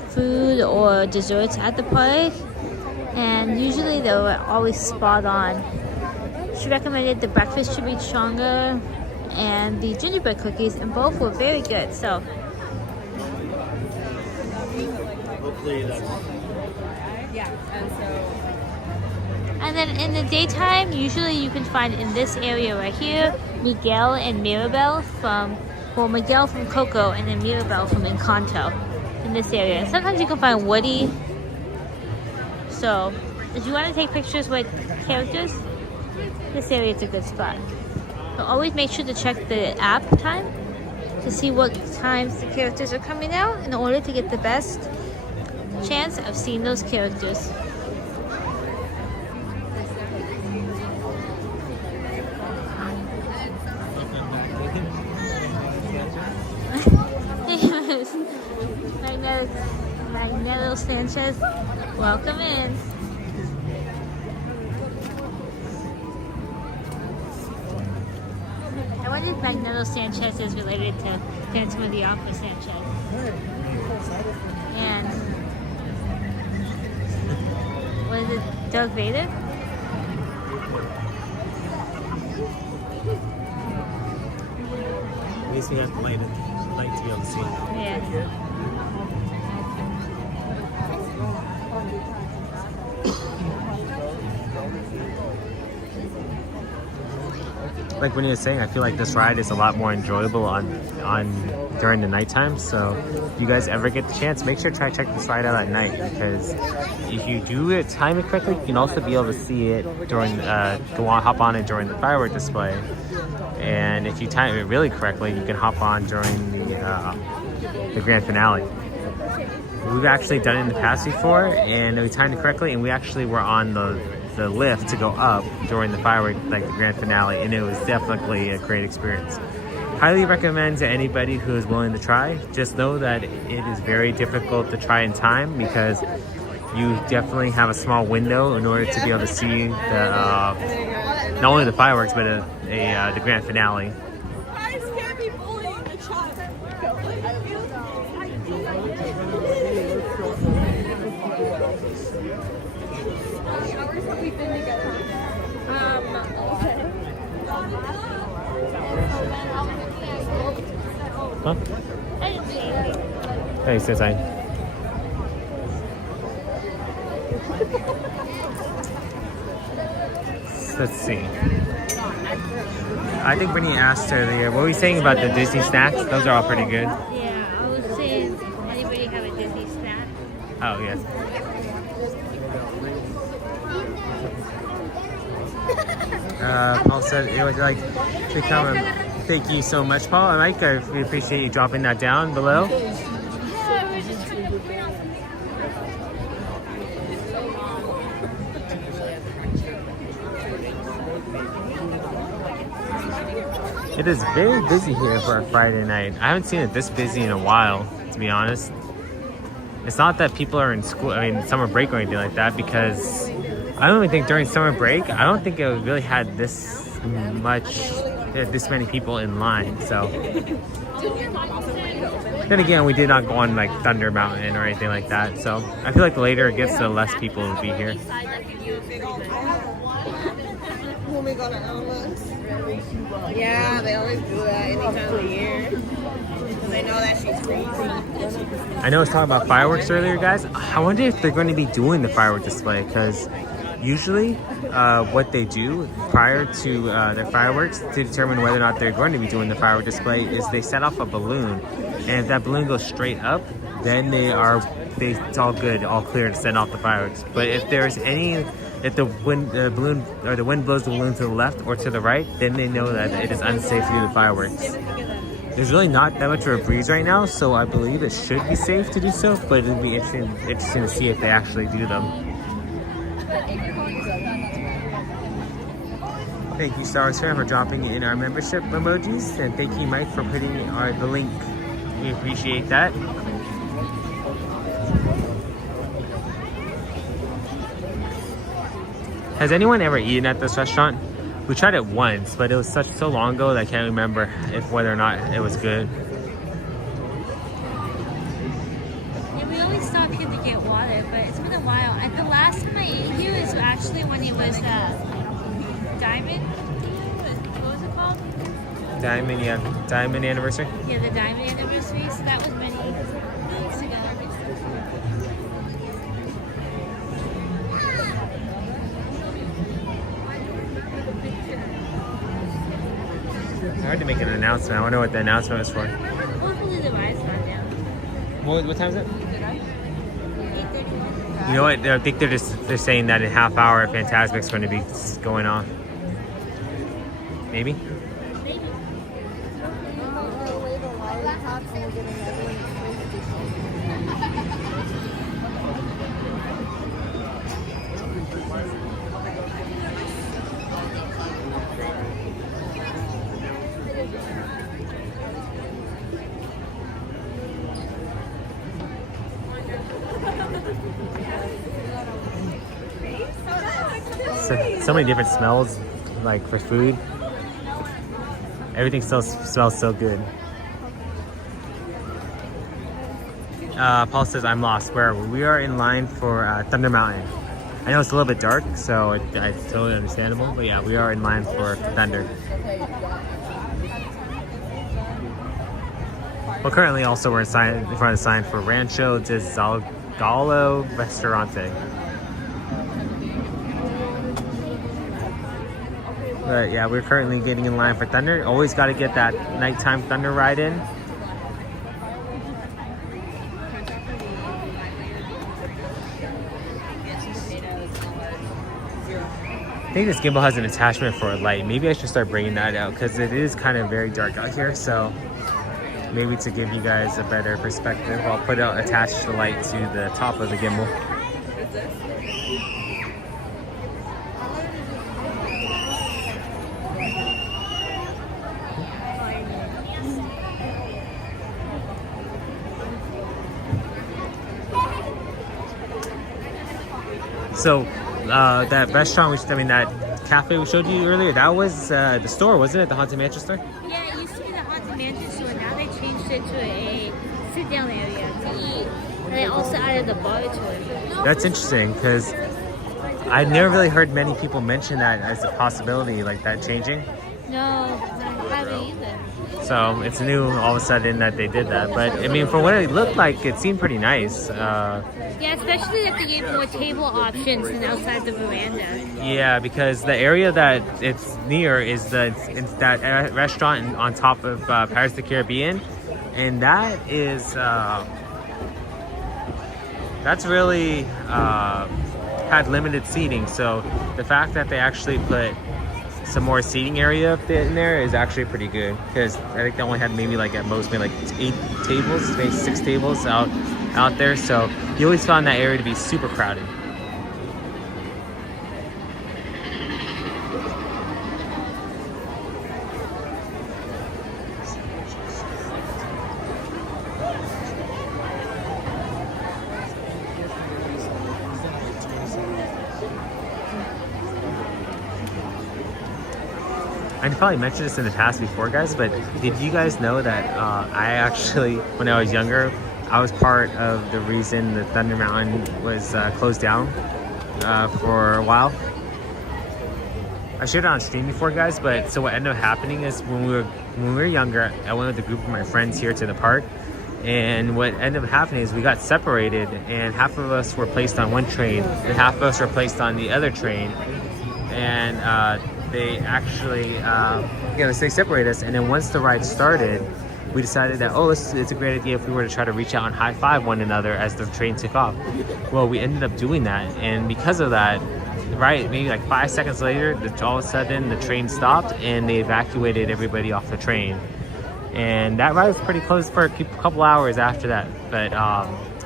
food or desserts at the park, and usually they're always spot on. She recommended the breakfast should be stronger and the gingerbread cookies, and both were very good. So Hopefully that's... and then in the daytime, usually you can find in this area right here, Miguel and Mirabel Miguel from Coco and then Mirabel from Encanto in this area. And sometimes you can find Woody. So if you want to take pictures with characters, this area is a good spot. So always make sure to check the app time to see what times the characters are coming out in order to get the best chance of seeing those characters. Magneto Sanchez, welcome in. I wonder if Magneto Sanchez is related to Phantom of the Opera Sanchez. And was it Darth Vader? At least we have the light to be able to see. Yeah. Like when you were saying, I feel like this ride is a lot more enjoyable on during the nighttime. So if you guys ever get the chance, make sure to try to check this ride out at night, because if you do it, time it correctly, you can also be able to see it during hop on it during the firework display. And if you time it really correctly, you can hop on during the grand finale. We've actually done it in the past before, and we timed it correctly, and we actually were on the lift to go up during the firework, like the grand finale, and it was definitely a great experience. Highly recommend to anybody who is willing to try. Just know that it is very difficult to try in time, because you definitely have a small window in order to be able to see not only the fireworks, but the grand finale. Guys can't be bullying the child. Huh? Hey, says I. Let's see. I think Brittany asked earlier, what were you saying about the Disney snacks? Those are all pretty good. Yeah, I was saying, anybody have a Disney snack? Oh, yes. Paul said it would like to come. Thank you so much, Paul. And Mike, we appreciate you dropping that down below. It is very busy here for a Friday night. I haven't seen it this busy in a while, to be honest. It's not that people are in school, summer break or anything like that, because I don't even think during summer break, I don't think it really had this many people in line. So then again, we did not go on like Thunder Mountain or anything like that. So I feel like the later it gets, the less people will be here. When we go to Elmer's. Yeah, they always do that any time of the year. They know that she's crazy. I know I was talking about fireworks earlier, guys. I wonder if they're going to be doing the firework display, because usually what they do prior to their fireworks to determine whether or not they're going to be doing the firework display is they set off a balloon, and if that balloon goes straight up, then it's all good, all clear to send off the fireworks. But if the wind blows the balloon to the left or to the right, then they know that it is unsafe to do the fireworks. There's really not that much of a breeze right now, so I believe it should be safe to do so, but it'll be interesting to see if they actually do them. Thank you, Star Wars fan, for dropping in our membership emojis, and thank you, Mike, for putting the link. We appreciate that. Has anyone ever eaten at this restaurant? We tried it once, but it was so long ago that I can't remember whether or not it was good. Yeah, we always stop here to get water, but it's been a while. The last time I ate here is actually when it was Diamond. What was it called? Diamond, yeah. Diamond anniversary? Yeah, the Diamond anniversary. So that was many weeks ago. It's hard to make an announcement. I wonder what the announcement was for. Hopefully the ride's not down. What time is it? 8:30. You know what? I think they're saying that in half hour, Fantasmic's going to be going on. Maybe. So many different smells, like for food. Everything still smells so good. Paul says, I'm lost. Where? We are in line for Thunder Mountain. I know it's a little bit dark, so it's totally understandable. But yeah, we are in line for Thunder. Well, currently also we're in front of the sign for Rancho del Gallo Restaurante. But yeah, we're currently getting in line for Thunder. Always got to get that nighttime Thunder ride in. I think this gimbal has an attachment for a light. Maybe I should start bringing that out because it is kind of very dark out here. So maybe to give you guys a better perspective, I'll attach the light to the top of the gimbal. So that restaurant, that cafe we showed you earlier, that was the store, wasn't it? The Haunted Mansion store? Yeah, it used to be the Haunted Mansion store. Now they changed it to a sit-down area to eat. And they also added the bar to it. That's interesting because I've never really heard many people mention that as a possibility, like that changing. No, I haven't either. So it's new all of a sudden that they did that. But I mean, for what it looked like, it seemed pretty nice. Yeah, especially that they gave more table options than outside the veranda. Yeah, because the area that it's near is that restaurant on top of Paris the Caribbean, and that is that's really had limited seating. So the fact that they actually put some more seating area up in there is actually pretty good, because I think they only had maybe like at most maybe like 8 tables, maybe 6 tables out there. So you always found that area to be super crowded. I probably mentioned this in the past before, guys, but did you guys know that I actually, when I was younger, I was part of the reason that Thunder Mountain was closed down for a while? I shared it on stream before, guys, but so what ended up happening is when we were younger, I went with a group of my friends here to the park, and what ended up happening is we got separated, and half of us were placed on one train, and half of us were placed on the other train, and they actually, they separated us. And then once the ride started, we decided that, it's a great idea if we were to try to reach out and high five one another as the train took off. Well, we ended up doing that, and because of that, right, maybe like 5 seconds later, all of a sudden the train stopped and they evacuated everybody off the train. And that ride was pretty close for a couple hours after that. But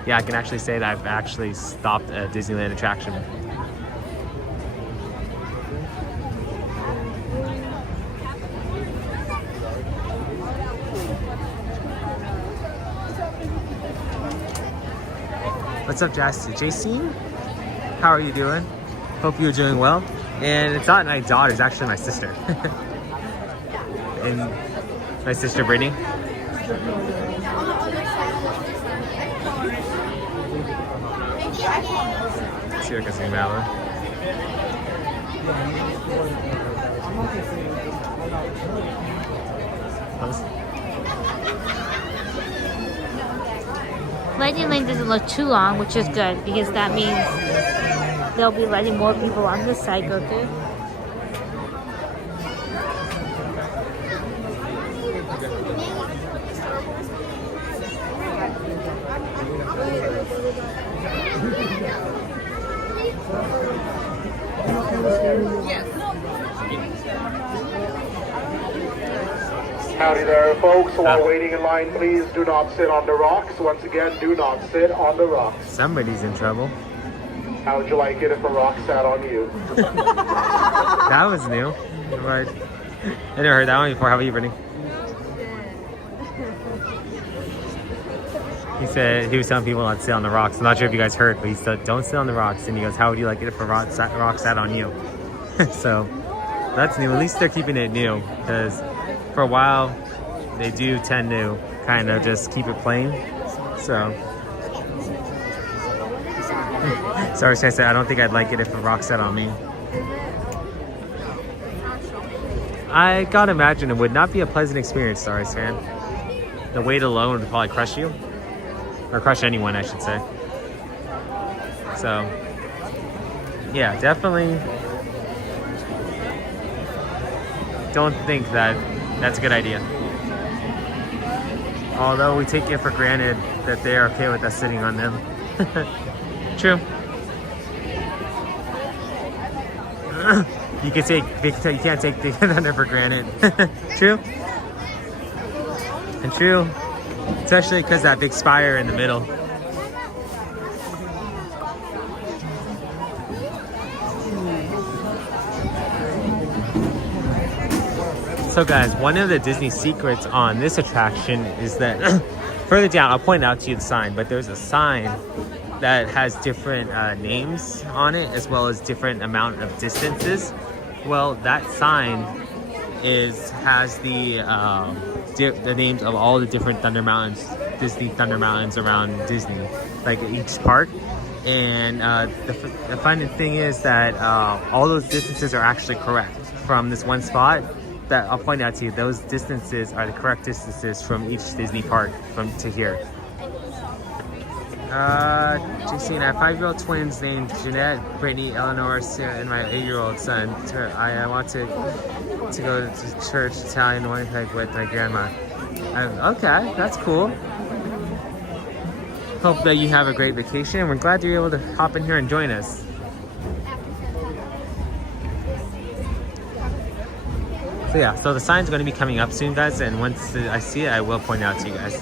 yeah, I can actually say that I've actually stopped a Disneyland attraction. What's up, Jacine? How are you doing? Hope you're doing well. And it's not my daughter, it's actually my sister. And my sister Brittany. Let's see if I can zoom out. Lightning Lane doesn't look too long, which is good because that means they'll be letting more people on this side go through. Howdy there, folks. While waiting in line, please do not sit on the rocks. Once again, do not sit on the rocks. Somebody's in trouble. How would you like it if a rock sat on you? That was new. Right. I never heard that one before. How about you, Brittany? He said he was telling people not to sit on the rocks. I'm not sure if you guys heard, but he said don't sit on the rocks. And he goes, how would you like it if a rock sat on you? So that's new. At least they're keeping it new, because for a while they do tend to kind of just keep it plain. So sorry, I said I don't think I'd like it if a rock sat on me. I gotta imagine it would not be a pleasant experience, Star Wars fan. The weight alone would probably crush you. Or crush anyone, I should say. So, yeah, definitely don't think that that's a good idea. Although we take it for granted that they're okay with us sitting on them. True. You can't take the thunder for granted. True. And true. Especially because that big spire in the middle. So guys, one of the Disney secrets on this attraction is that further down, I'll point out to you the sign, but there's a sign that has different names on it, as well as different amount of distances. Well, that sign has the names of all the different Thunder Mountains, Disney Thunder Mountains around Disney, like each park. And the funny thing is that all those distances are actually correct from this one spot. That I'll point out to you, those distances are the correct distances from each Disney park from to here. JC and I have 5-year-old twins named Jeanette, Brittany, Eleanor, Sarah, and my 8-year-old son. I want to go to church Italian Winnipeg with my grandma. Okay, that's cool. Hope that you have a great vacation. We're glad you're able to hop in here and join us. So yeah, so the sign's going to be coming up soon, guys, and once I see it, I will point out to you guys.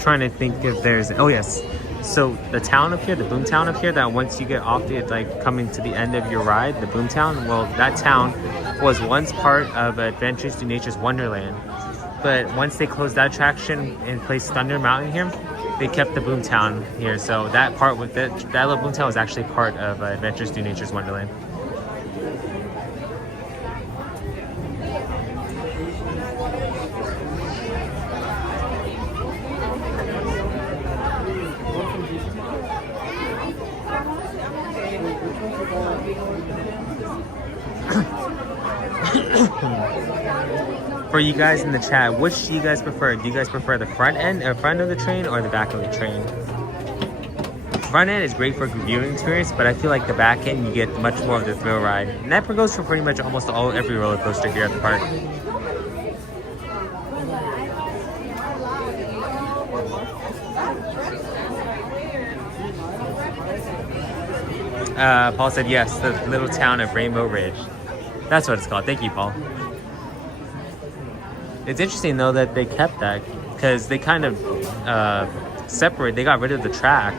Trying to think if there's, oh yes, so the town up here, the boomtown up here, that once you get off the, like coming to the end of your ride, the boomtown, well, that town was once part of Adventures to Nature's Wonderland. But once they closed that attraction and placed Thunder Mountain here, they kept the boomtown here. So that part with that little boomtown was actually part of Adventures to Nature's Wonderland. For you guys in the chat, which do you guys prefer? Do you guys prefer the front of the train or the back of the train? Front end is great for viewing experience, but I feel like the back end you get much more of the thrill ride. And that goes for pretty much almost every roller coaster here at the park. Paul said yes, the little town of Rainbow Ridge. That's what it's called. Thank you, Paul. It's interesting though that they kept that, because they kind of they got rid of the track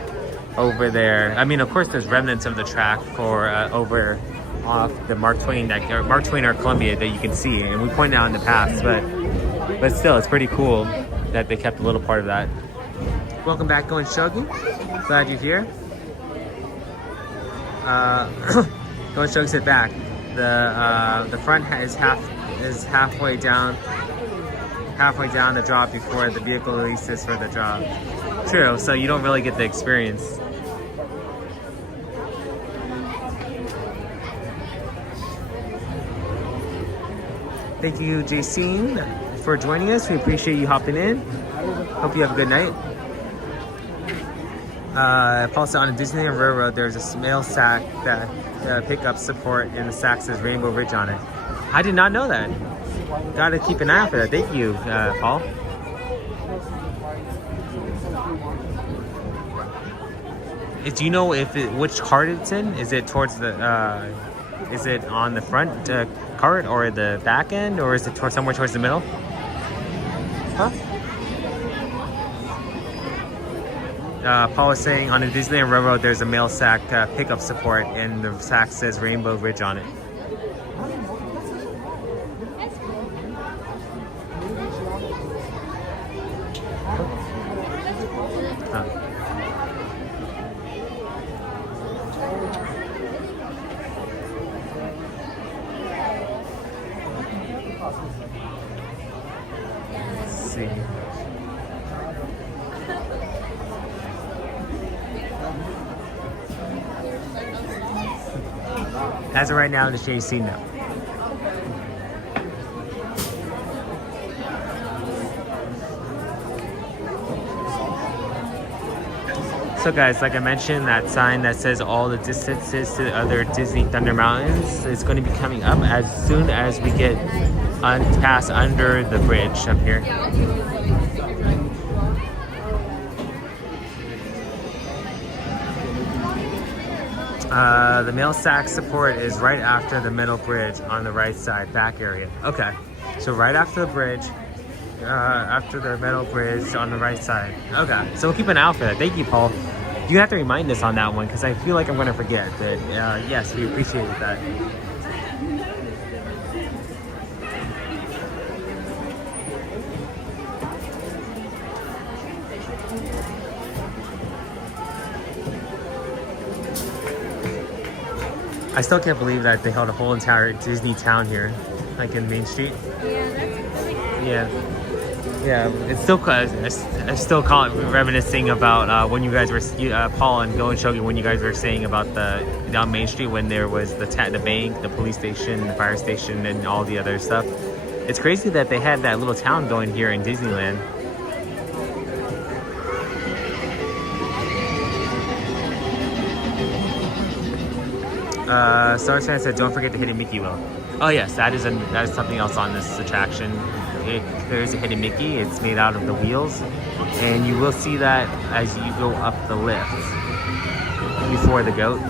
over there. I mean, of course there's remnants of the track for over off the Mark Twain or Columbia that you can see, and we pointed out in the past, but still it's pretty cool that they kept a little part of that. Welcome back, Going Shogi. Glad you're here. Going Shogi said back. The front is halfway down the drop before the vehicle releases for the drop. True, so you don't really get the experience. Thank you, JC, for joining us. We appreciate you hopping in. Hope you have a good night. Paul said on a Disneyland Railroad, there's a mail sack that pickup support, and the sack says Rainbow Ridge on it. I did not know that. Gotta keep an eye out for that. Thank you, Paul. Do you know if which cart it's in? Is it towards the? Is it on the front cart or the back end, or is it somewhere towards the middle? Huh? Paul was saying on the Disneyland Railroad there's a mail sack pickup support, and the sack says Rainbow Ridge on it. See. As of right now, the JC no. So guys, like I mentioned, that sign that says all the distances to the other Disney Thunder Mountains is going to be coming up as soon as we get past under the bridge up here. The mail sack support is right after the metal bridge on the right side, back area. Okay, so right after the bridge, after the metal bridge on the right side. Okay, so we'll keep an eye out for that. Thank you, Paul. You have to remind us on that one because I feel like I'm going to forget. But yes, we appreciate that. I still can't believe that they held a whole entire Disney town here, like in Main Street. Yeah, that's really cool. Yeah, it's still I still call it reminiscing about when you guys were Paul and Go and Shogi, when you guys were saying about the down Main Street when there was the bank, the police station, the fire station, and all the other stuff. It's crazy that they had that little town going here in Disneyland. Star Fan said, "Don't forget the hidden Mickey wheel." Oh yes, that is something else on this attraction. There's a hidden Mickey. It's made out of the wheels, and you will see that as you go up the lift before the goat.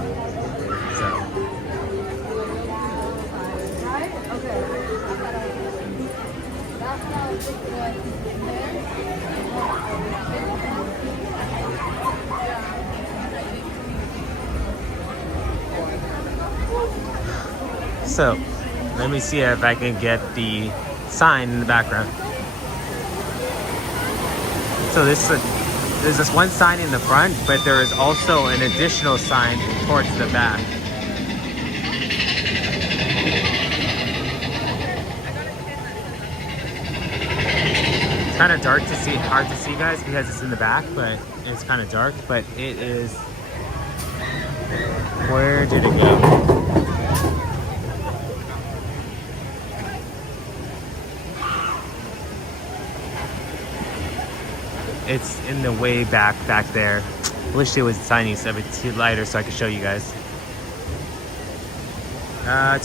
So, let me see if I can get the sign in the background. So there's this one sign in the front, but there is also an additional sign towards the back. It's kind of dark to see, hard to see, guys, because it's in the back, but it's kind of dark. But it is. Where did it go? It's in the way back there. I wish it was tiny, so a bit lighter, so I could show you guys.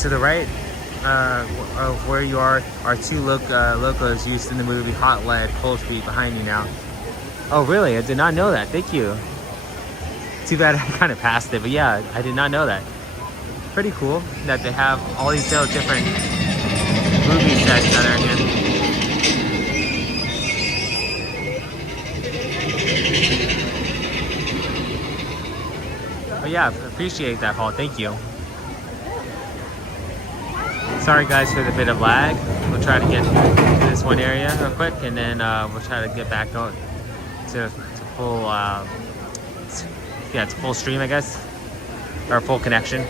To the right of where you are two locos used in the movie Hot Lead, Cold Feet behind you now. Oh really? I did not know that. Thank you. Too bad I kind of passed it, but yeah, I did not know that. Pretty cool that they have all these different movie sets that are here. But yeah, appreciate that, Paul. Thank you. Sorry guys for the bit of lag. We'll try to get to this one area real quick, and then we'll try to get back to full to full stream, I guess, or full connection.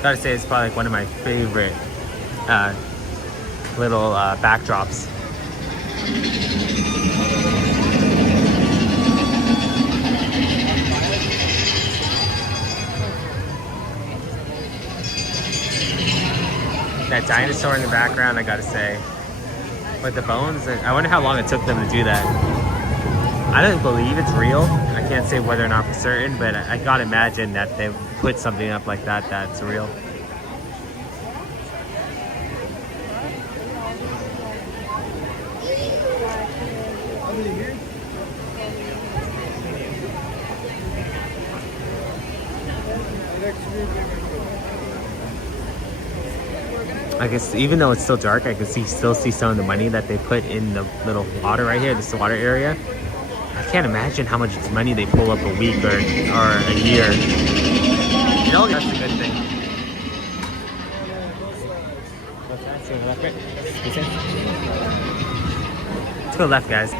Gotta say, it's probably like one of my favorite little backdrops. That dinosaur in the background, I gotta say. But the bones, I wonder how long it took them to do that. I don't believe it's real. I can't say whether or not for certain, but I gotta imagine that they put something up like that that's real. I guess even though it's still dark, I can still see some of the money that they put in the little water right here, this water area. I can't imagine how much money they pull up a week or a year. You know, that's a good thing. What's that? To the left, right? To the left, guys.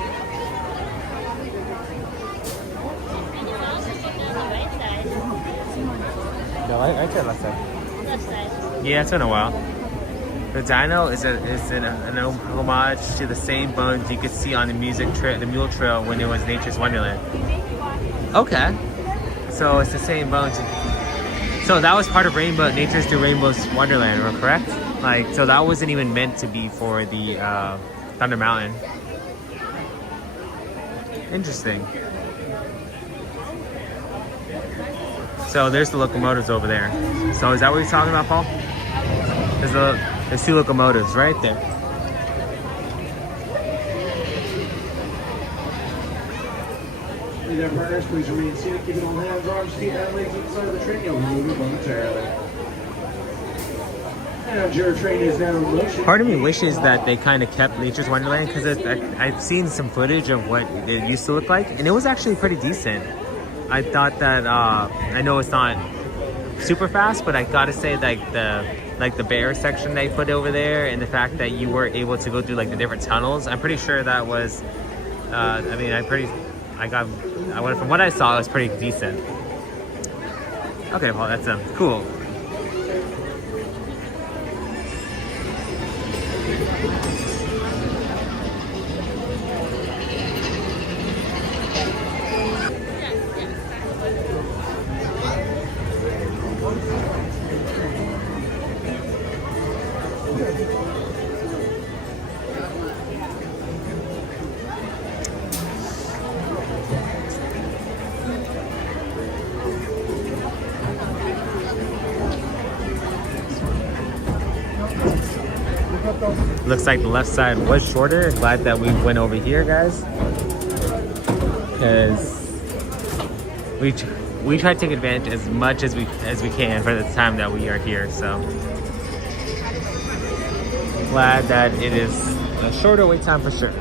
No, right to the left side. Left side. Yeah, it's been a while. The dino is an homage to the same bones you could see on the mule trail when it was Nature's Wonderland. Okay, so it's the same bones. So that was part of Nature's Rainbow's Wonderland, correct? Like, so that wasn't even meant to be for the Thunder Mountain. Interesting. So there's the locomotives over there. So is that what you're talking about, Paul? There's two locomotives right there. Hey there, partners. Please remain seated. Keep it on hands, arms, feet, and legs at the side of the train. You'll move it momentarily. And your train is now in motion. Part of me wishes that they kind of kept Nature's Wonderland because I've seen some footage of what it used to look like, and it was actually pretty decent. I thought that I know it's not super fast, but I gotta say like the bear section they put over there, and the fact that you were able to go through like the different tunnels. I'm pretty sure that was. From what I saw, it was pretty decent. Okay, Paul, that's cool. Looks like the left side was shorter. Glad that we went over here, guys, because we try to take advantage as much as we can for the time that we are here. So glad that it is a shorter wait time for sure.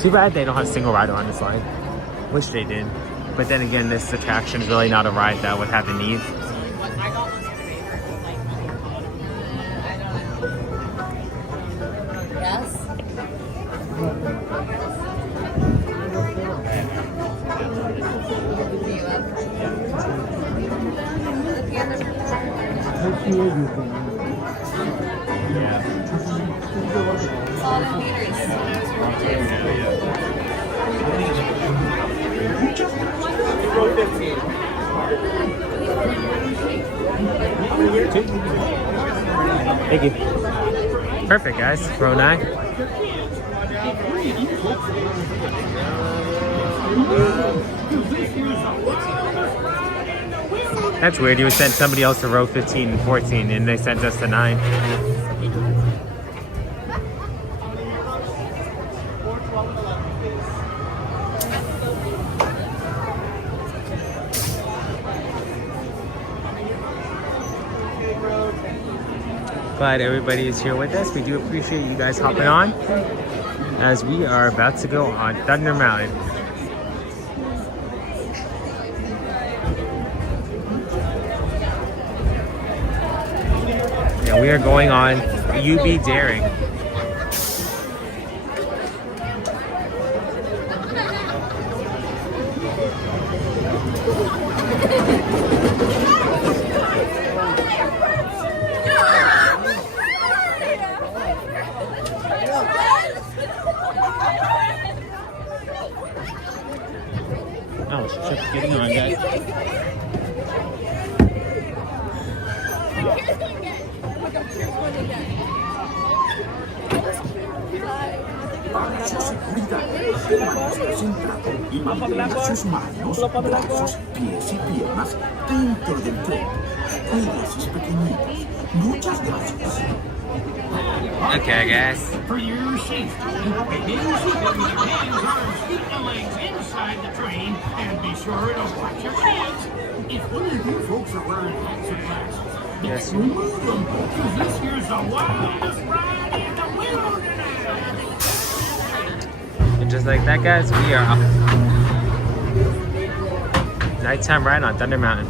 Too bad they don't have single rider on this line. Wish they did, but then again, this attraction is really not a ride that would have the need. Thank you. Perfect, guys. Row 9. That's weird. You would send somebody else to row 15 and 14, and they sent us to 9. Glad everybody is here with us. We do appreciate you guys hopping on as we are about to go on Thunder Mountain. And we are going on UB Daring. Oh, just getting on, guys. su seguridad. Permanezca sentado y mantenga sus manos, brazos, pies y piernas dentro del tren. Cuida a sus pequeñitos. Muchas gracias. Okay, guys. For your safety, begin keeping your hands, arms, feet, and legs inside the train, and be sure to watch your hands. If any of you folks are wearing hats or glasses, Yes. remove them, because this here's the wildest ride in the wilderness. And just like that, guys, we are off. Nighttime ride on Thunder Mountain.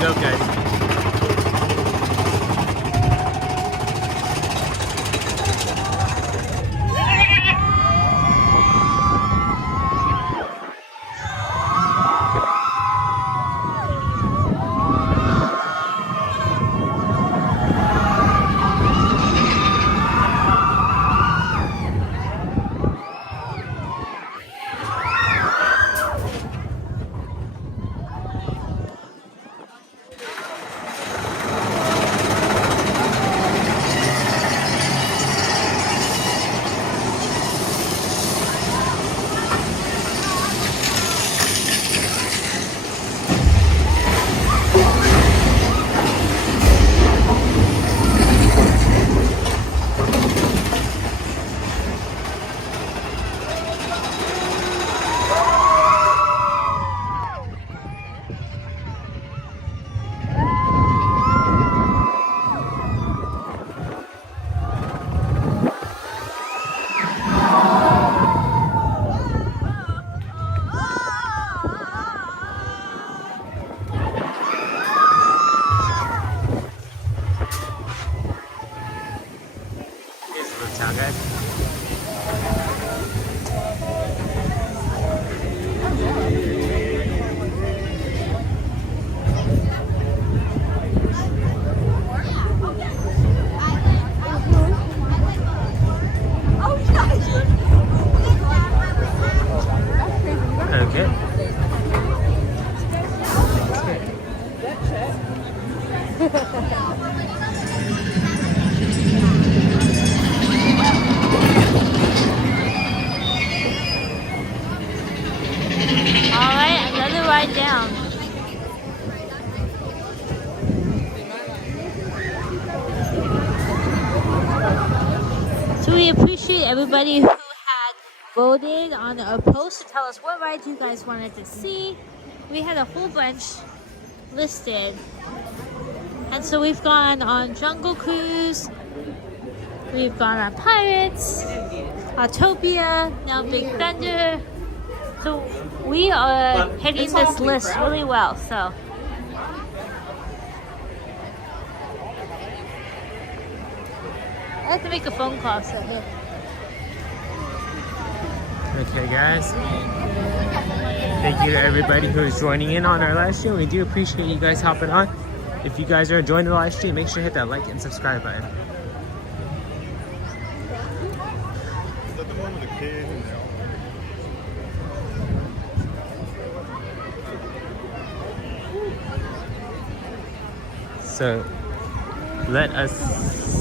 Go, guys. Town, guys. Okay. Alright, another ride down. So we appreciate everybody who had voted on a post to tell us what rides you guys wanted to see. We had a whole bunch listed. And so we've gone on Jungle Cruise, we've gone on Pirates, Autotopia, now Big Thunder. So we are hitting this list really well, so. I have to make a phone call, so here. Okay, guys. Thank you to everybody who is joining in on our live stream. We do appreciate you guys hopping on. If you guys are enjoying the live stream, make sure to hit that like and subscribe button. Is that the one with the kid in there? So let us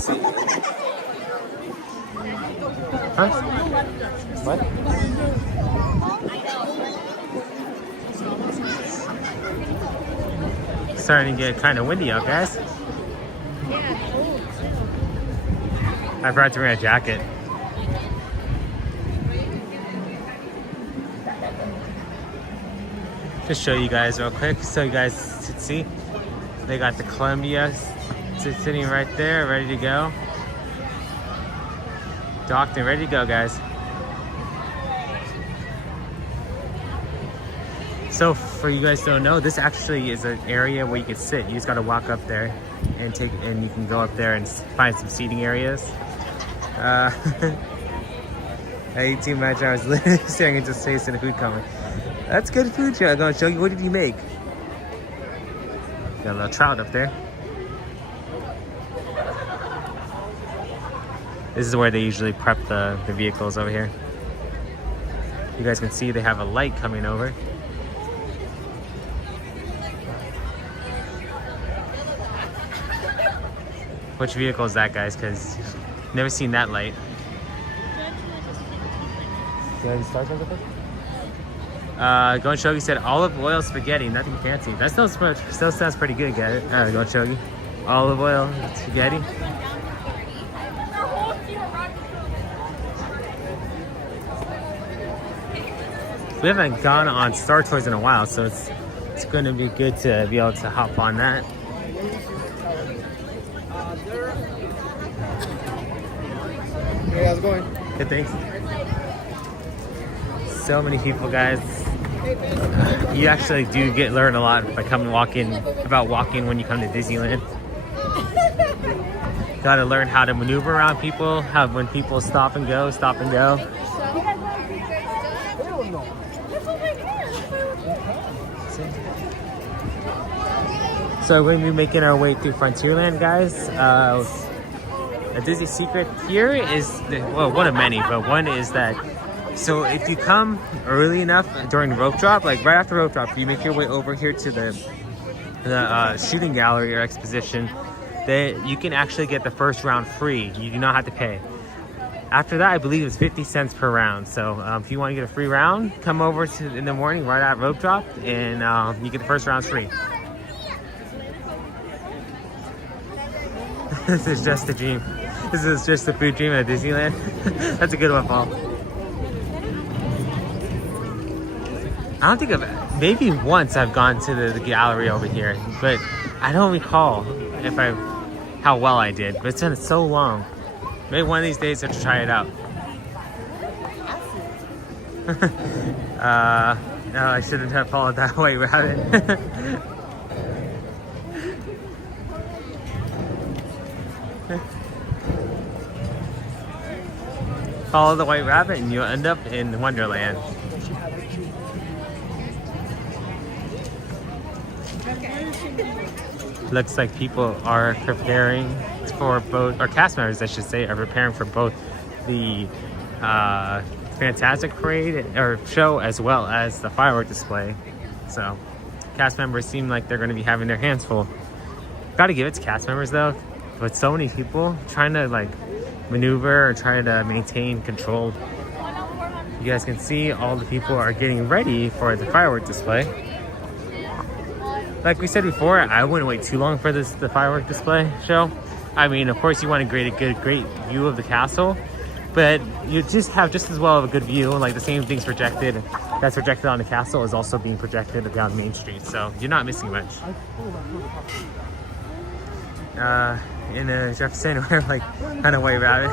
see. Huh? What? Starting to get kind of windy out, guys. I forgot to bring a jacket. Just show you guys real quick so you guys can see. They got the Columbia sitting right there, ready to go. Docked and ready to go, guys. So for you guys who don't know, this actually is an area where you can sit. You just gotta walk up there and you can go up there and find some seating areas. At 18 match, I was literally staring into space and the food coming. That's good food, Joe. I'm gonna show you. What did you make? Got a little trout up there. This is where they usually prep the vehicles over here. You guys can see they have a light coming over. Which vehicle is that, guys? Because never seen that light. Go and Shogi said olive oil spaghetti, nothing fancy. That still sounds pretty good, guys. Go and Shogi. Olive oil spaghetti. We haven't gone on Star Tours in a while, so it's going to be good to be able to hop on that. Hey, how's it going? Good, thanks. So many people, guys. You actually do learn a lot by walking when you come to Disneyland. Got to learn how to maneuver around people, when people stop and go. So we're going to be making our way through Frontierland, guys. A Disney secret here is, well, one of many, but one is that, so if you come early enough during rope drop, like right after rope drop, you make your way over here to the shooting gallery or exposition, that you can actually get the first round free. You do not have to pay. After that, I believe it's 50 cents per round. So if you want to get a free round, come over in the morning right at rope drop, and you get the first round free. This is just a dream. This is just a food dream at Disneyland. That's a good one, Paul. I don't think maybe once I've gone to the gallery over here, but I don't recall how well I did. But it's been so long. Maybe one of these days I have to try it out. No, I shouldn't have followed that white rabbit. Follow the white rabbit and you'll end up in Wonderland. Looks like people are preparing for both, or cast members I should say, are preparing for both the Fantastic Parade or show as well as the firework display. So cast members seem like they're going to be having their hands full. Gotta give it to cast members though, with so many people trying to like maneuver or trying to maintain control. You guys can see all the people are getting ready for the firework display. Like we said before, I wouldn't wait too long for the firework display show. I mean, of course you want a great view of the castle, but you just have just as well of a good view. Like the same thing's that's projected on the castle is also being projected down Main Street, so you're not missing much. In Jefferson, we're like kind of white rabbit.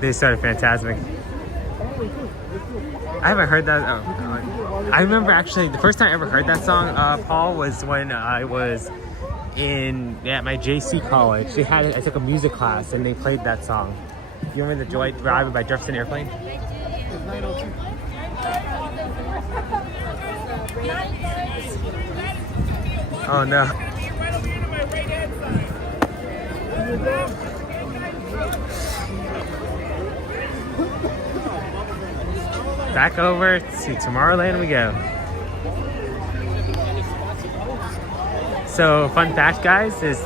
They started Fantasmic. I haven't heard that. I remember actually the first time I ever heard that song, Paul, was when I was at my JC college. I took a music class and they played that song. You remember the White Rabbit by Jefferson Airplane? Oh no. Back over to Tomorrowland we go. So, fun fact, guys, is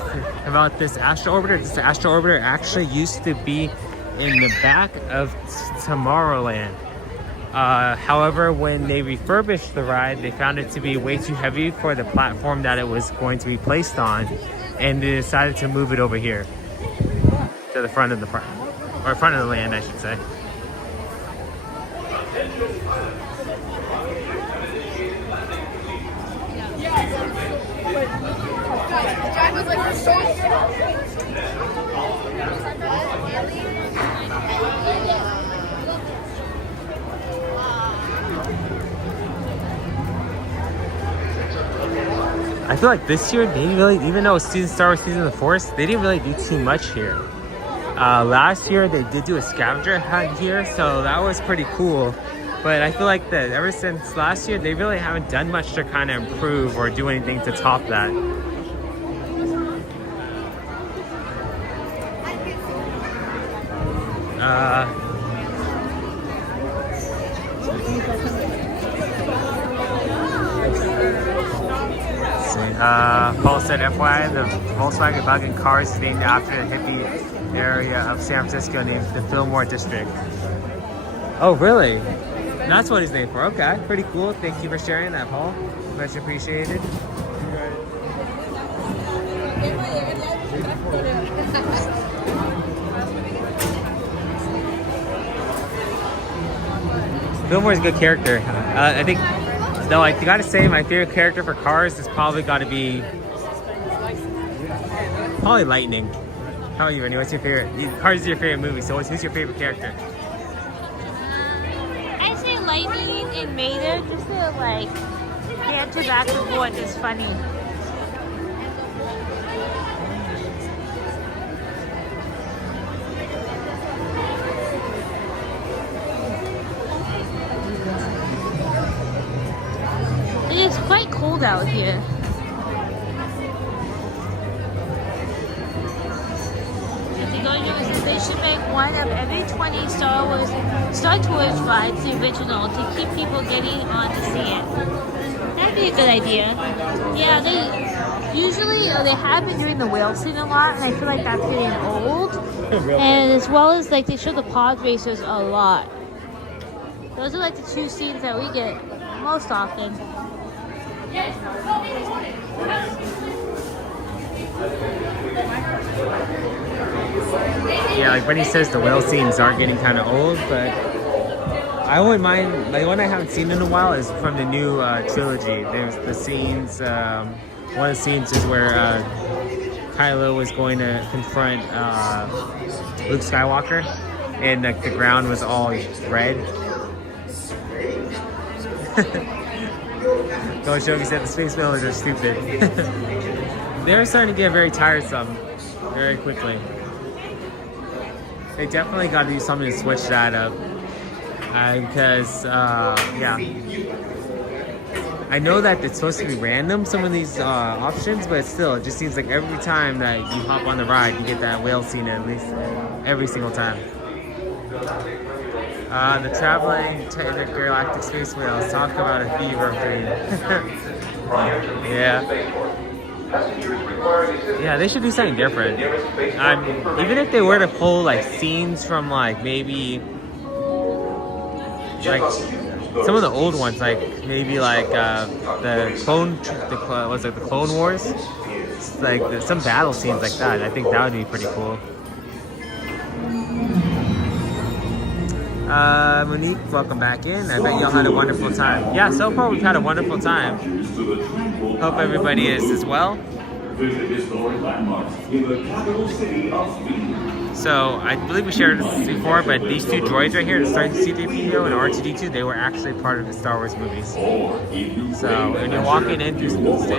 about this Astro Orbiter. This Astro Orbiter actually used to be in the back of Tomorrowland. However, when they refurbished the ride, they found it to be way too heavy for the platform that it was going to be placed on, and they decided to move it over here to the front of the park, or front of the land, I should say. I feel like this year, they didn't really, even though it's Star Wars Season of the Force, they didn't really do too much here. Last year, they did do a scavenger hunt here, so that was pretty cool. But I feel like that ever since last year, they really haven't done much to kind of improve or do anything to top that. Paul said, FYI, the Volkswagen Bug and Cars is named after the hippie area of San Francisco named the Fillmore District. Oh, really? That's what he's named for. Okay, pretty cool. Thank you for sharing that, Paul. Much appreciated. Fillmore's a good character. I think, though, I gotta say my favorite character for Cars is probably gotta be Lightning. How about you, Rennie? What's your favorite? Cars is your favorite movie, so who's your favorite character? I say Lightning and Mater, just to like banter back and forth is funny. It is quite cold out here. They should make one of every 20 Star Tours rides the original to keep people getting on to see it. That'd be a good idea. Yeah, they usually they have been doing the whale scene a lot, and I feel like that's getting old. And as well as like they show the pod racers a lot. Those are like the two scenes that we get most often. Yeah, like when he says the whale scenes are getting kind of old, but I wouldn't mind. Like one I haven't seen in a while is from the new trilogy. There's the scenes. One of the scenes is where Kylo was going to confront Luke Skywalker, and like the ground was all red. Don't show me said the space whalers are stupid. They're starting to get very tiresome very quickly. They definitely got to do something to switch that up. Because, yeah. I know that it's supposed to be random, some of these options, but still, it just seems like every time that you hop on the ride, you get that whale scene at least every single time. The traveling intergalactic space whales, talk about a fever dream. Yeah. Yeah, they should do something different. Even if they were to pull like scenes from like maybe like some of the old ones, like maybe like the Clone Wars, like some battle scenes like that. I think that would be pretty cool. Monique, welcome back in. I bet y'all had a wonderful time. Yeah, so far we've had a wonderful time. Hope everybody is as well. So, I believe we shared this before, but these two droids right here, starting C-3PO and R2-D2, they were actually part of the Star Wars movies. So, when you're walking into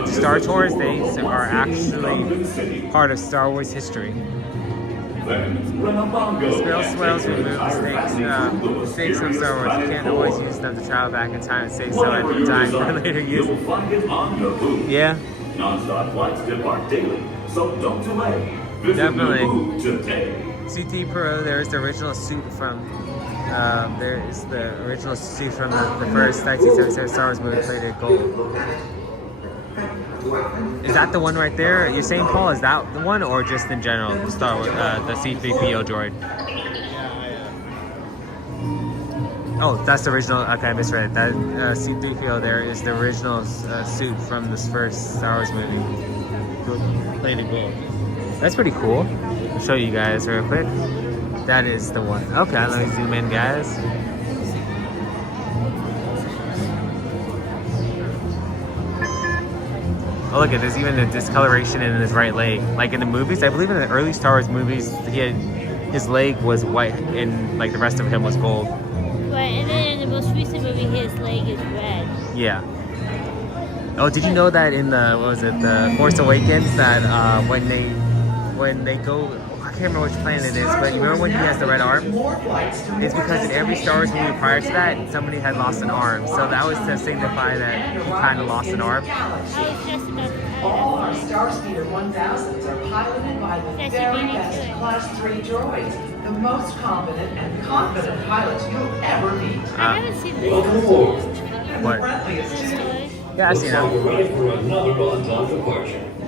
Star Tours, they are actually part of Star Wars history. Swells remove mistakes from Star Wars. You can't always use them to travel back in time and say so at the time for later use. Yeah. Non-stop flights depart daily, so don't delay. Definitely. CT Pro, there's the original suit from the first 1977 Star Wars movie, played in gold. Is that the one right there? You're saying, Paul, is that the one, or just in general, the Star Wars, the C-3PO droid? Oh, that's the original. Okay, I misread it. That C-3PO there is the original suit from this first Star Wars movie. Plated gold. That's pretty cool. I'll show you guys real quick. That is the one. Okay, let me zoom in, guys. Oh, look at this, even the discoloration in his right leg. Like in the movies, I believe in the early Star Wars movies, his leg was white and like the rest of him was gold. Right, and then in the most recent movie, his leg is red. Yeah. Oh, did you know that in the, what was it, the Force Awakens, that when they go, I can't remember which planet it is, but you remember when he has the red arm? It's because in every Star Wars movie prior to that, somebody had lost an arm. So that was to signify that he kind of lost an arm. All our Starspeeder 1000s are piloted by the very best Class 3 droids, the most competent and confident pilots you'll ever meet. I haven't seen this. What? Yeah, I've seen that.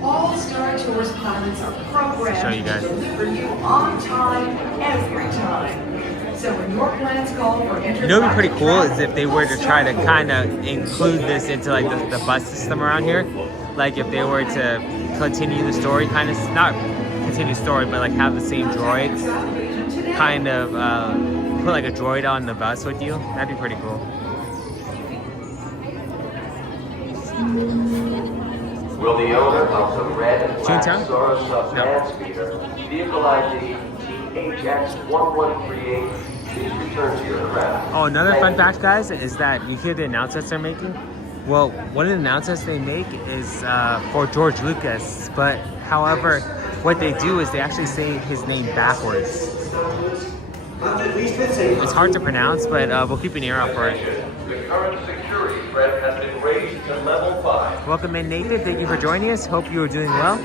All Star Tours pilots are programmed to deliver you on time, every time. So when your plans call for You know what'd be pretty cool is if they were to try to kind of include this into like the bus system around here. Like if they were to continue the story, kind of, not continue the story, but like have the same droids, kind of put like a droid on the bus with you. That'd be pretty cool. Will the owner of the red and black Toontown? Soros land speeder, vehicle ID THX1138, please return to your craft. Oh, another fun fact, guys, is that you hear the announcements they're making? Well, one of the announcements they make is for George Lucas, but however, what they do is they actually say his name backwards. It's hard to pronounce, but we'll keep an ear out for it. The current security threat has been raised to level 5. Welcome in, Nathan. Thank you for joining us. Hope you are doing well.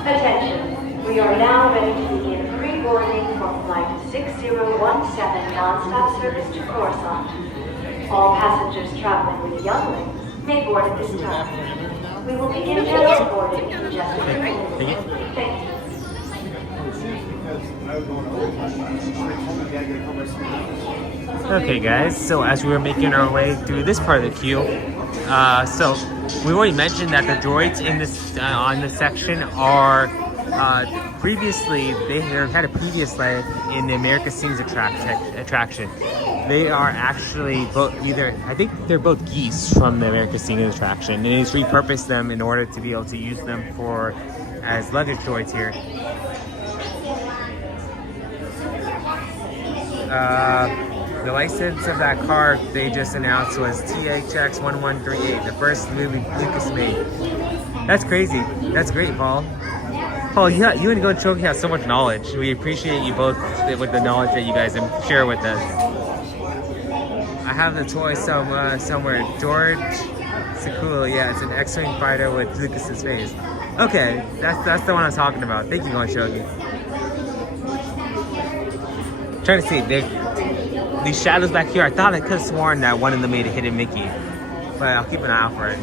Attention, we are now ready to begin pre-boarding for Flight 6017 non-stop service to Coruscant. All passengers traveling with younglings may board at this time. We will begin general boarding in just a few minutes. Thank you. Okay, guys, so as we were making our way through this part of the queue, so we already mentioned that the droids in this on this section are previously they had a previous life in the America Sings attraction. They are actually both I think they're both geese from the America Sings attraction, and he's repurposed them in order to be able to use them as luggage droids here. The license of that car they just announced was THX1138, the first movie Lucas made. That's crazy. That's great, Paul. Paul, you and Go Choki have so much knowledge. We appreciate you both with the knowledge that you guys share with us. I have the toy somewhere. George Sakula, yeah, it's an X-Wing fighter with Lucas's face. Okay, that's the one I'm talking about. Thank you, Go Choki. Trying to see these shadows back here. I thought I could have sworn that one of them made a hidden Mickey, but I'll keep an eye out for it.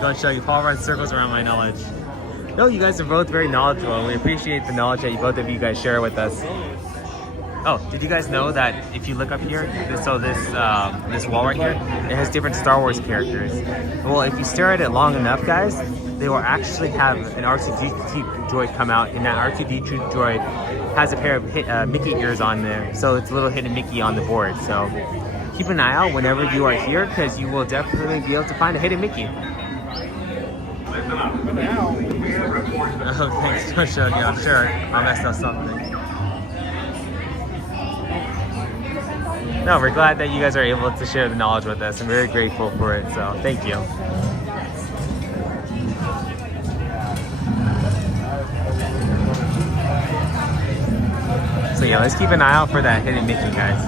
Going to show you. Paul runs circles around my knowledge. No, you guys are both very knowledgeable, and we appreciate the knowledge that both of you guys share with us. Oh, did you guys know that if you look up here, this wall right here, it has different Star Wars characters. Well, if you stare at it long enough, guys, they will actually have an R2-D2 droid come out, and that R2-D2 droid has a pair of Mickey ears on there, so it's a little hidden Mickey on the board. So keep an eye out whenever you are here, because you will definitely be able to find a hidden Mickey. Oh, thanks for showing you. I'm sure I messed up something. No, we're glad that you guys are able to share the knowledge with us. I'm very grateful for it, so thank you. So yeah, let's keep an eye out for that hidden Mickey, guys.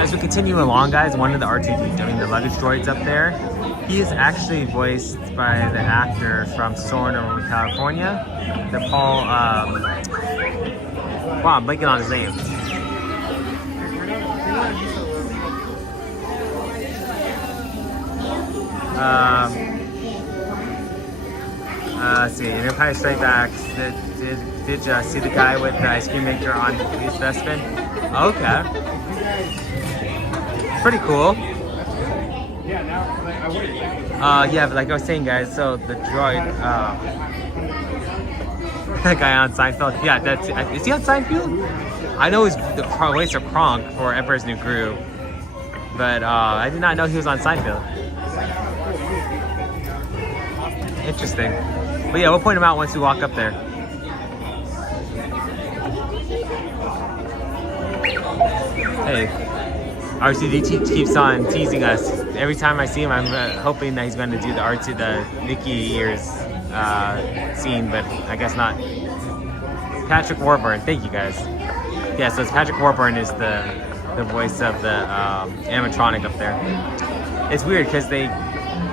As we continue along, guys, one of the the luggage droids up there, he is actually voiced by the actor from Soarin' Over California, the Paul, wow, I'm blanking on his name. Let's see, in Empire Strikes Back, did you see the guy with the ice cream maker on his vestment? Okay. Pretty cool. Yeah, but like I was saying, guys, so the droid, that guy on Seinfeld, yeah, is he on Seinfeld? I know he's the voice of Kronk for Emperor's New Groove, but I did not know he was on Seinfeld. Interesting. But yeah, we'll point him out once we walk up there. Hey, R2D2 keeps on teasing us. Every time I see him, I'm hoping that he's going to do the Mickey ears scene, but I guess not. Patrick Warburton, thank you guys. Yeah, so it's Patrick Warburton is the voice of the animatronic up there. It's weird because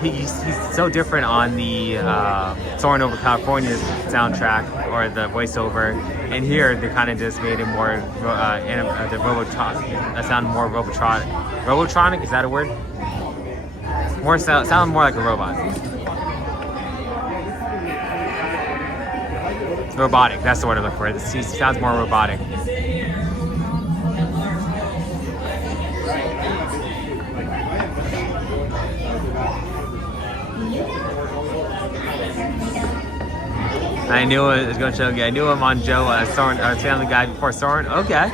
he's so different on the Soarin' Over California soundtrack or the voiceover, and here they kind of just made it more the sound more robotronic. Is that a word? More sound more like a robot. Robotic. That's the word I'm looking for. It sounds more robotic. I knew it was going to show you. I knew him on Joe, Soarin', Family Guy before Soarin'. Okay.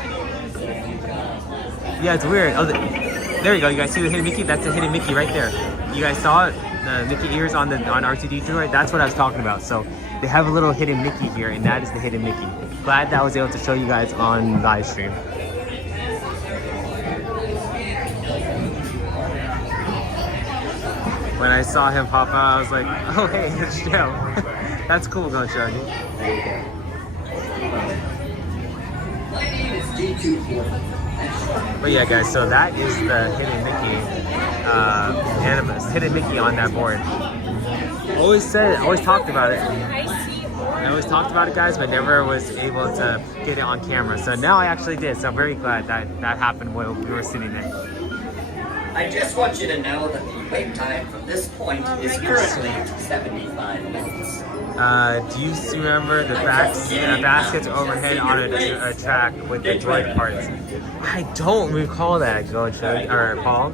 Yeah, it's weird. Oh, there you go. You guys see the hidden Mickey? That's the hidden Mickey right there. You guys saw it? The Mickey ears on R2D2, right? That's what I was talking about. So they have a little hidden Mickey here, and that is the hidden Mickey. Glad that I was able to show you guys on live stream. When I saw him pop out, I was like, oh, hey, it's Joe. That's cool, don't show you. But yeah, guys, so that is the hidden Mickey, hidden Mickey on that board. Always talked about it. I always talked about it, guys, but never was able to get it on camera. So now I actually did. So I'm very glad that happened while we were sitting there. I just want you to know that the wait time from this point is currently 75 minutes. Do you remember the baskets overhead on a track with the droid parts? I don't recall that, or Paul.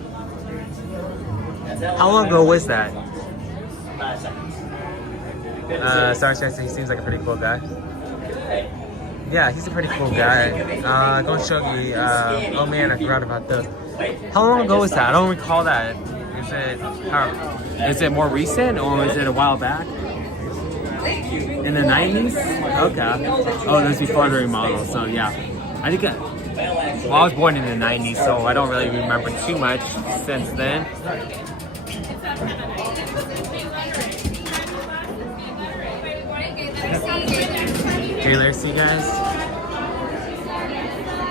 How long ago was that? Star Chance, he seems like a pretty cool guy. Yeah, he's a pretty cool guy. Go Shogi. Oh man, I forgot about those. How long ago was that? I don't recall that. Is it more recent or is it a while back? In the 90s? Okay. Oh, this was before the remodel, so yeah. I think, well, I was born in the 90s, so I don't really remember too much since then. Taylor, see guys?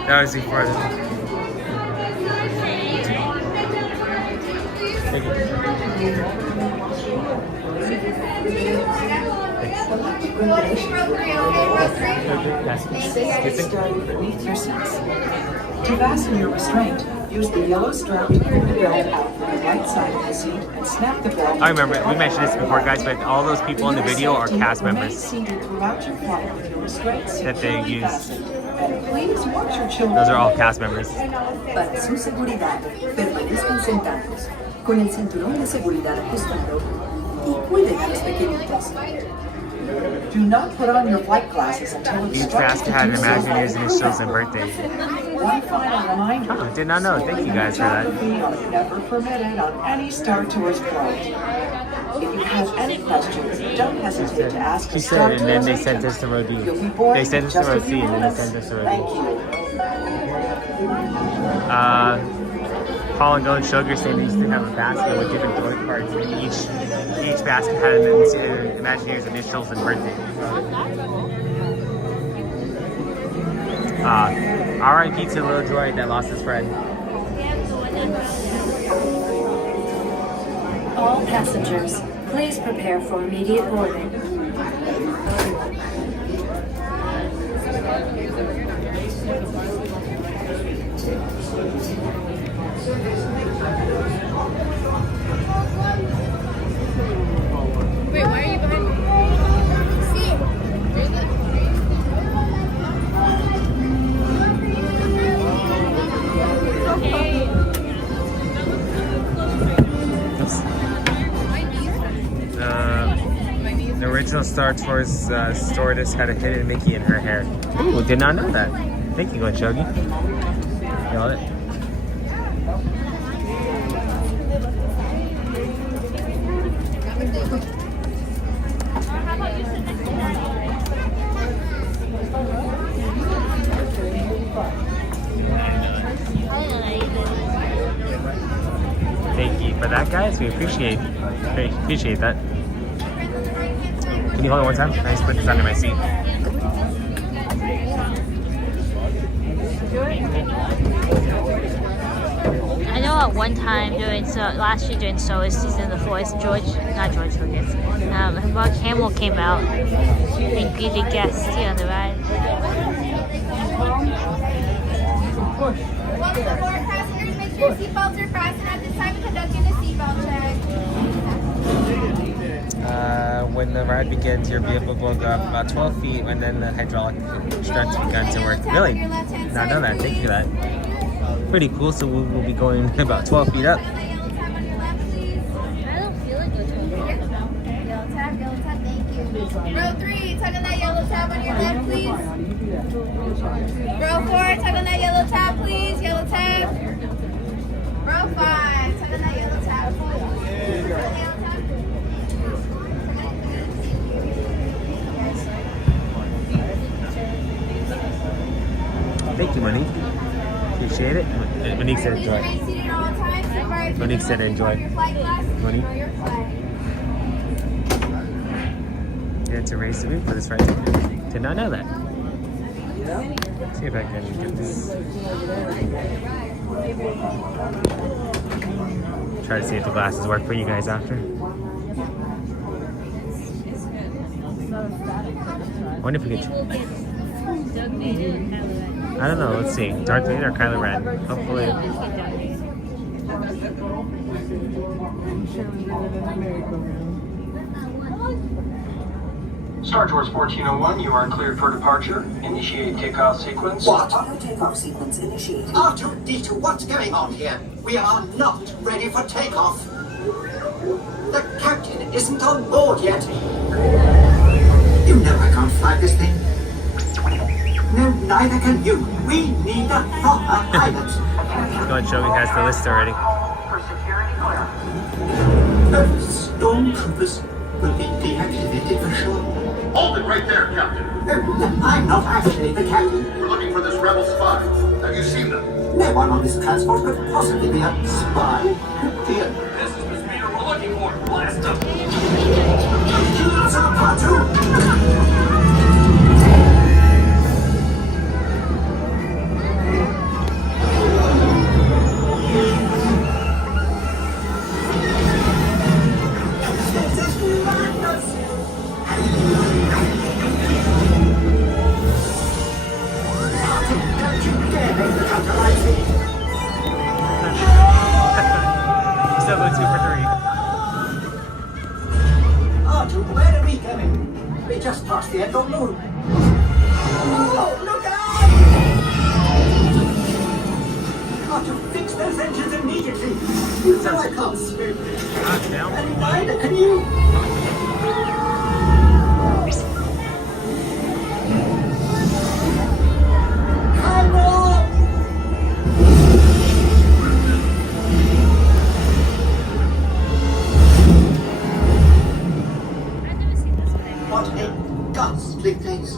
That was before the... Thank you. Beneath your seats. To fasten your restraint, use the yellow strap to pull the belt out from the right side of the seat and snap the belt. I remember, we mentioned this before, guys, but all those people in the video are cast members that they use. Please watch your children. Those are all cast members. Para su seguridad, permanezcan sentados, con el cinturón de seguridad ajustado y cuiden a los pequeñitos. Do not put on your flight glasses until Each basket had an Imagineer's initials and birthday. One final reminder. Oh, I did not know. Thank you guys for that. Never permitted on any Star Tours flight. If you have any questions, don't hesitate to ask. She said, and then they sent us to row D. They sent us to row C, and then they sent us to row D. Paul and Go and Sugar saying they used to have a basket with different droid cards, and each basket had an Imagineer's initials and birthday. R.I.P. to the little droid that lost his friend. All passengers, please prepare for immediate boarding. Wait, why are you behind me? See it. The original Star Tours stewardess had a hidden Mickey in her hair. Ooh, did not know that. Thank you, Shogi. Got it. Thank you for that, guys. We appreciate that. Can you hold it one time? I just put this under my seat. I know at one time last year during Star Wars season, the Force, George Lucas, Mark Hamill came out and greeted guests here on the ride. Welcome aboard, passengers. Make sure your seatbelts are fastened at this time of conducting the seatbelt check. When the ride begins, your vehicle will go up about 12 feet and then the hydraulic struts begun to work. Really? Not know that. Thank you for that. Pretty cool. So we'll be going about 12 feet up. I don't feel like it's Yellow tab, thank you. Row 3, tug on that yellow tab on your left, please. Row 4, tug on that yellow tab, please. Yellow tab. Row 5, tug on that yellow tab. Thank you, Monique. Appreciate it. Monique said enjoy. Monique said enjoy. Monique. Yeah, it's a race to win for this ride. Did not know that. See if I can get this. Try to see if the glasses work for you guys after. I wonder if we could. I don't know. Let's see. Darth Vader or Kylo Ren? Hopefully. Star Tours 1401, you are cleared for departure. Initiate takeoff sequence. What? Auto takeoff sequence initiated. R2-D2, what's going on here? We are not ready for takeoff. The captain isn't on board yet. You know I can't fly this thing. No, neither can you. We need a proper pilot. Go ahead, Shogi has the list already. Stormtroopers will be deactivated for sure. Hold it right there, Captain. I'm not actually the captain. We're looking for this rebel spy. Have you seen them? No one on this transport could possibly be a spy. Dear. This is the speeder we're looking for. Blast them! Where are we going? We just passed the end of the moon. Oh, look out! Got to fix those engines immediately. You know I can't swim. And neither can you. What a ghastly place.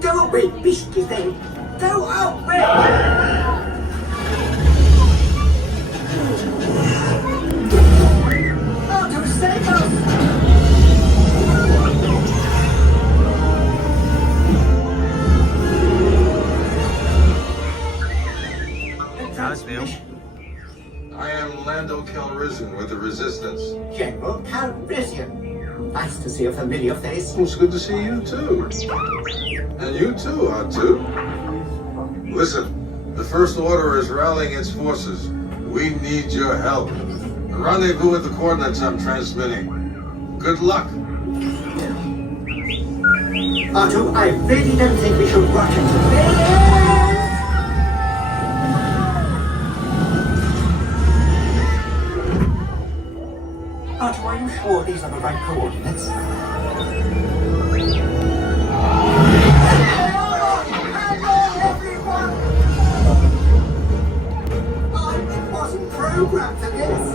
Go away, beastly thing. Go away! Auto, save us! I am Nice to see a familiar face. Well, it's good to see you too. And you too, R2. Listen, the First Order is rallying its forces. We need your help. Rendezvous with the coordinates I'm transmitting. Good luck. R2, I really don't think we should rush into this. R2, are you sure these are the right coordinates? I wasn't programmed for this.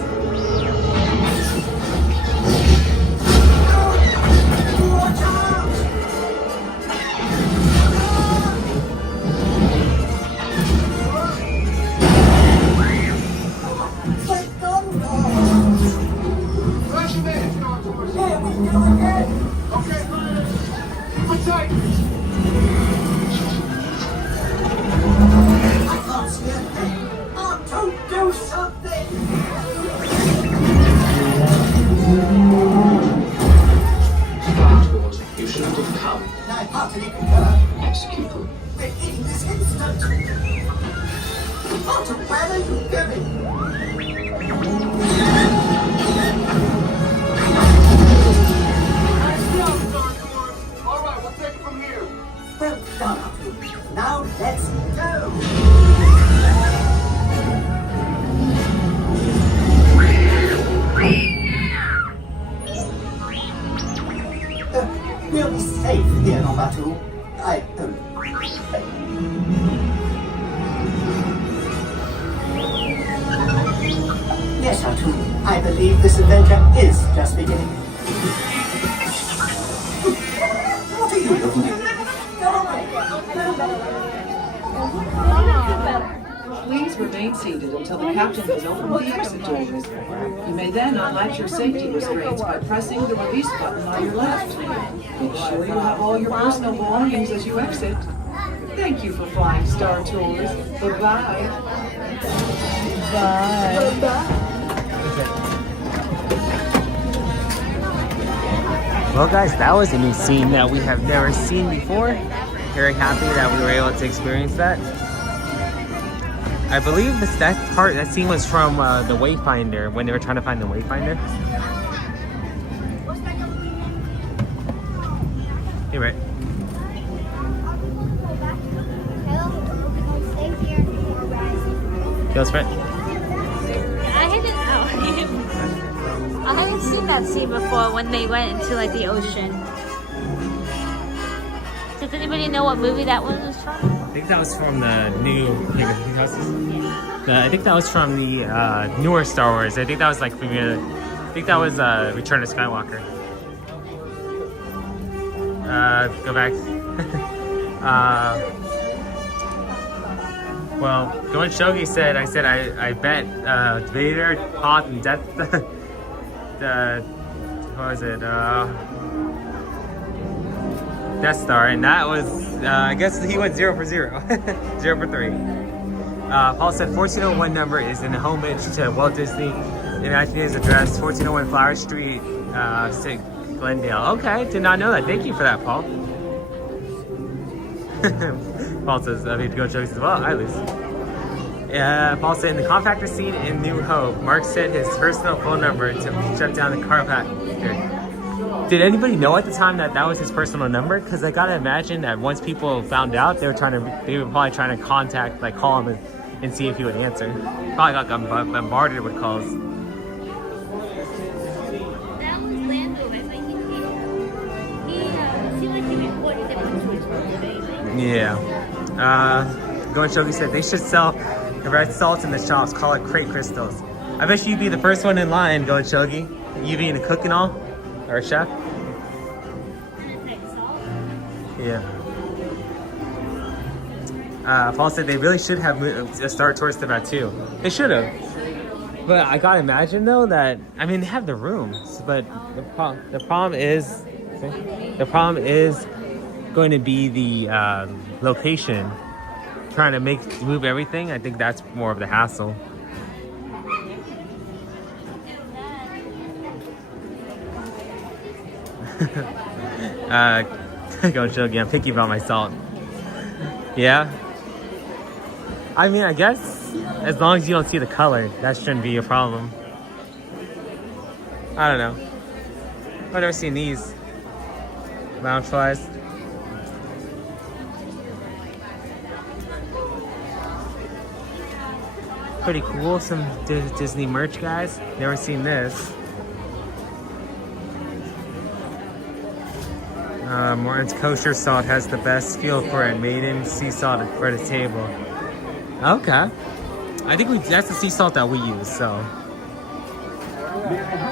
Watch out! You shouldn't have come. I heartily concur. Execute them. We're hitting this instant. Arthur, where are you going? Alright, we'll take it from here. Well done, Arthur. Now let's go. We'll be safe here, number 2. Yes, R2. I believe this adventure is just beginning. What are you looking at? Please remain seated until the captain has opened the exit doors. You may then unlatch your safety restraints by pressing the release button on your left. Make sure you have all your personal belongings as you exit. Thank you for flying Star Tours. Bye-bye. Bye. Well guys, that was a new scene that we have never seen before. Very happy that we were able to experience that. I believe that scene was from the Wayfinder, when they were trying to find the Wayfinder. Hey, right. Yo, Sprint. I hadn't seen that scene before when they went into like the ocean. Does anybody know what movie that one was from? I think that was from the new. I think that was from the newer Star Wars. I think that was like I think that was Return of Skywalker. Go back. Well, Going Shogi said, I bet Vader, Hoth, and Death. What was it? Death Star, and that was, I guess he went 0 for 0. 0 for 3. Paul said 1401 number is an homage to Walt Disney. Imagineer's address, 1401 Flower Street, Glendale. Okay, did not know that. Thank you for that, Paul. Paul says, I need to go show as well. I lose. Paul said, in the compactor scene in New Hope, Mark said his personal phone number to shut down the compactor. Did anybody know at the time that that was his personal number? Because I gotta imagine that once people found out, they were probably trying to contact, like call him and see if he would answer. Probably got bombarded with calls. That was Lando. I think he seemed like he reported that he was recording. Yeah. Going Shogi said they should sell the red salt in the shops. Call it crate crystals. I bet you'd be the first one in line, Going Shogi. You being a cook and all, or a chef. Yeah. Paul said they really should have moved Star Tours to that too. They should have. But I gotta imagine though that, I mean, they have the rooms, but the problem is going to be the location. Trying to move everything. I think that's more of the hassle. Go chill again. I'm picky about my salt. Yeah. I mean, I guess as long as you don't see the color, that shouldn't be a problem. I don't know. I've never seen these loungeflies. Pretty cool. Some Disney merch, guys. Never seen this. Morton's kosher salt has the best feel for it. Made in sea salt for the table. Okay. I think that's the sea salt that we use, so.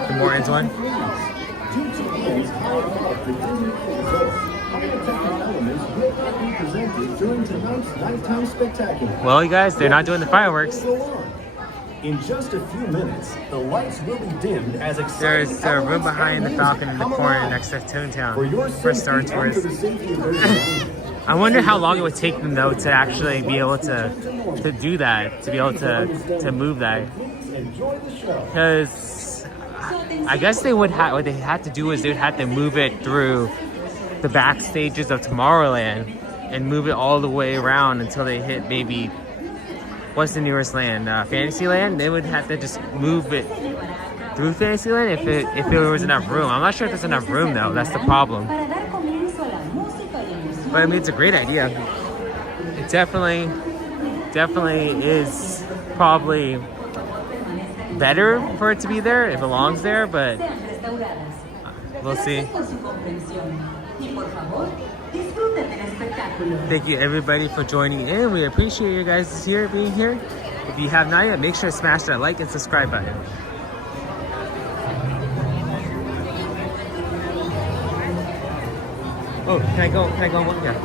The Morton's one. Well, you guys, they're not doing the fireworks. In just a few minutes, the lights will be dimmed as there's a room behind the Falcon in the corner next to Toontown for Star Tours. I wonder how long it would take them though to actually be able to do that, to be able to move that. Because I guess they would have what they had to do is they would have to move it through the back stages of Tomorrowland and move it all the way around until they hit maybe. What's the nearest land? Fantasyland? They would have to just move it through Fantasyland if there was enough room. I'm not sure if there's enough room though. That's the problem. But I mean, it's a great idea. It definitely is probably better for it to be there. It belongs there, but we'll see. Thank you everybody for joining in. We appreciate you guys being here. If you have not yet, make sure to smash that like and subscribe button. Oh, can I go one? Yeah.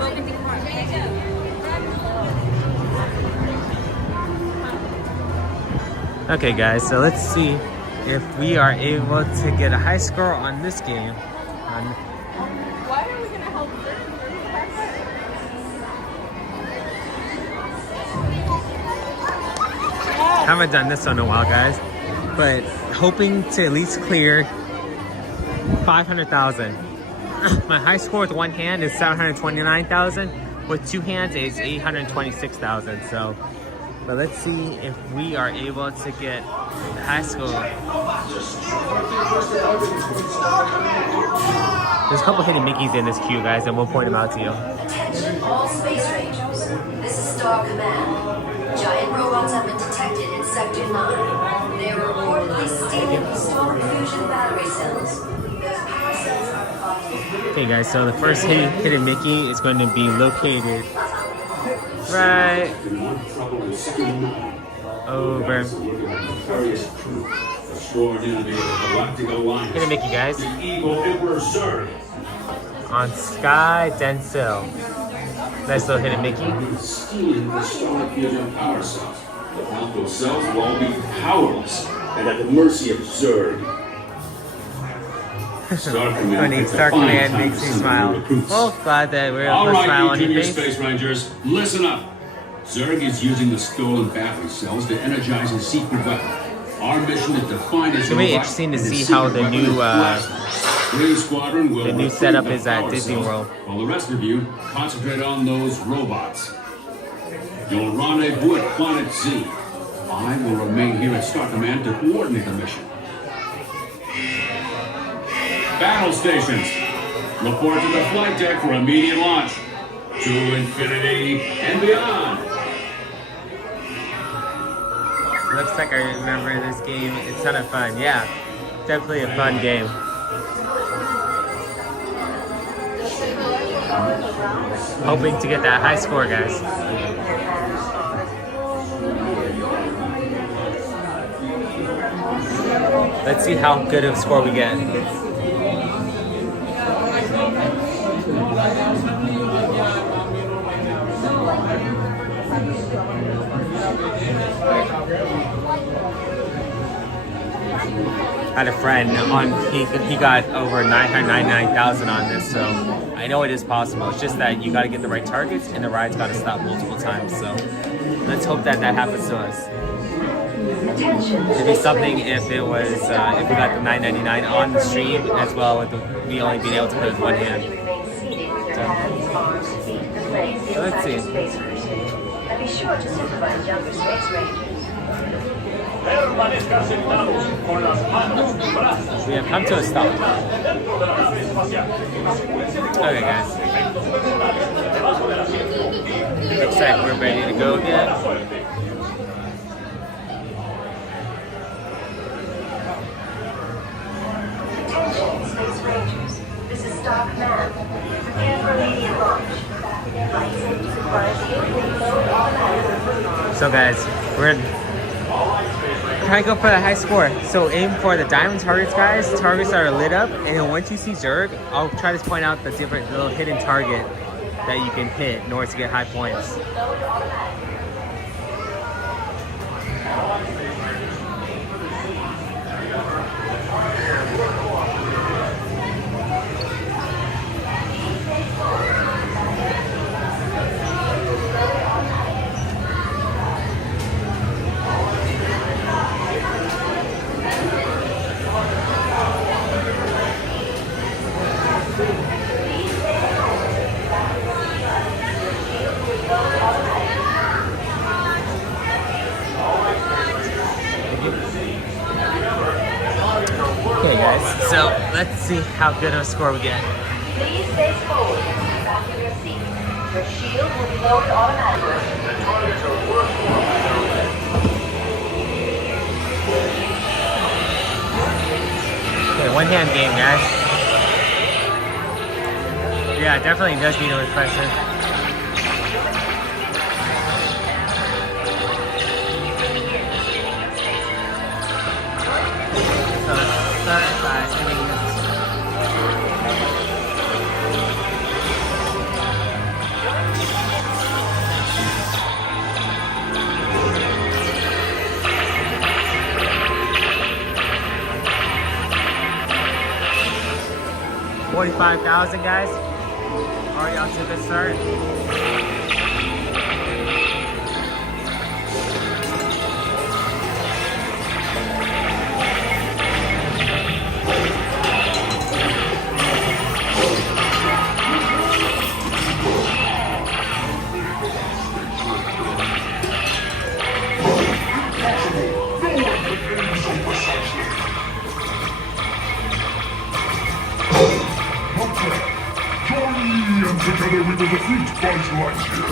Okay guys, so let's see if we are able to get a high score on this game. Haven't done this in a while, guys, but hoping to at least clear 500,000. My high score with one hand is 729,000. With two hands is 826,000. So, but let's see if we are able to get the high score. There's a couple hidden Mickeys in this queue, guys, and we'll point them out to you. Attention all Space Rangers. This is Star Command. Giant robots have been detected in Sector 9. They are reportedly stealing stolen fusion battery cells. Those power cells are functional. Okay guys, so the first hidden Mickey is going to be located right over. Hidden Mickey, guys. On Sky Densil. Nice little hidden Mickey. Stealing the Star Fusion power cells. The Falco cells will all be powerless and at the mercy of Zurg. Star Command makes me smile. Well, glad that we're able to smile on your face. Space Rangers, listen up. Zurg is using the stolen battery cells to energize his secret weapon. Our mission is to find his. It's gonna be interesting to see how the new setup is at Disney World. While the rest of you concentrate on those robots. You'll rendezvous at Planet Z. I will remain here at Star Command to coordinate the mission. Battle stations. Report to the flight deck for immediate launch. To infinity and beyond. Looks like I remember this game. It's a ton of fun. Yeah, definitely a fun game. Hoping to get that high score, guys. Let's see how good of a score we get. I had a friend on, he got over 999,000 on this, so I know it is possible. It's just that you got to get the right targets and the ride's got to stop multiple times. So let's hope that that happens to us. It'd be something if it was if we got the $9.99 on the stream as well with me only being able to put it with one hand. So let's see. And be sure to supervise younger space rangers. We have come to a stop. Okay, guys. Looks like we're ready to go again. Attention, Space Rangers. This is Star Command. Prepare for immediate launch. Flight safety requires you to reload automatically. So guys, we're trying to go for the high score. So aim for the diamond targets, guys. Targets that are lit up, and then once you see Zerg, I'll try to point out the different little hidden target that you can hit in order to get high points. Okay guys, so let's see how good of a score we get. Please face forward and sit back in your seat. Your shield will be lowered automatically. Okay, one hand game, guys. Yeah, definitely does need a refresher. So let's start by hitting this. $45,000, guys. Already off to a good start. Together we will defeat Buzz Lightyear.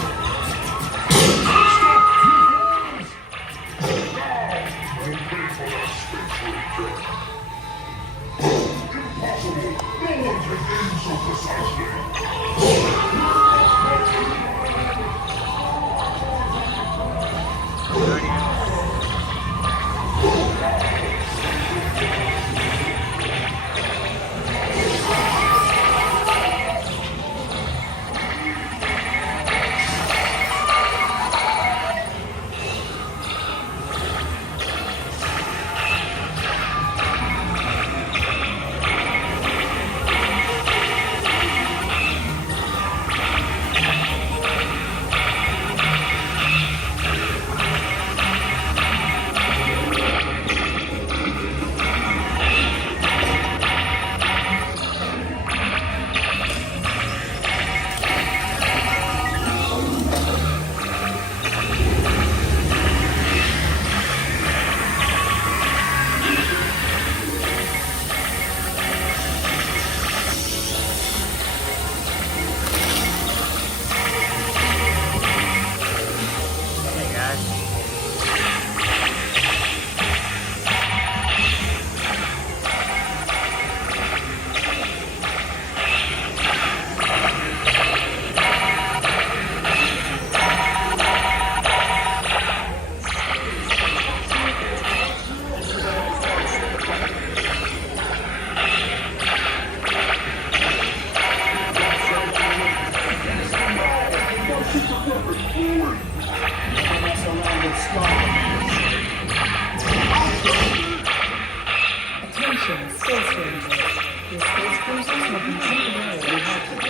Attention, Space Rangers. Your space cruisers have been temporarily halted.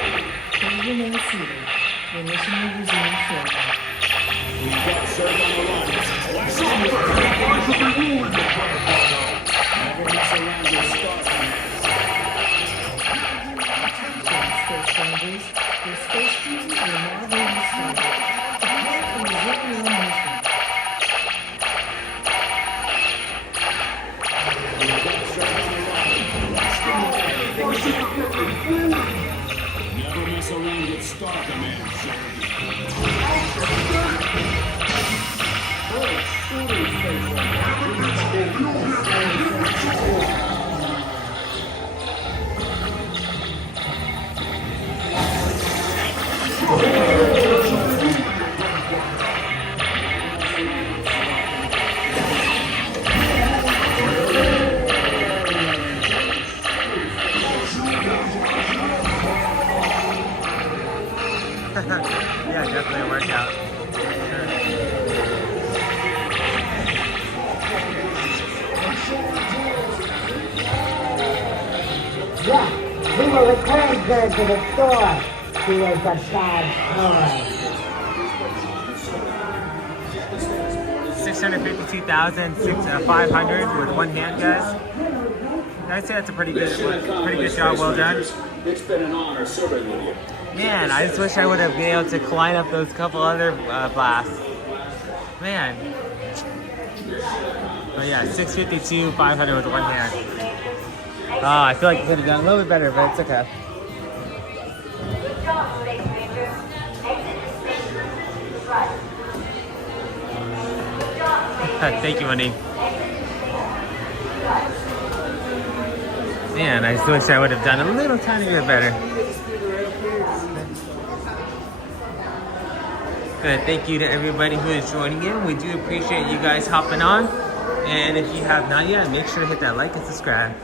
Please remain seated. Your mission will resume shortly. Never mess around with Star Command, sir. Yeah, definitely a workout. Yeah, we will return her to the store. She is a bad boy. 652,500 with one hand, guys. I'd say that's a pretty good job. Well done. It's been an honor serving with you. Man, I just wish I would have been able to climb up those couple other blasts. Man. But yeah, 652,500 with one hand. Oh, I feel like I could have done a little bit better, but it's okay. Good job, Space Rangers. Exit the station. Right. Good job, Space Rangers. Thank you, Monique. Exit the station. Right. Man, I just wish I would have done a little tiny bit better. Good. Thank you to everybody who is joining in. We do appreciate you guys hopping on. And if you have not yet, make sure to hit that like and subscribe.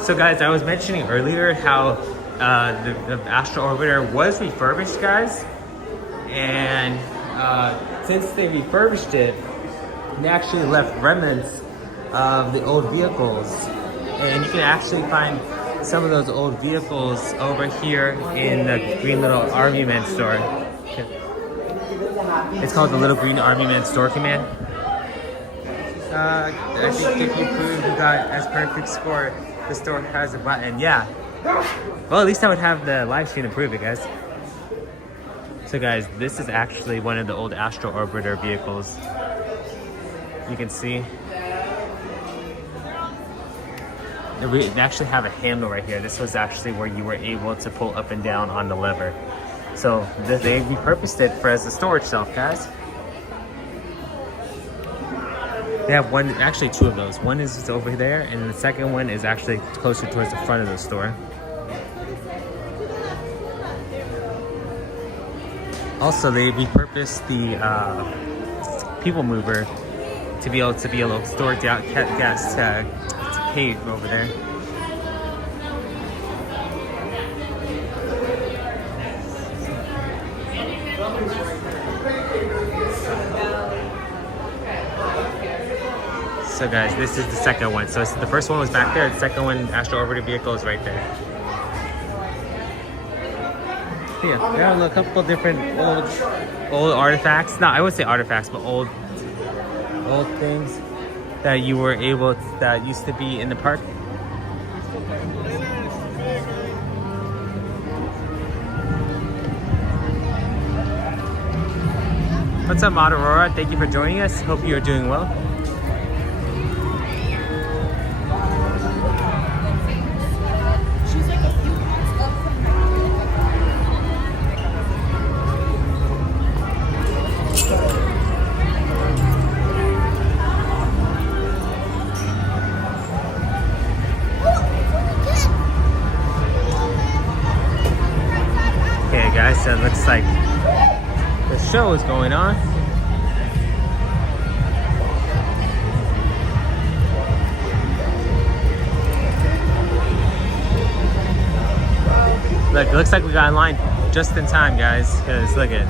So guys, I was mentioning earlier how the Astro Orbiter was refurbished, guys. And since they refurbished it, they actually left remnants of the old vehicles. And you can actually find some of those old vehicles over here in the Green Little Army Man store. It's called the Little Green Army Man Store Command. I think if you prove you got as perfect score, the store has a button. Yeah. Well, at least I would have the live stream to prove it, guys. So guys, this is actually one of the old Astro Orbiter vehicles. You can see. They actually have a handle right here. This was actually where you were able to pull up and down on the lever. So they repurposed it for as a storage shelf, guys. They have one, actually two of those. One is over there, and the second one is actually closer towards the front of the store. Also, they repurposed the people mover to be able to store gas to cave over there. So guys, this is the second one. So the first one was back there. The second one, Astro Orbiter vehicle, is right there. Yeah, there are a couple different old artifacts. No, I would say artifacts, but old things that you were able to, that used to be in the park. What's up, Maud Aurora? Thank you for joining us. Hope you are doing well. Guys, so it looks like the show is going on. Look, it looks like we got in line just in time, guys, because look at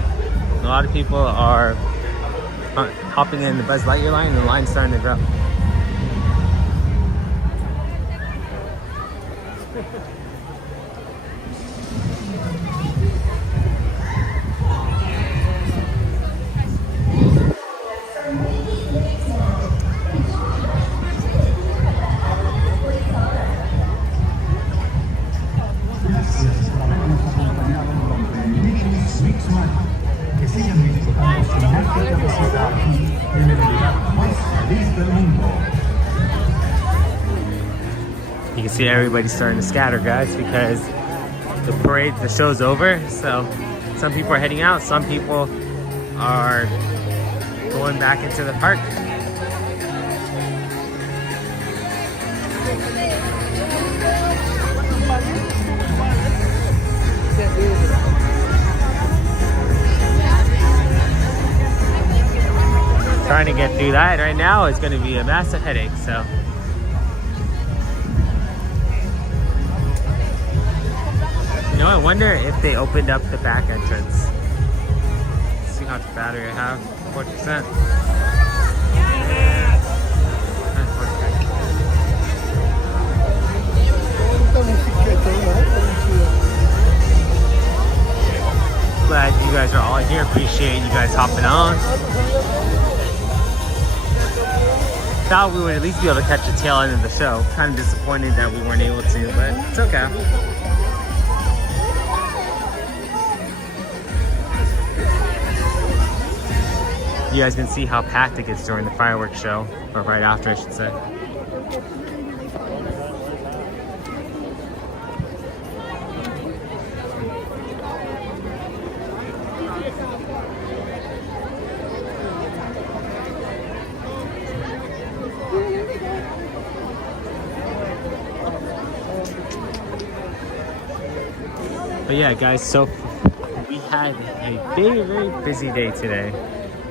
a lot of people are hopping in the Buzz Lightyear line and the line's starting to grow. You can see everybody's starting to scatter, guys, because the parade, the show's over. So some people are heading out, some people are going back into the park. Trying to get through that right now is going to be a massive headache, so. You know, I wonder if they opened up the back entrance. Let's see how much battery I have. 4%. Glad you guys are all here. Appreciate you guys hopping on. Thought we would at least be able to catch the tail end of the show. Kind of disappointed that we weren't able to, but it's okay. You guys can see how packed it gets during the fireworks show, or right after, I should say. But yeah, guys, so we had a very, very busy day today.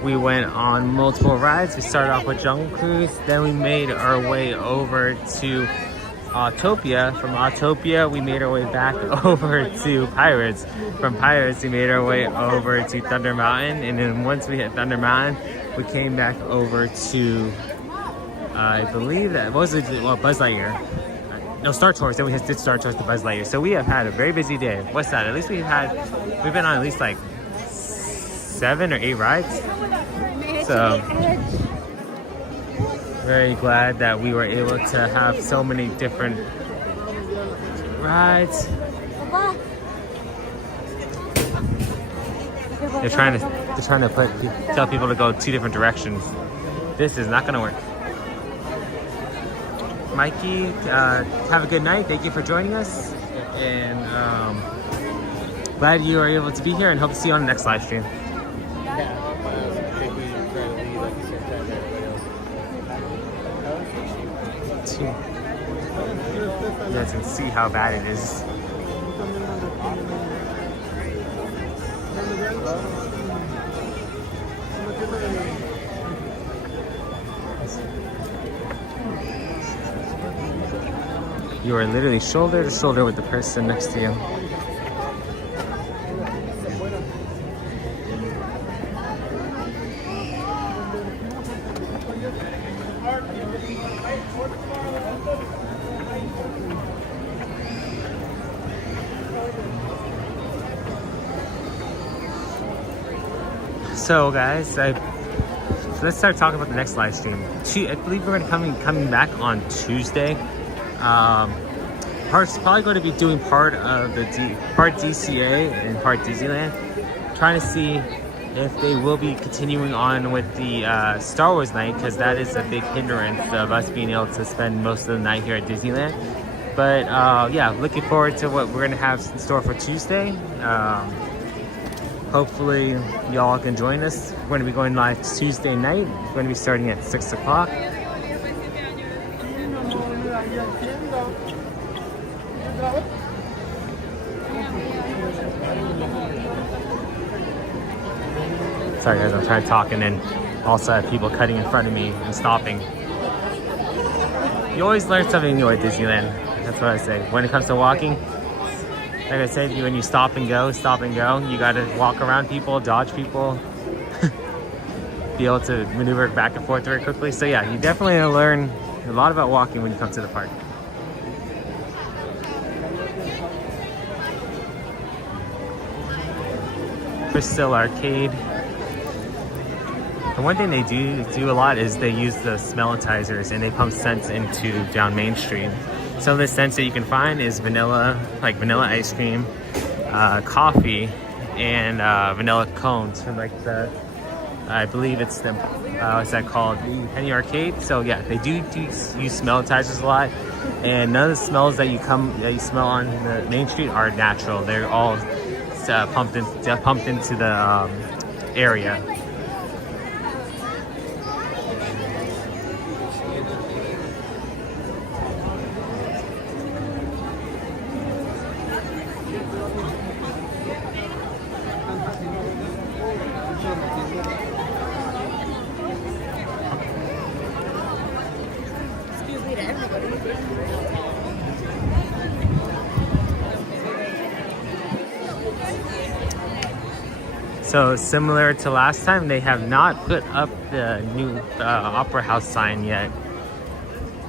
We went on multiple rides. We started off with Jungle Cruise, then we made our way over to Autotopia. From Autotopia, we made our way back over to Pirates. From Pirates, we made our way over to Thunder Mountain, and then once we hit Thunder Mountain, we came back over to, I believe that, what was it, well, Buzz Lightyear. No, Star Tours, then we did Star Tours to Buzz Lightyear. So we have had a very busy day. What's that? At least we've been on at least like 7 or 8 rides. So very glad that we were able to have so many different rides. They're trying to tell people to go 2 different directions. This is not gonna work. Mikey, have a good night. Thank you for joining us, and glad you are able to be here, and hope to see you on the next live stream. I think we try to leave at the same time as everybody else. You guys can see how bad it is. You are literally shoulder to shoulder with the person next to you. So guys, let's start talking about the next live stream. I believe we're going to coming back on Tuesday. Probably going to be doing part of the part DCA and part Disneyland. Trying to see if they will be continuing on with the Star Wars night, because that is a big hindrance of us being able to spend most of the night here at Disneyland. But yeah, looking forward to what we're going to have in store for Tuesday. Hopefully y'all can join us. We're going to be going live Tuesday night. We're going to be starting at 6 o'clock. Sorry guys, I'm trying to talk and then also have people cutting in front of me and stopping. You always learn something new at Disneyland. That's what I say. When it comes to walking, like I said, when you stop and go, you gotta walk around people, dodge people, be able to maneuver back and forth very quickly. So yeah, you definitely learn a lot about walking when you come to the park. Crystal Arcade. The one thing they do a lot is they use the smellitizers and they pump scents down Main Street. Some of the scents that you can find is vanilla, like vanilla ice cream, coffee, and vanilla cones from like I believe it's the what's that called? Penny Arcade. So yeah, they do use smell detectors a lot, and none of the smells that you smell on the main street are natural. They're all pumped into the area. So similar to last time, they have not put up the new Opera House sign yet.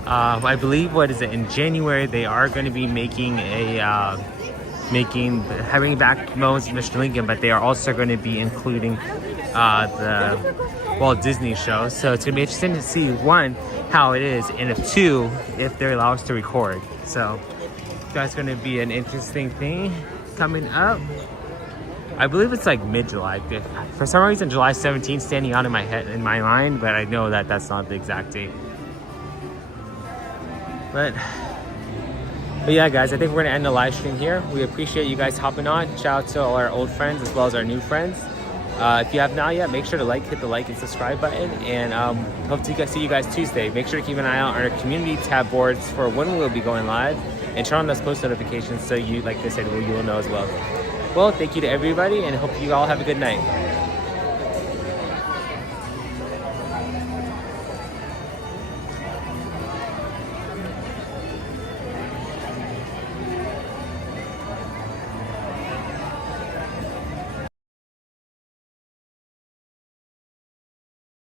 I believe, what is it, in January they are going to be making having back Moments with Mr. Lincoln, but they are also going to be including the Walt Disney show. So it's going to be interesting to see, one, how it is, and if two, if they allow us to record. So that's going to be an interesting thing coming up. I believe it's like mid-July. For some reason, July 17th standing out in my mind, but I know that that's not the exact date. But yeah, guys, I think we're gonna end the live stream here. We appreciate you guys hopping on. Shout out to all our old friends as well as our new friends. If you have not yet, make sure to hit the like and subscribe button, and hope to see you guys Tuesday. Make sure to keep an eye out on our community tab boards for when we'll be going live, and turn on those post notifications so you, like I said, you will know as well. Well, thank you to everybody, and hope you all have a good night.